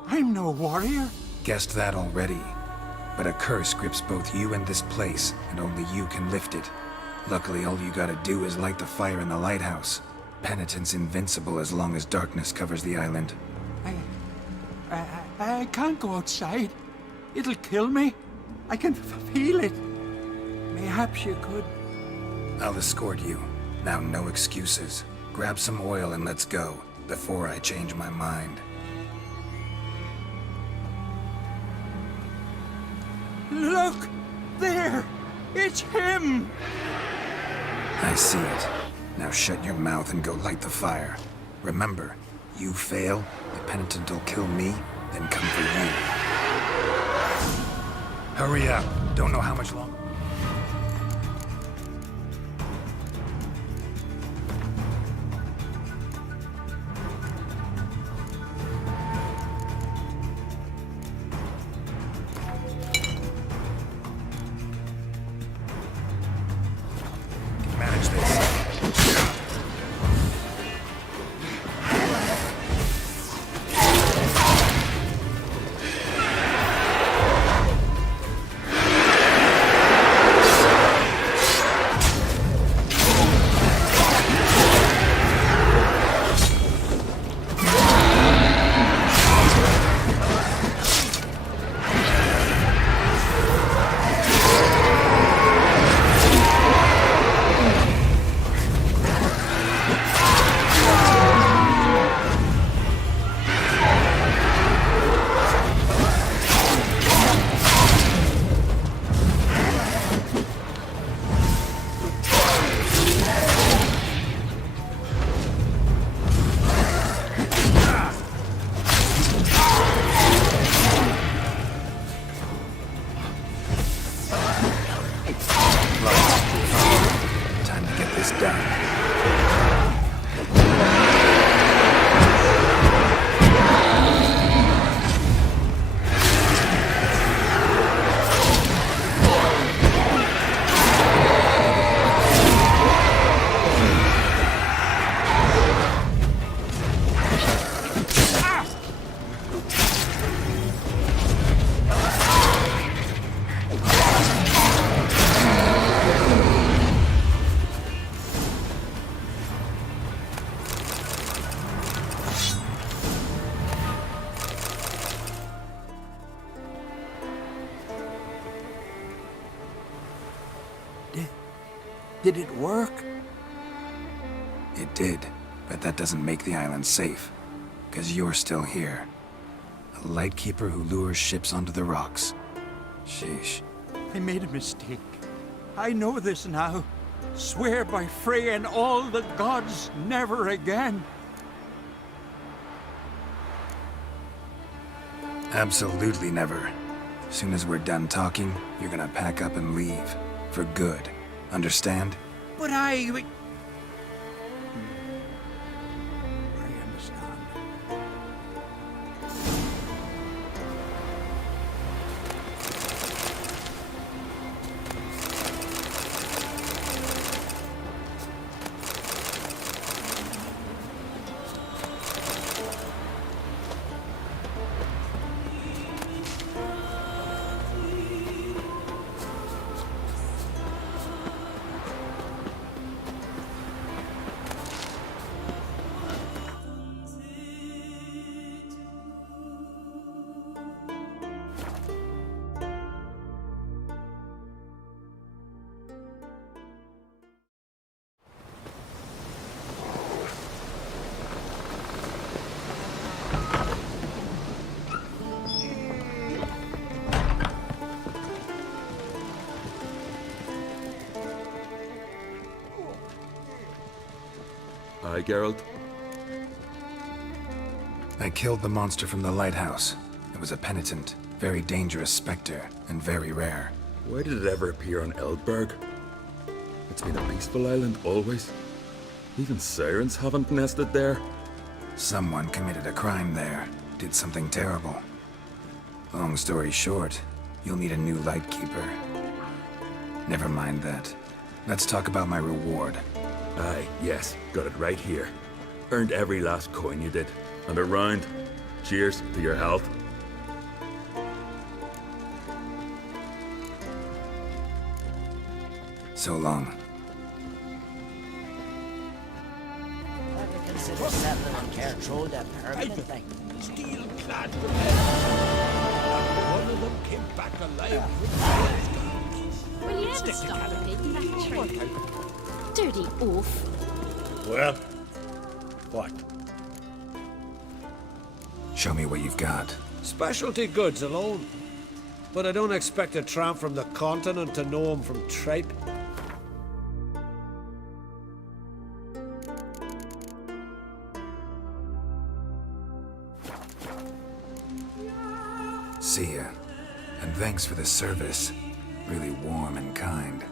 I'm no warrior. Guessed that already. But a curse grips both you and this place, and only you can lift it. Luckily, all you gotta do is light the fire in the lighthouse. Penitent's invincible as long as darkness covers the island. I can't go outside. It'll kill me. I can feel it. Mayhaps you could. I'll escort you. Now, no excuses. Grab some oil and let's go, before I change my mind. Look! There! It's him! I see it. Now shut your mouth and go light the fire. Remember, you fail, the penitent will kill me, then come for you. Hurry up. Don't know how much longer. done. Did it work? It did, but that doesn't make the island safe. Because you're still here. A lightkeeper who lures ships onto the rocks. Sheesh. I made a mistake. I know this now. Swear by Frey and all the gods, never again. Absolutely never. As soon as we're done talking, you're gonna pack up and leave. For good. Understand? But I understand. Aye, Geralt? I killed the monster from the lighthouse. It was a penitent, very dangerous specter, and very rare. Why did it ever appear on Eldberg? It's been a peaceful island, always. Even sirens haven't nested there. Someone committed a crime there. Did something terrible. Long story short, you'll need a new lightkeeper. Never mind that. Let's talk about my reward. Aye, yes, got it right here. Earned every last coin you did. And a round. Cheers to your health. So long. Ever consider settling in Care Troll a permanent thing? Steel-clad. One of them came back alive. Will you ever stop taking that tree? Dirty oaf. Well, what? Show me what you've got. Specialty goods alone. But I don't expect a tramp from the continent to know 'em from tripe. See ya. And thanks for the service. Really warm and kind.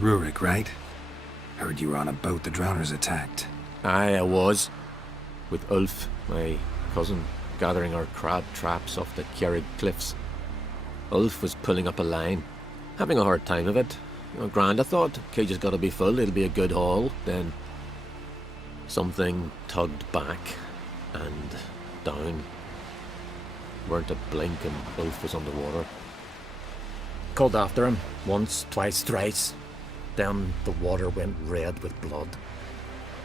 Rurik, right? Heard you were on a boat the drowners attacked. Aye, I was. With Ulf, my cousin, gathering our crab traps off the Kjerrig cliffs. Ulf was pulling up a line, having a hard time of it. Grand, I thought. Cage's gotta be full, it'll be a good haul. Then something tugged back and down. Weren't a blink and Ulf was underwater. Called after him, once, twice, thrice. Then the water went red with blood.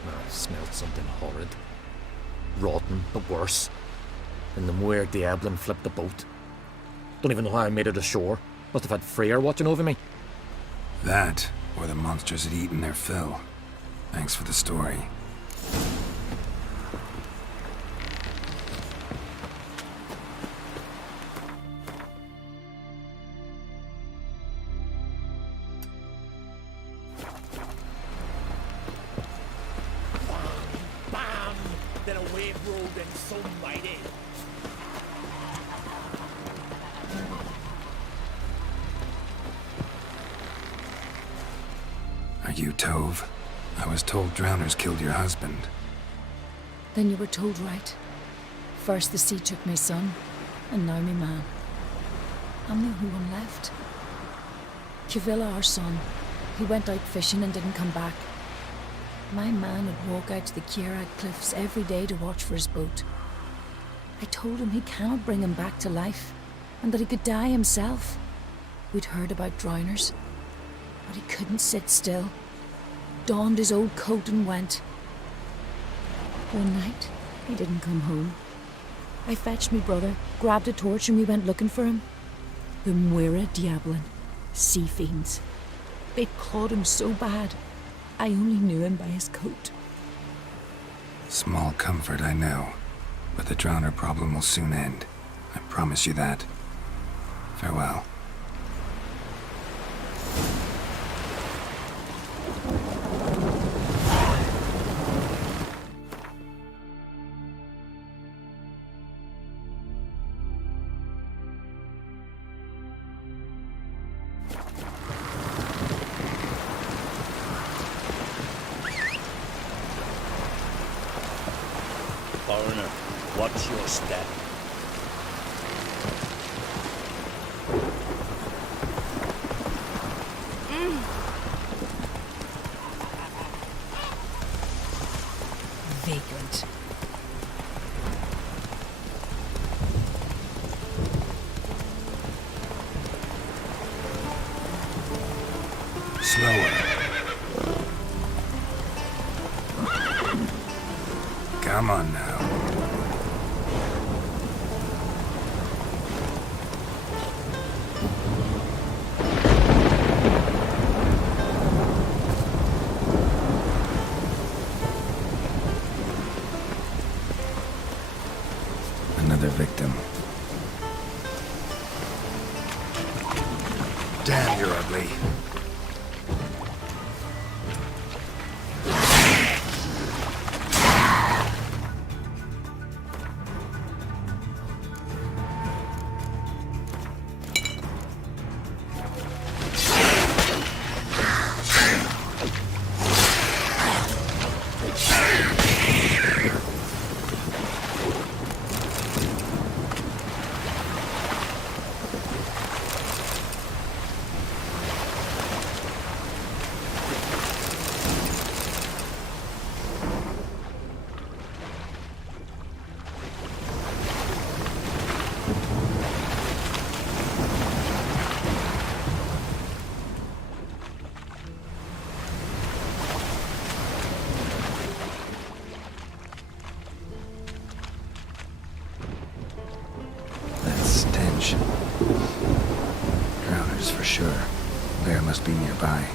I smelled something horrid. Rotten, but worse. And the where Diablin flipped the boat. Don't even know how I made it ashore. Must have had Freyr watching over me. That, or the monsters had eaten their fill. Thanks for the story. Bam! Then a wave rolled in so mighty. Are you Tove? I was told drowners killed your husband. Then you were told right. First the sea took my son, and now me man. I'm the only one left. Kivilla, our son, he went out fishing and didn't come back. My man would walk out to the Kierad cliffs every day to watch for his boat. I told him he cannot bring him back to life, and that he could die himself. We'd heard about drowners, but he couldn't sit still. Donned his old coat and went. One night, he didn't come home. I fetched me brother, grabbed a torch, and we went looking for him. The Muira Diablin, sea fiends. They'd clawed him so bad, I only knew him by his coat. Small comfort, I know. But the drowner problem will soon end. I promise you that. Farewell. Foreigner, watch your step. Vagrant. Slower. Come on now. Another victim. Damn, you're ugly. Drowners for sure. Bear must be nearby.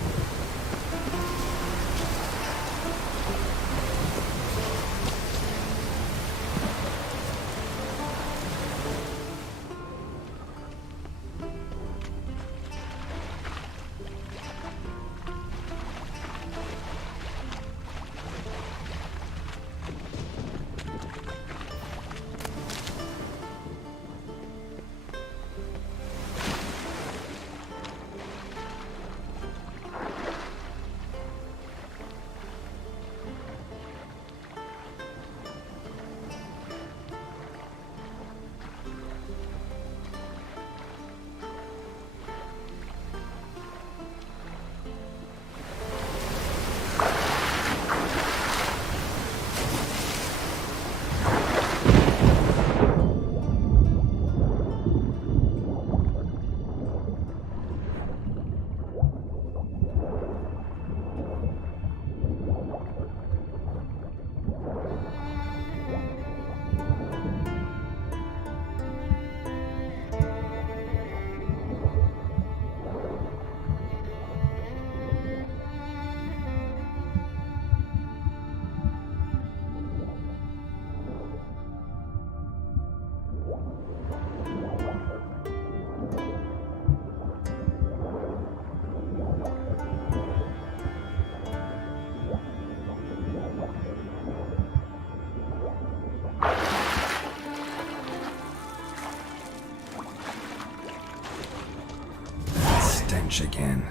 flesh again.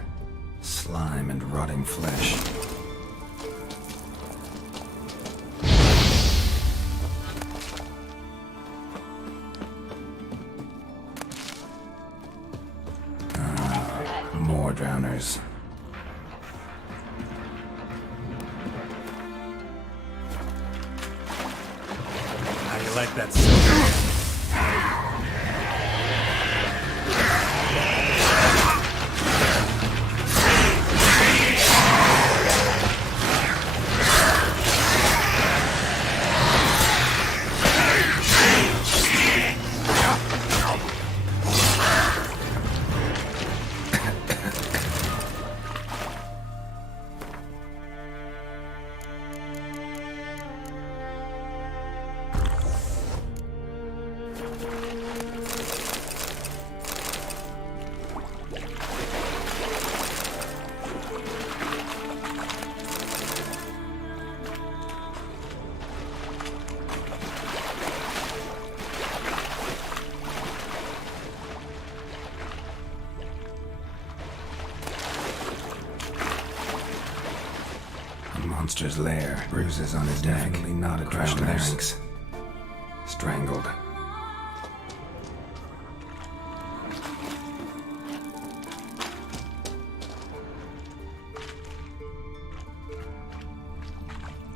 Slime and rotting flesh. More drowners. How do you like that silver? Monster's lair. Bruises on his neck. Definitely not a crushed larynx. Strangled.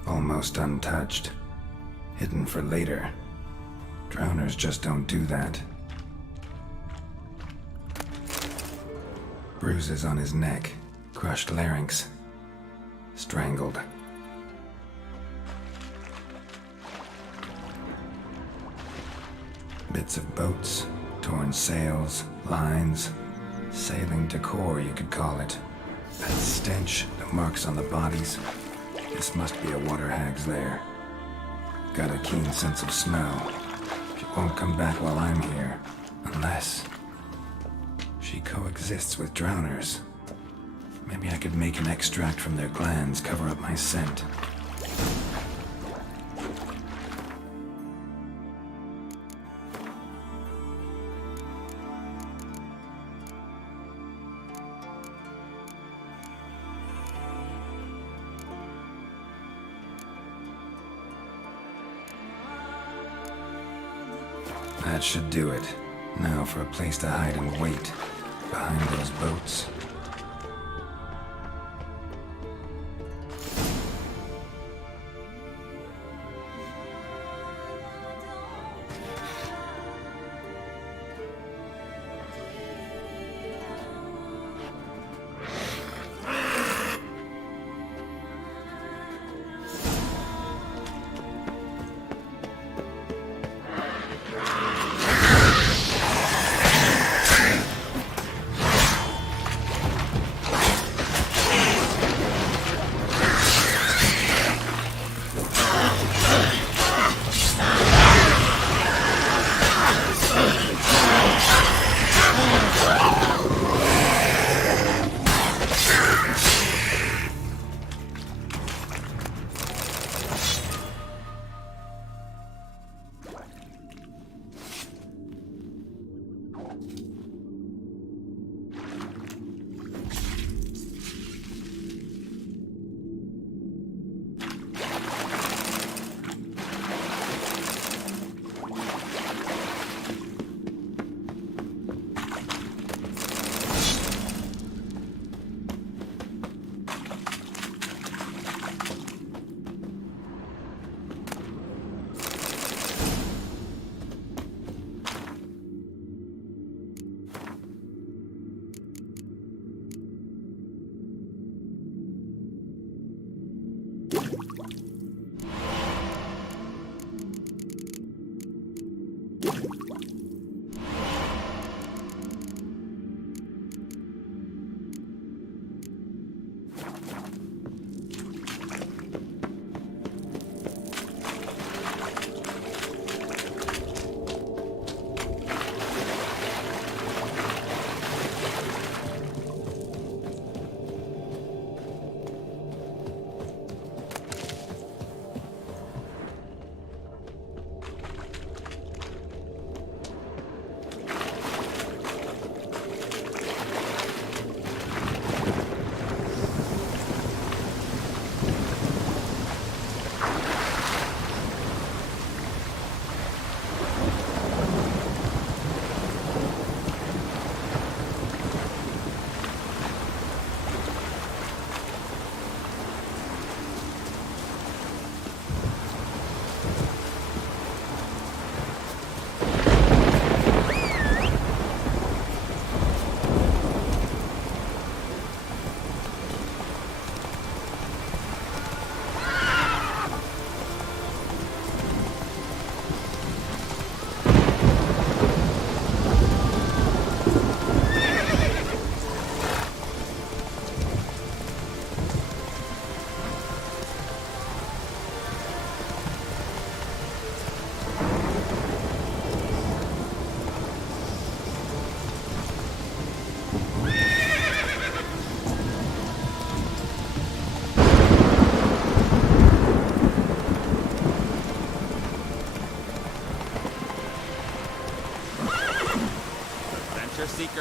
Almost untouched. Hidden for later. Drowners just don't do that. Bruises on his neck. Crushed larynx. Strangled. Bits of boats, torn sails, lines, sailing decor you could call it. That stench, the marks on the bodies. This must be a water hag's lair. Got a keen sense of smell. She won't come back while I'm here, unless she coexists with drowners. Maybe I could make an extract from their glands cover up my scent. That should do it. Now for a place to hide and wait. Behind those boats.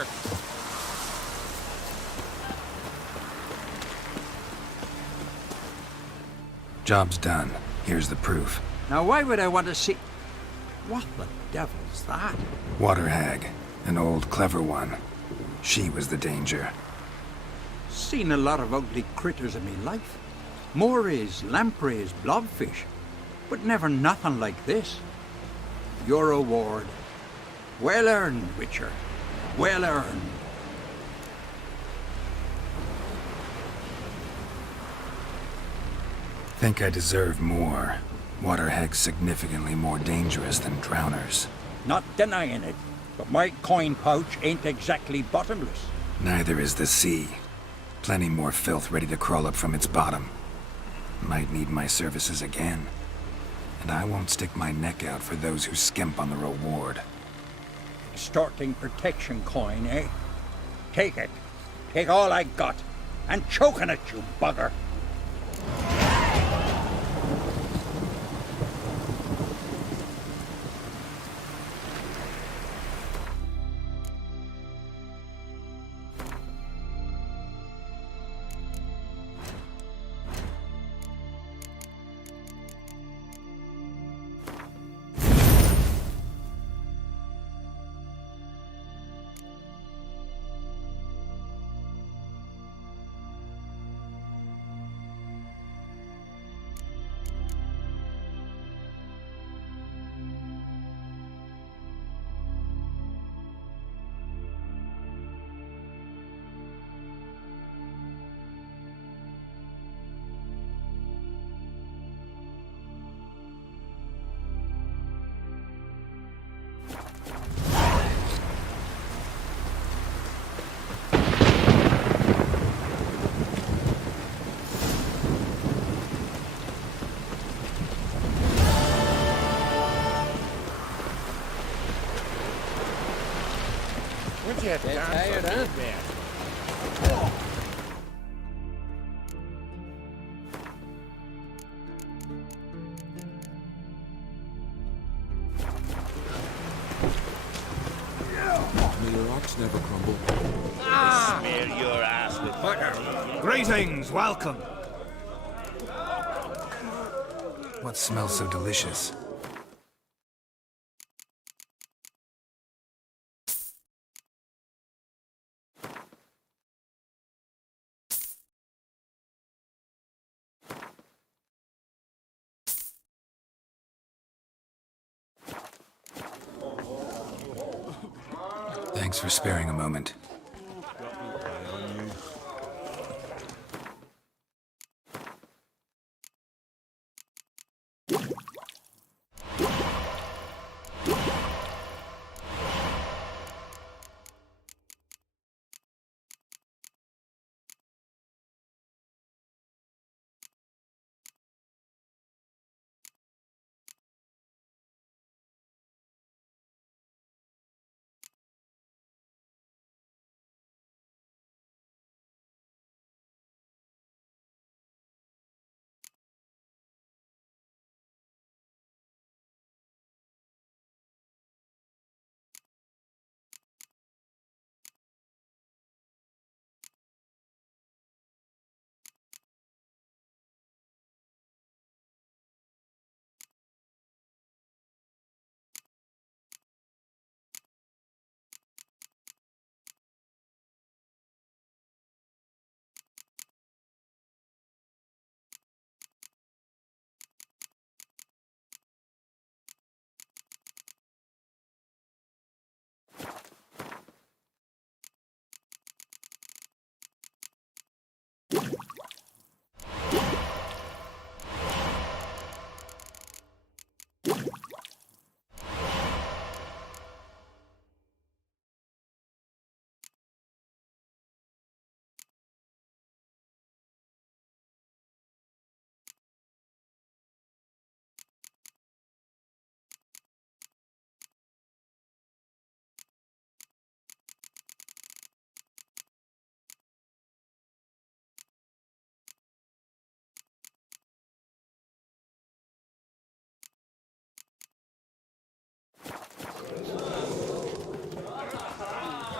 quicker. Job's done. Here's the proof. Now, why would I want to see... What the devil's that? Water hag. An old, clever one. She was the danger. Seen a lot of ugly critters in me life. Morays, lampreys, blobfish. But never nothing like this. Your reward. Well earned, Witcher. Well earned. Think I deserve more. Water hags significantly more dangerous than drowners. Not denying it, but my coin pouch ain't exactly bottomless. Neither is the sea. Plenty more filth ready to crawl up from its bottom. Might need my services again. And I won't stick my neck out for those who skimp on the reward. Extorting protection coin, eh? Take it. Take all I got. And choking it, you bugger. Get tired, huh? May your rocks never crumble. Smear your ass with butter. Greetings, welcome. What smells so delicious? Thanks for sparing a moment.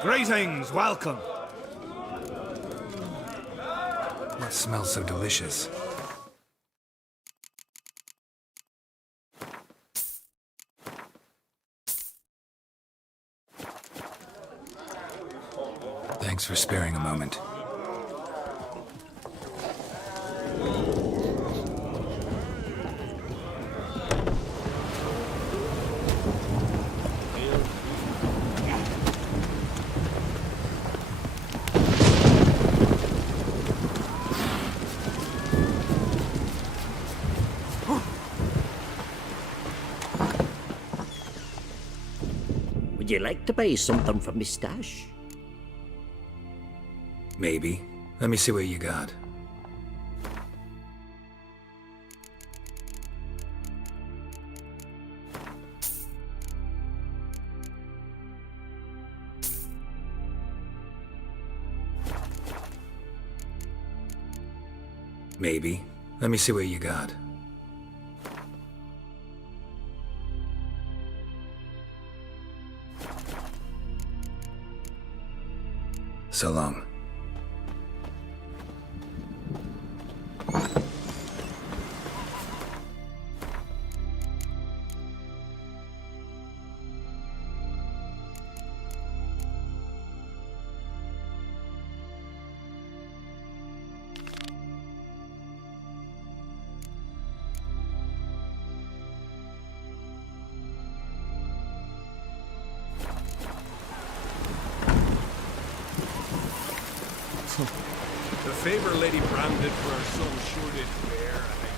Greetings, welcome. What smells so delicious? Thanks for sparing a moment. Would you like to buy something from me stash? Maybe. Let me see what you got. Maybe. Let me see what you got. So long. The favour Lady branded for her son sure did bear, I think.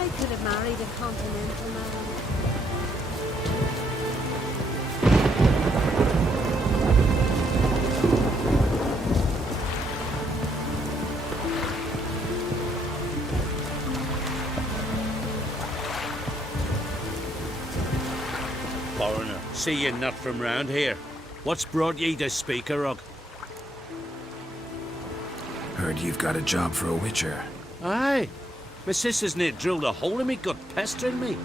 I could have married a continental man. Foreigner, see you not from round here. What's brought ye to Speaker Rug? Heard you've got a job for a witcher. Aye. My sister's near drilled a hole in me gut, pestering me.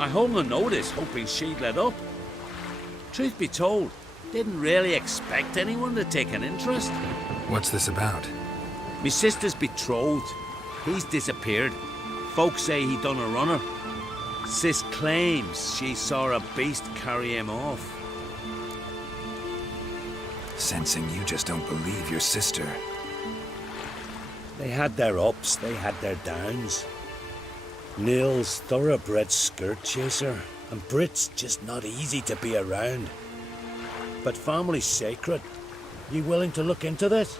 I hung a notice, hoping she'd let up. Truth be told, didn't really expect anyone to take an interest. What's this about? Me sister's betrothed. He's disappeared. Folks say he done a runner. Sis claims she saw a beast carry him off. Sensing you just don't believe your sister. They had their ups, they had their downs. Neil's thoroughbred skirt chaser, and Brit's just not easy to be around. But family's sacred. You willing to look into this?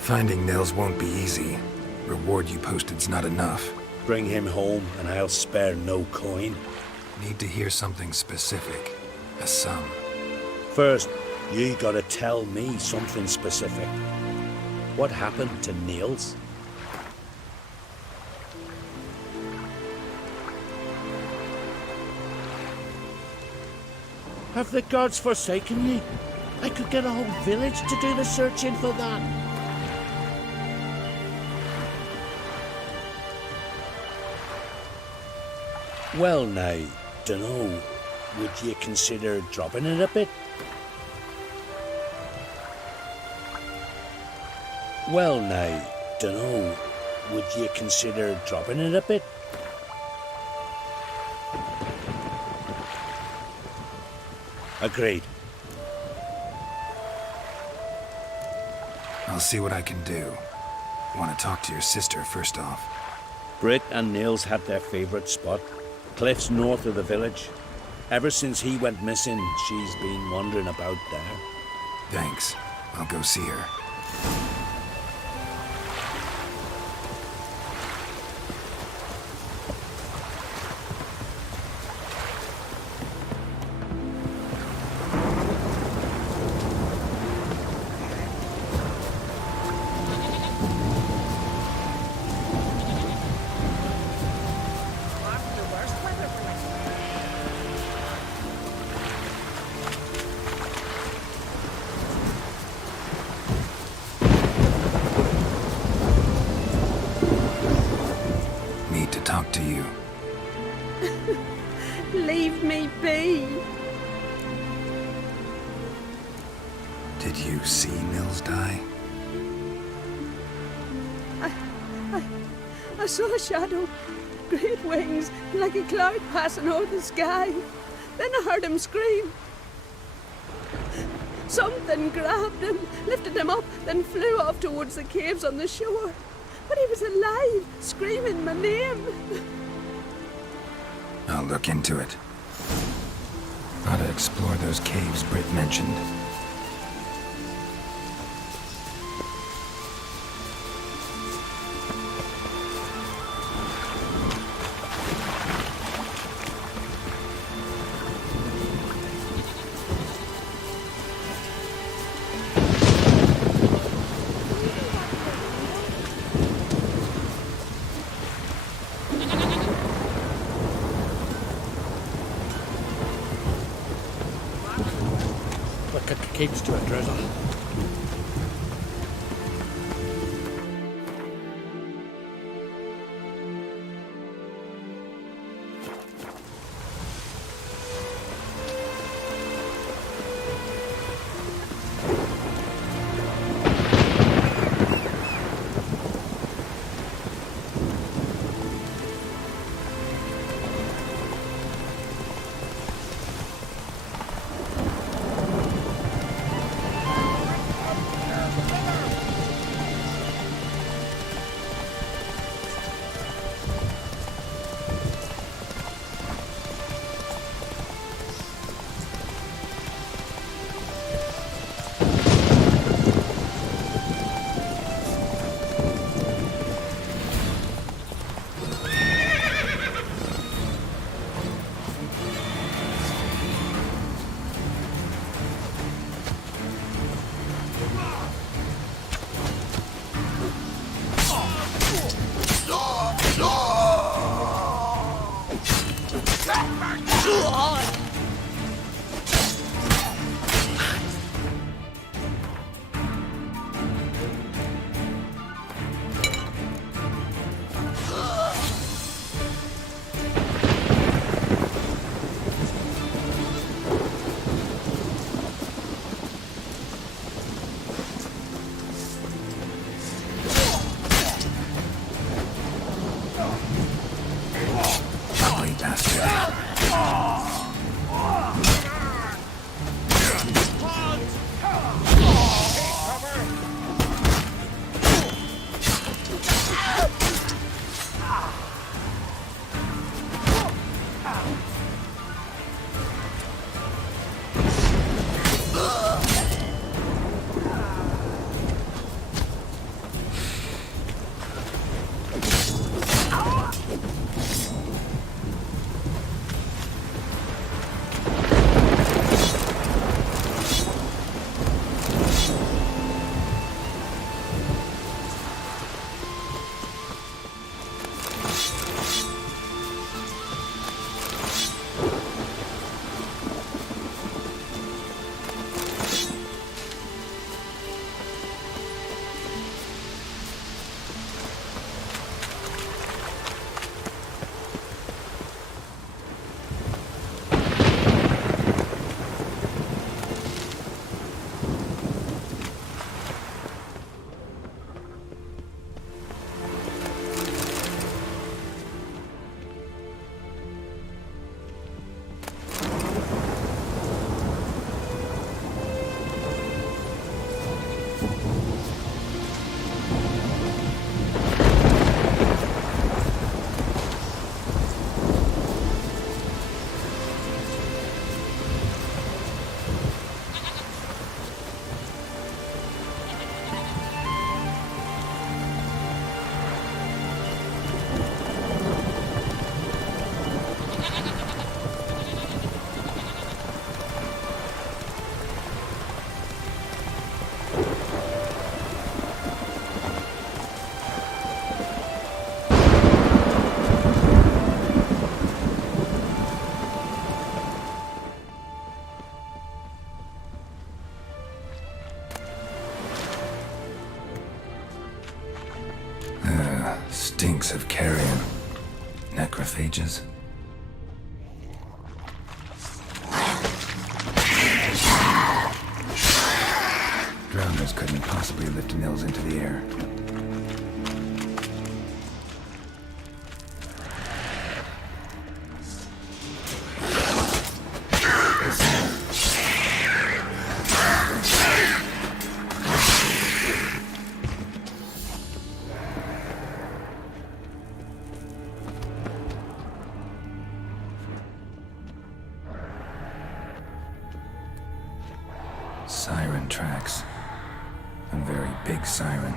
Finding Nils won't be easy. Reward you posted's not enough. Bring him home, and I'll spare no coin. Need to hear something specific. A sum. First, you gotta tell me something specific. What happened to Niels? Have the gods forsaken ye? I could get a whole village to do the searching for that. Well, now, dunno. Would you consider dropping it a bit? Well, now, dunno. Would you consider dropping it a bit? Agreed. I'll see what I can do. Want to talk to your sister first off. Britt and Nils had their favourite spot, cliffs north of the village. Ever since he went missing, she's been wandering about there. Thanks. I'll go see her. Talk to you. Leave me be. Did you see Nils die? I saw a shadow, great wings, like a cloud passing over the sky. Then I heard him scream. Something grabbed him, lifted him up, then flew off towards the caves on the shore. But he was alive, screaming my name. I'll look into it. Gotta explore those caves Britt mentioned. Keeps to a drizzle. stinks of carrion. Necrophages? Drowners couldn't possibly lift Nils into the air. Siren tracks. A very big siren.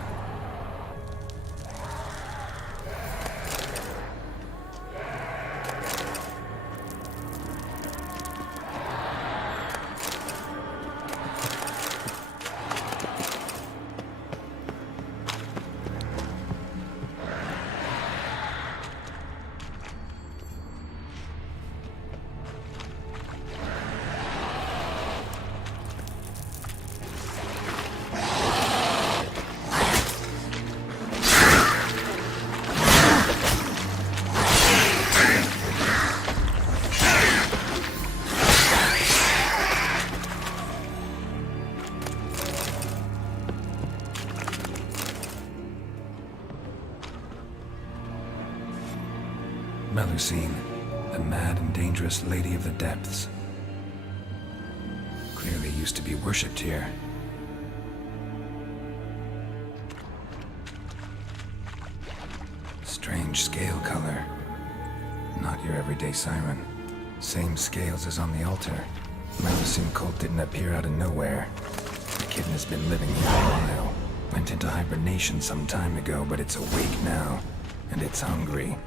Melusine, the mad and dangerous lady of the depths. Clearly used to be worshipped here. Strange scale color. Not your everyday siren. Same scales as on the altar. Melusine cult didn't appear out of nowhere. The kitten has been living here a while. Went into hibernation some time ago, but it's awake now. And it's hungry.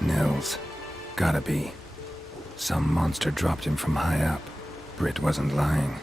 Nils. Gotta be. Some monster dropped him from high up. Britt wasn't lying.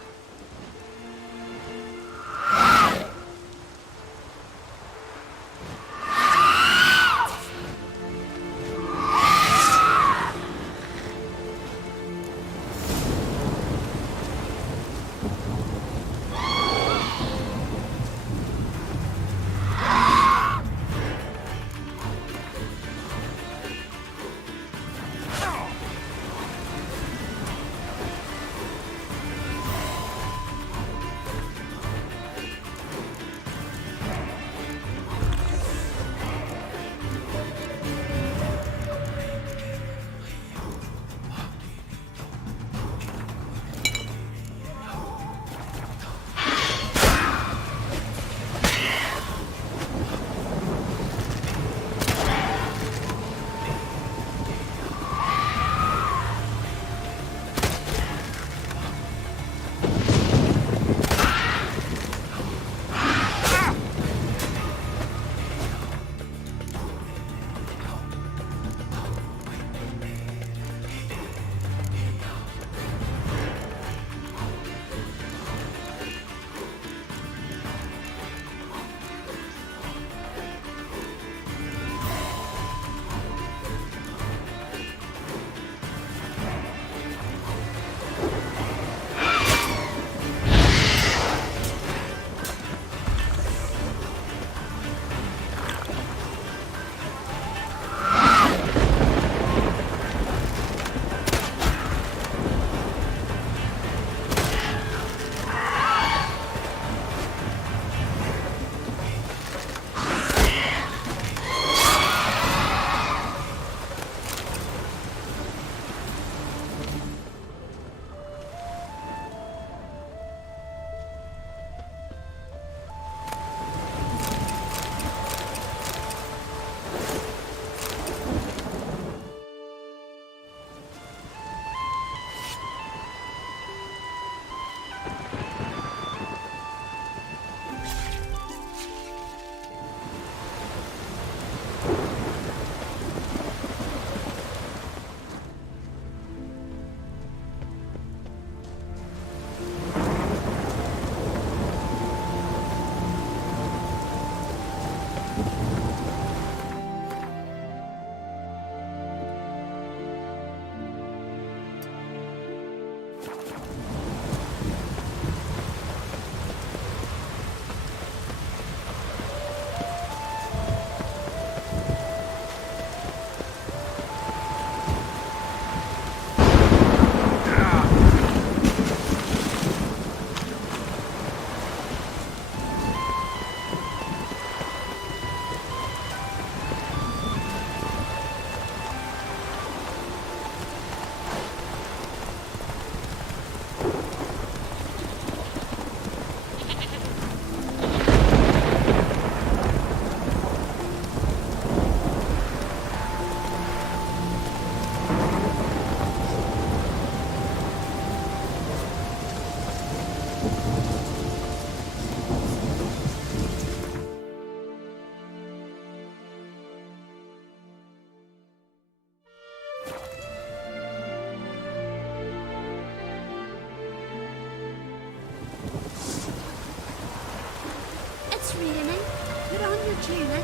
Gina.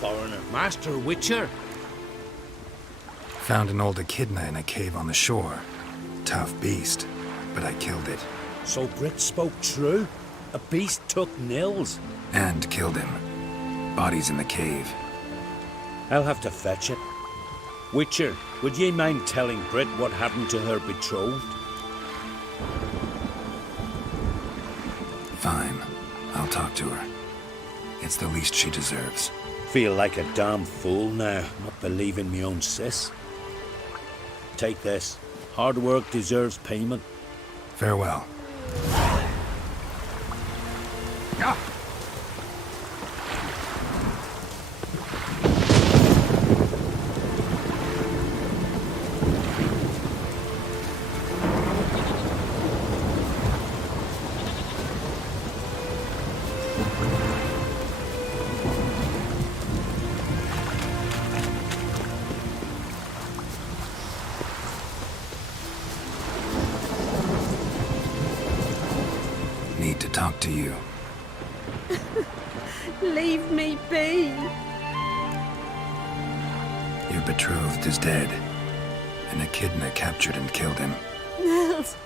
Foreigner. Master Witcher? Found an old echidna in a cave on the shore. Tough beast, but I killed it. So Brit spoke true? A beast took Nils? And killed him. Body's in the cave. I'll have to fetch it. Witcher, would ye mind telling Brit what happened to her betrothed? Fine. I'll talk to her. It's the least she deserves. Feel like a damn fool now, not believing me own sis. Take this. Hard work deserves payment. Farewell. Yeah. Need to talk to you. Leave me be. Your betrothed is dead. An echidna captured and killed him. Nels.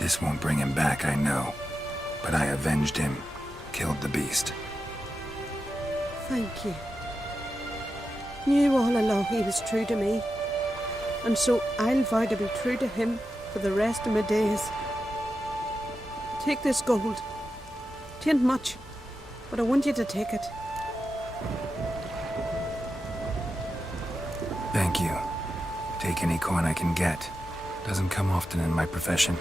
This won't bring him back, I know. But I avenged him. Killed the beast. Thank you. Knew all along he was true to me. And so I'll vow to be true to him for the rest of my days. Take this gold. 'Tain't much, but I want you to take it. Thank you. Take any coin I can get. Doesn't come often in my profession.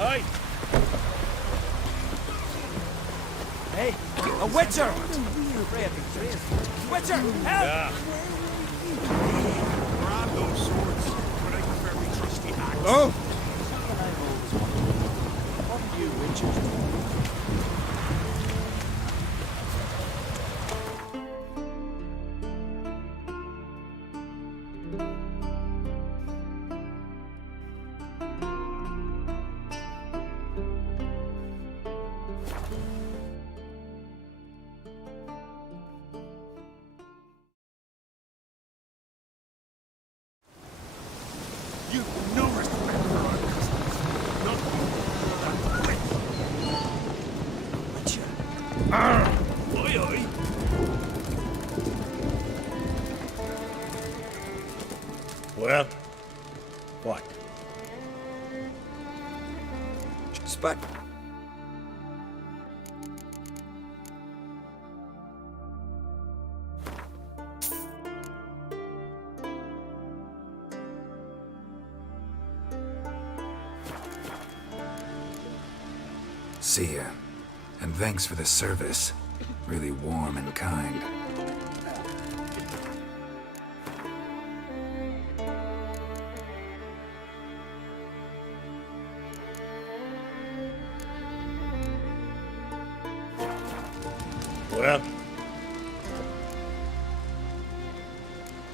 Aye. Hey, a Witcher! Witcher, help! Yeah. Grab those swords, but I prefer my trusty axe. Oh! What do you witches do? You no respect for our customs. Not that Witcher. Oi, oi. Well, what? Spot. See ya. And thanks for the service. Really warm and kind. Well?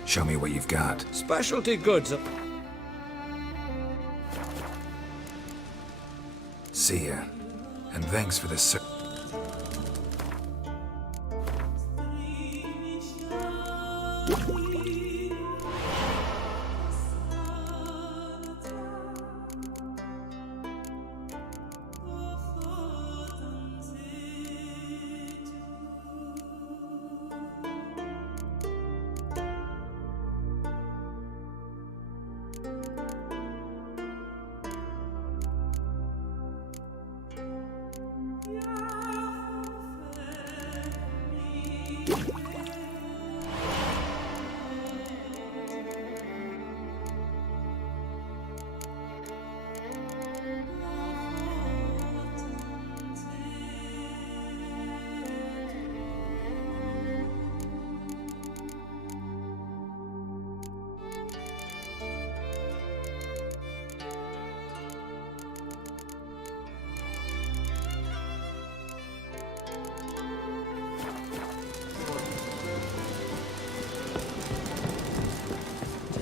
Show me what you've got. Specialty goods. See ya. And thanks for the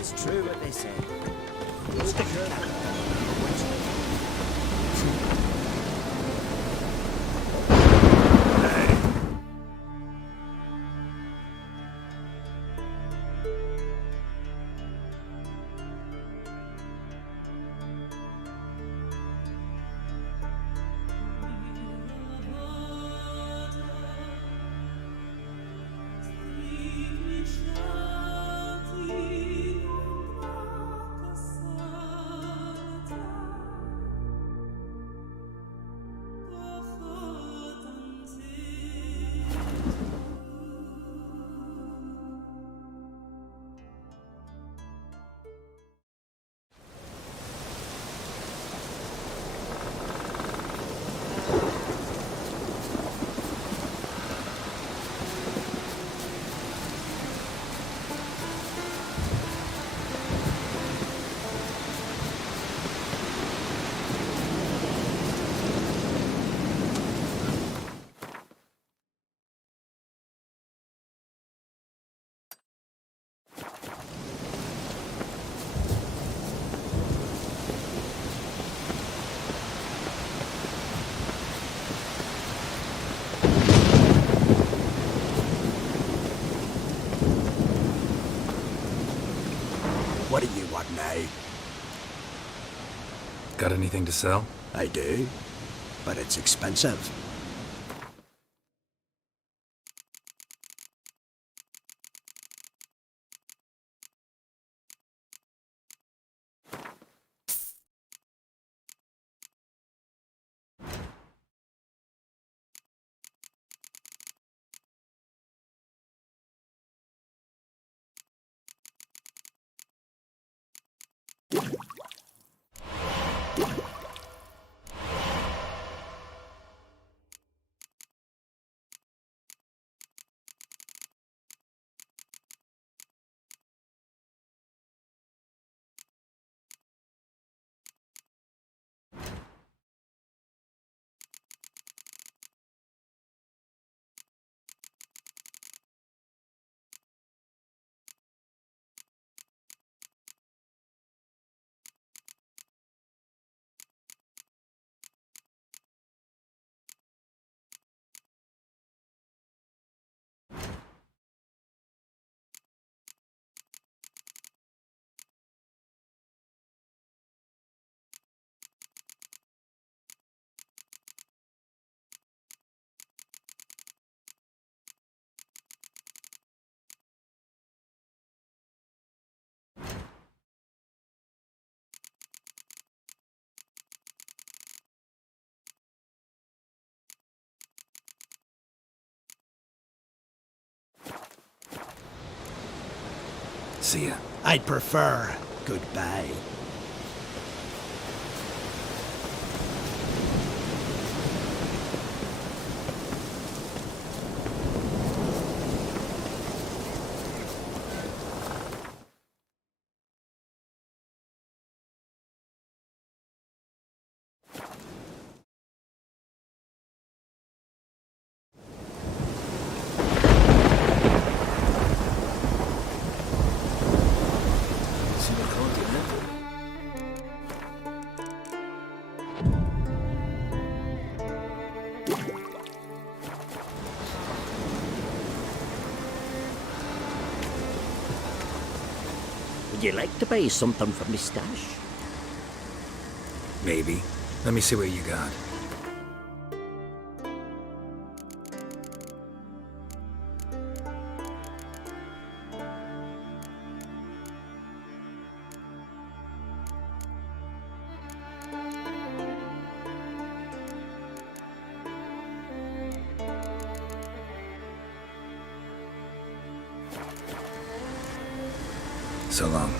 It's true what they say. What do you want now? Got anything to sell? I do, but it's expensive. See ya. I'd prefer goodbye. Would you like to buy something from me stash? Maybe. Let me see what you got. So long.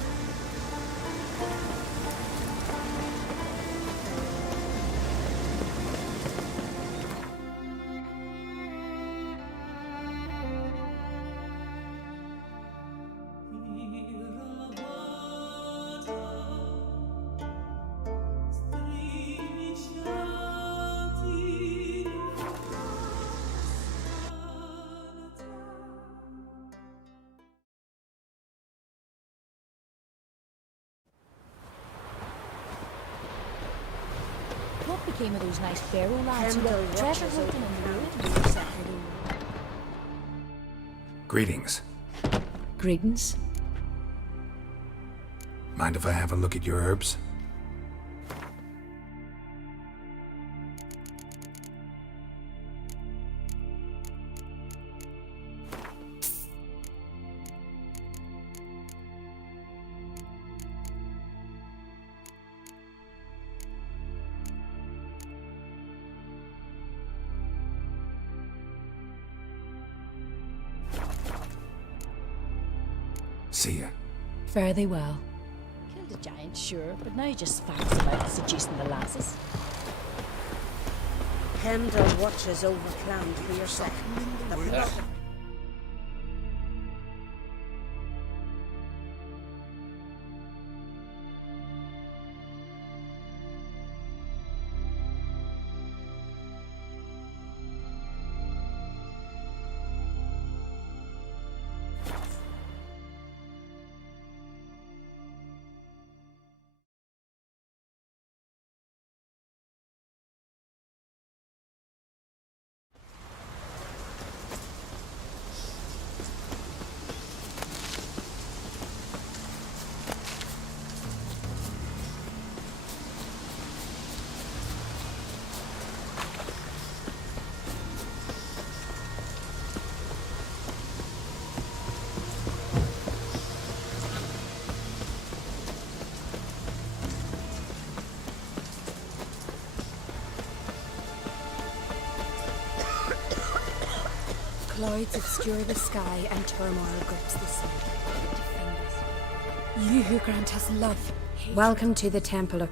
What became of those nice Barrow lads who Kendall got treasure watches hunting over on the road town. and stuff like that? Greetings. Greetings. Mind if I have a look at your herbs? See ya. Fare thee well. Killed a giant, sure, but now he just fags about seducing the lasses. Kendall watches over Clown for your sake. The blood of Clouds obscure the sky and turmoil grips the sea. Defend us. You who grant us love. Welcome to the Temple of...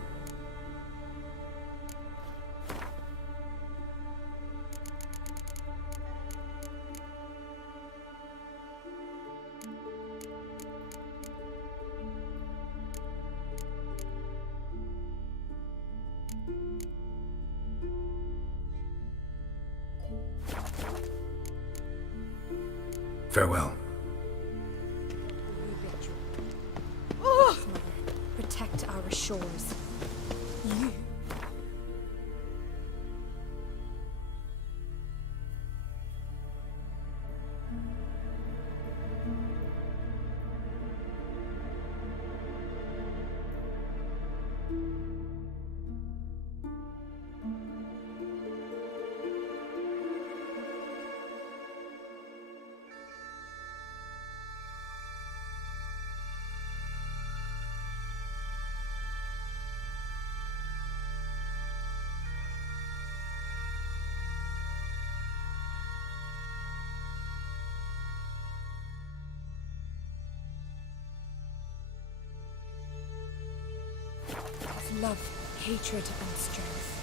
Farewell. Oh! Protect our shores. You. Love, hatred, and strength.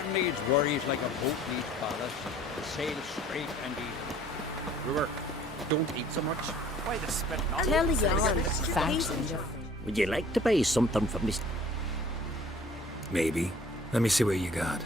yarn needs worries like a boat needs ballast. The sail straight and even. Brewer, don't eat so much. Why the spit not? Tell the yarn. Thanks. Would you like to buy something from me? Maybe. Let me see what you got.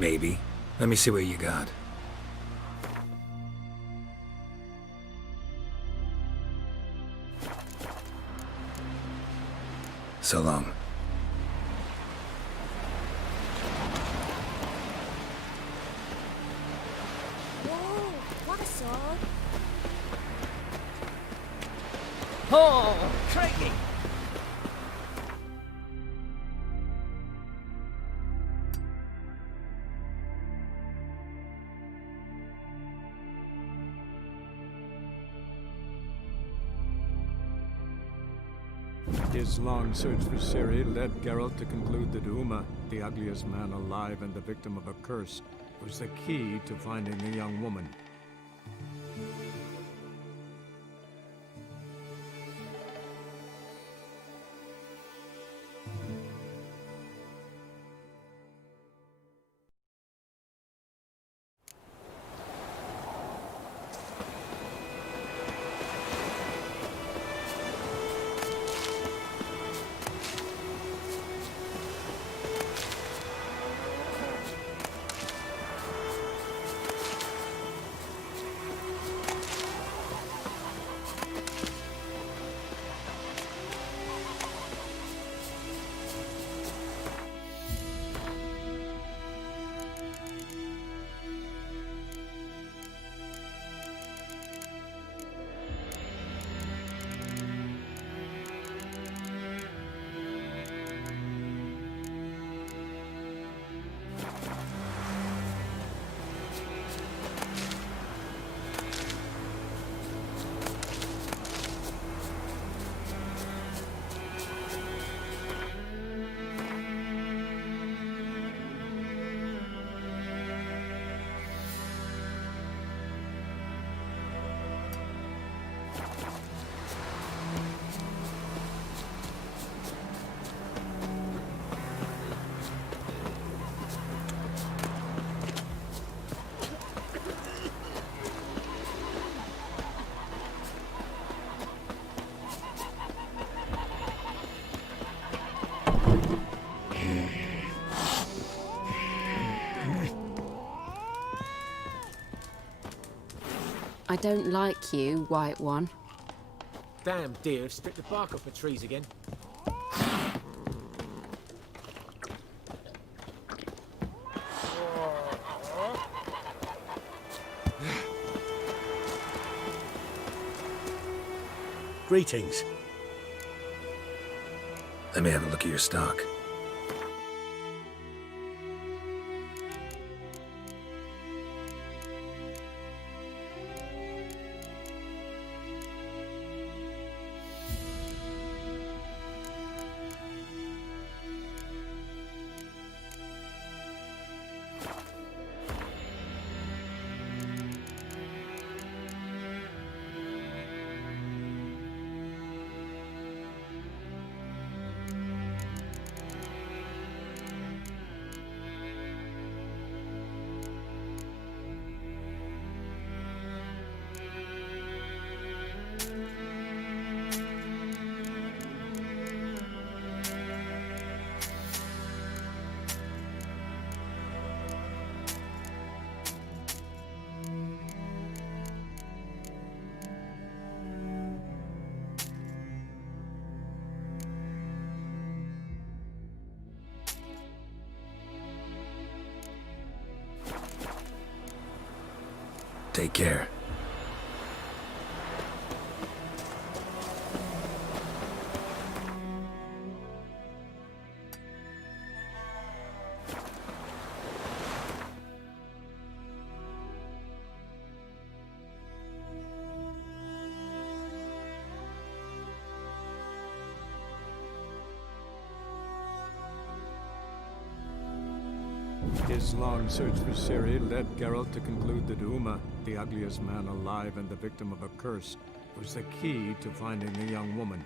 Maybe. Let me see what you got. So long. Whoa, what a sword. Oh, crikey! His long search for Ciri led Geralt to conclude that Uma, the ugliest man alive and the victim of a curse, was the key to finding the young woman. I don't like you, White One. Damn deer, stripped the bark off the trees again. Greetings. Let me have a look at your stock. Take care. His long search for Ciri led Geralt to conclude that Uma, the ugliest man alive and the victim of a curse, was the key to finding the young woman.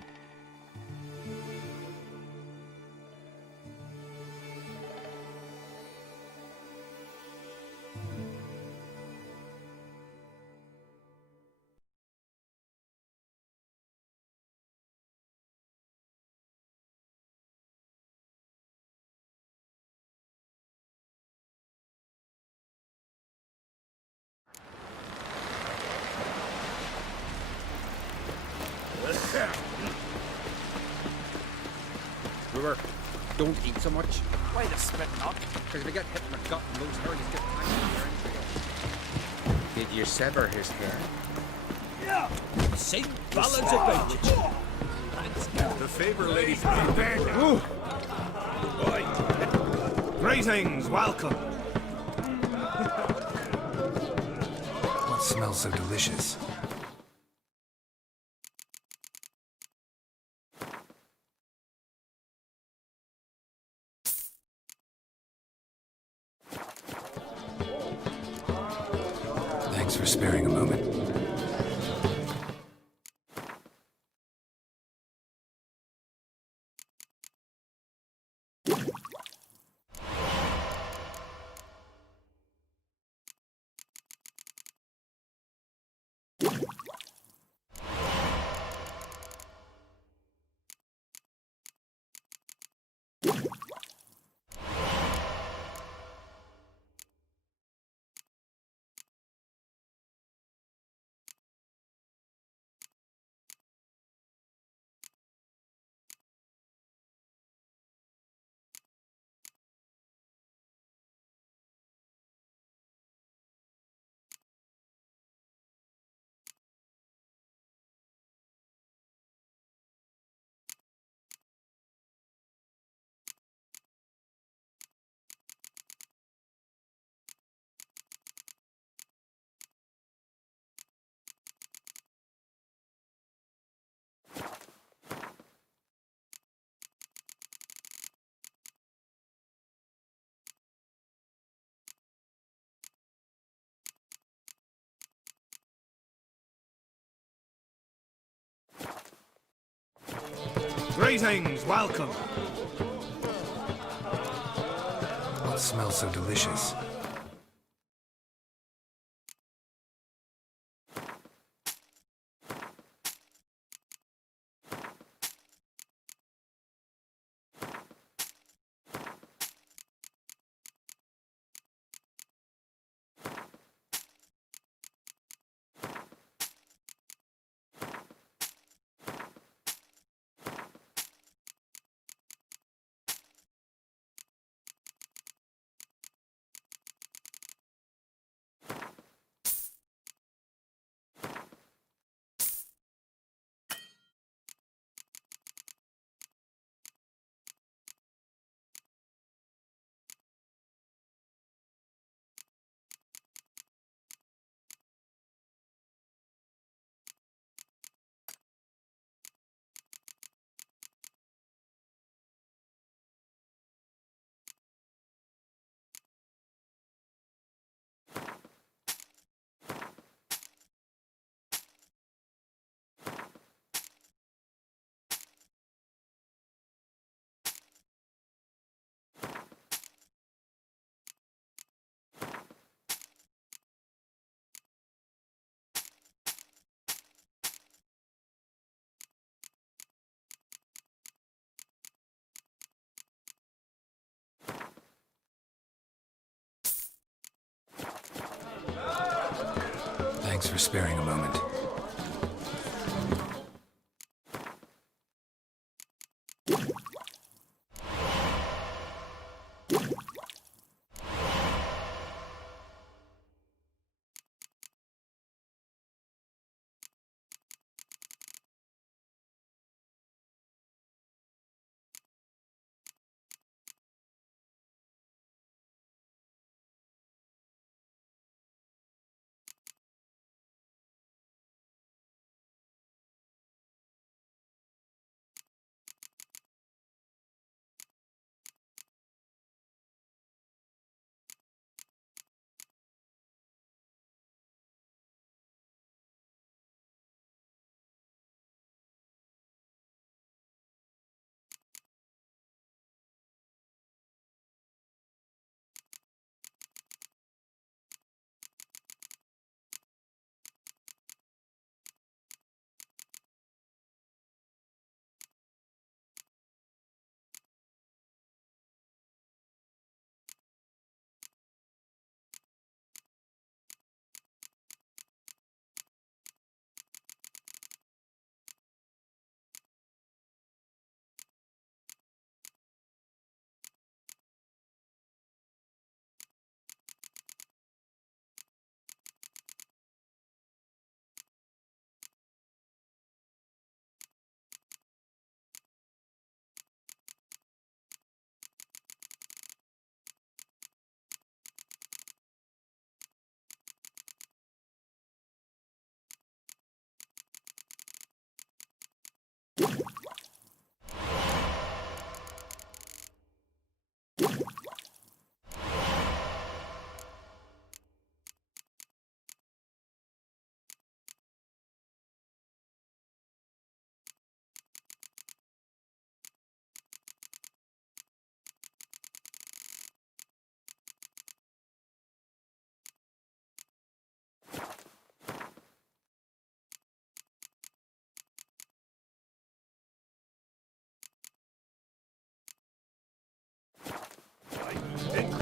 Brewer, don't eat so much. Why the spitting up? Because if you get hit in the gut and those hurries get hanging. Did you sever his hair? Yeah! Same balance advantage. The favor lady from the Greetings, welcome. What smells so delicious? Thanks for sparing a moment. Greetings, welcome. What smells so delicious? sparing a moment.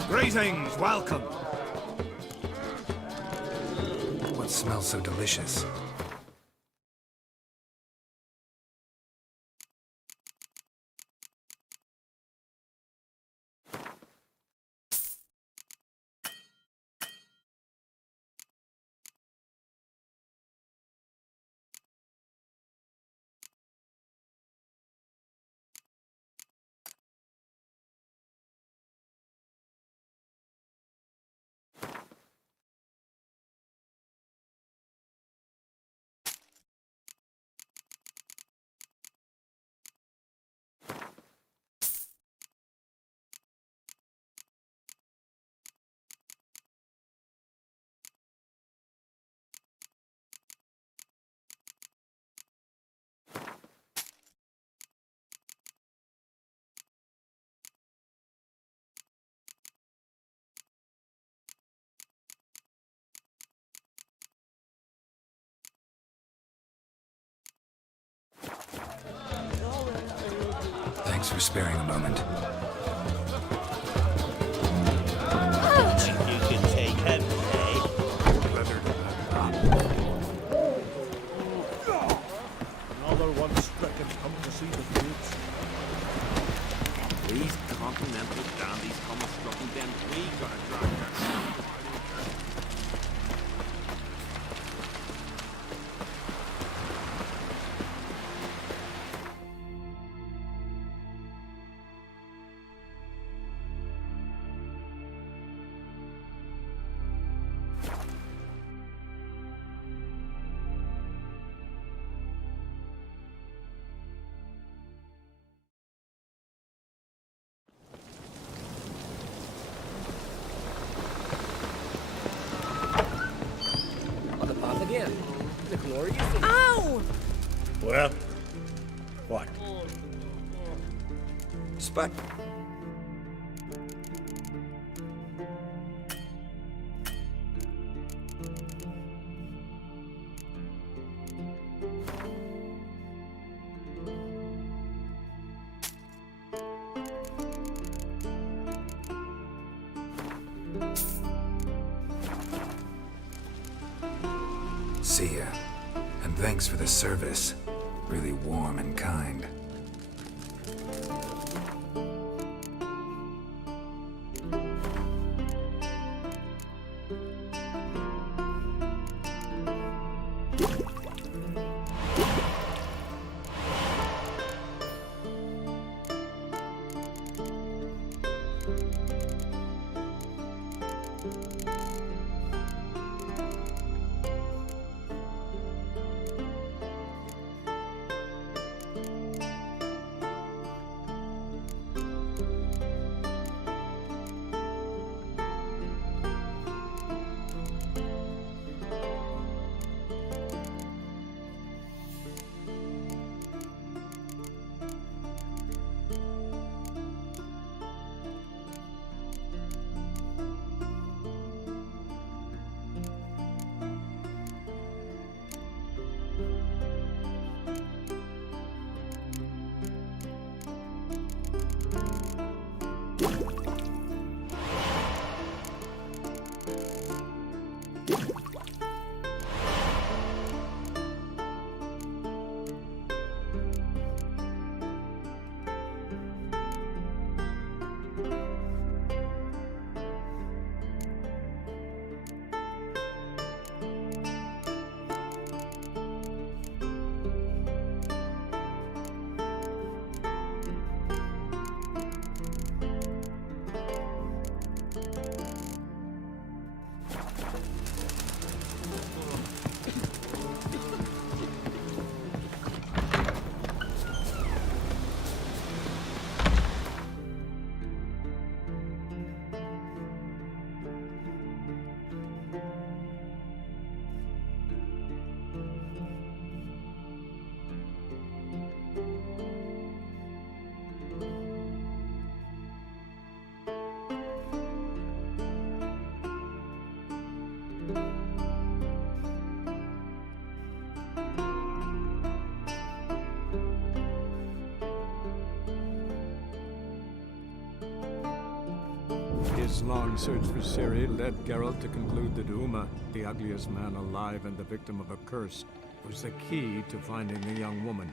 Greetings, welcome. What smells so delicious? Thanks for sparing a moment. Think you can take him, eh? Another one stricken come to see the fruits. These continental dandies come a strucking them. We gotta drag their... Again. The glorious. Ow! Well, what? Spot. see you. And thanks for the service. Really warm and kind. His long search for Ciri led Geralt to conclude that Uma, the ugliest man alive and the victim of a curse, was the key to finding the young woman.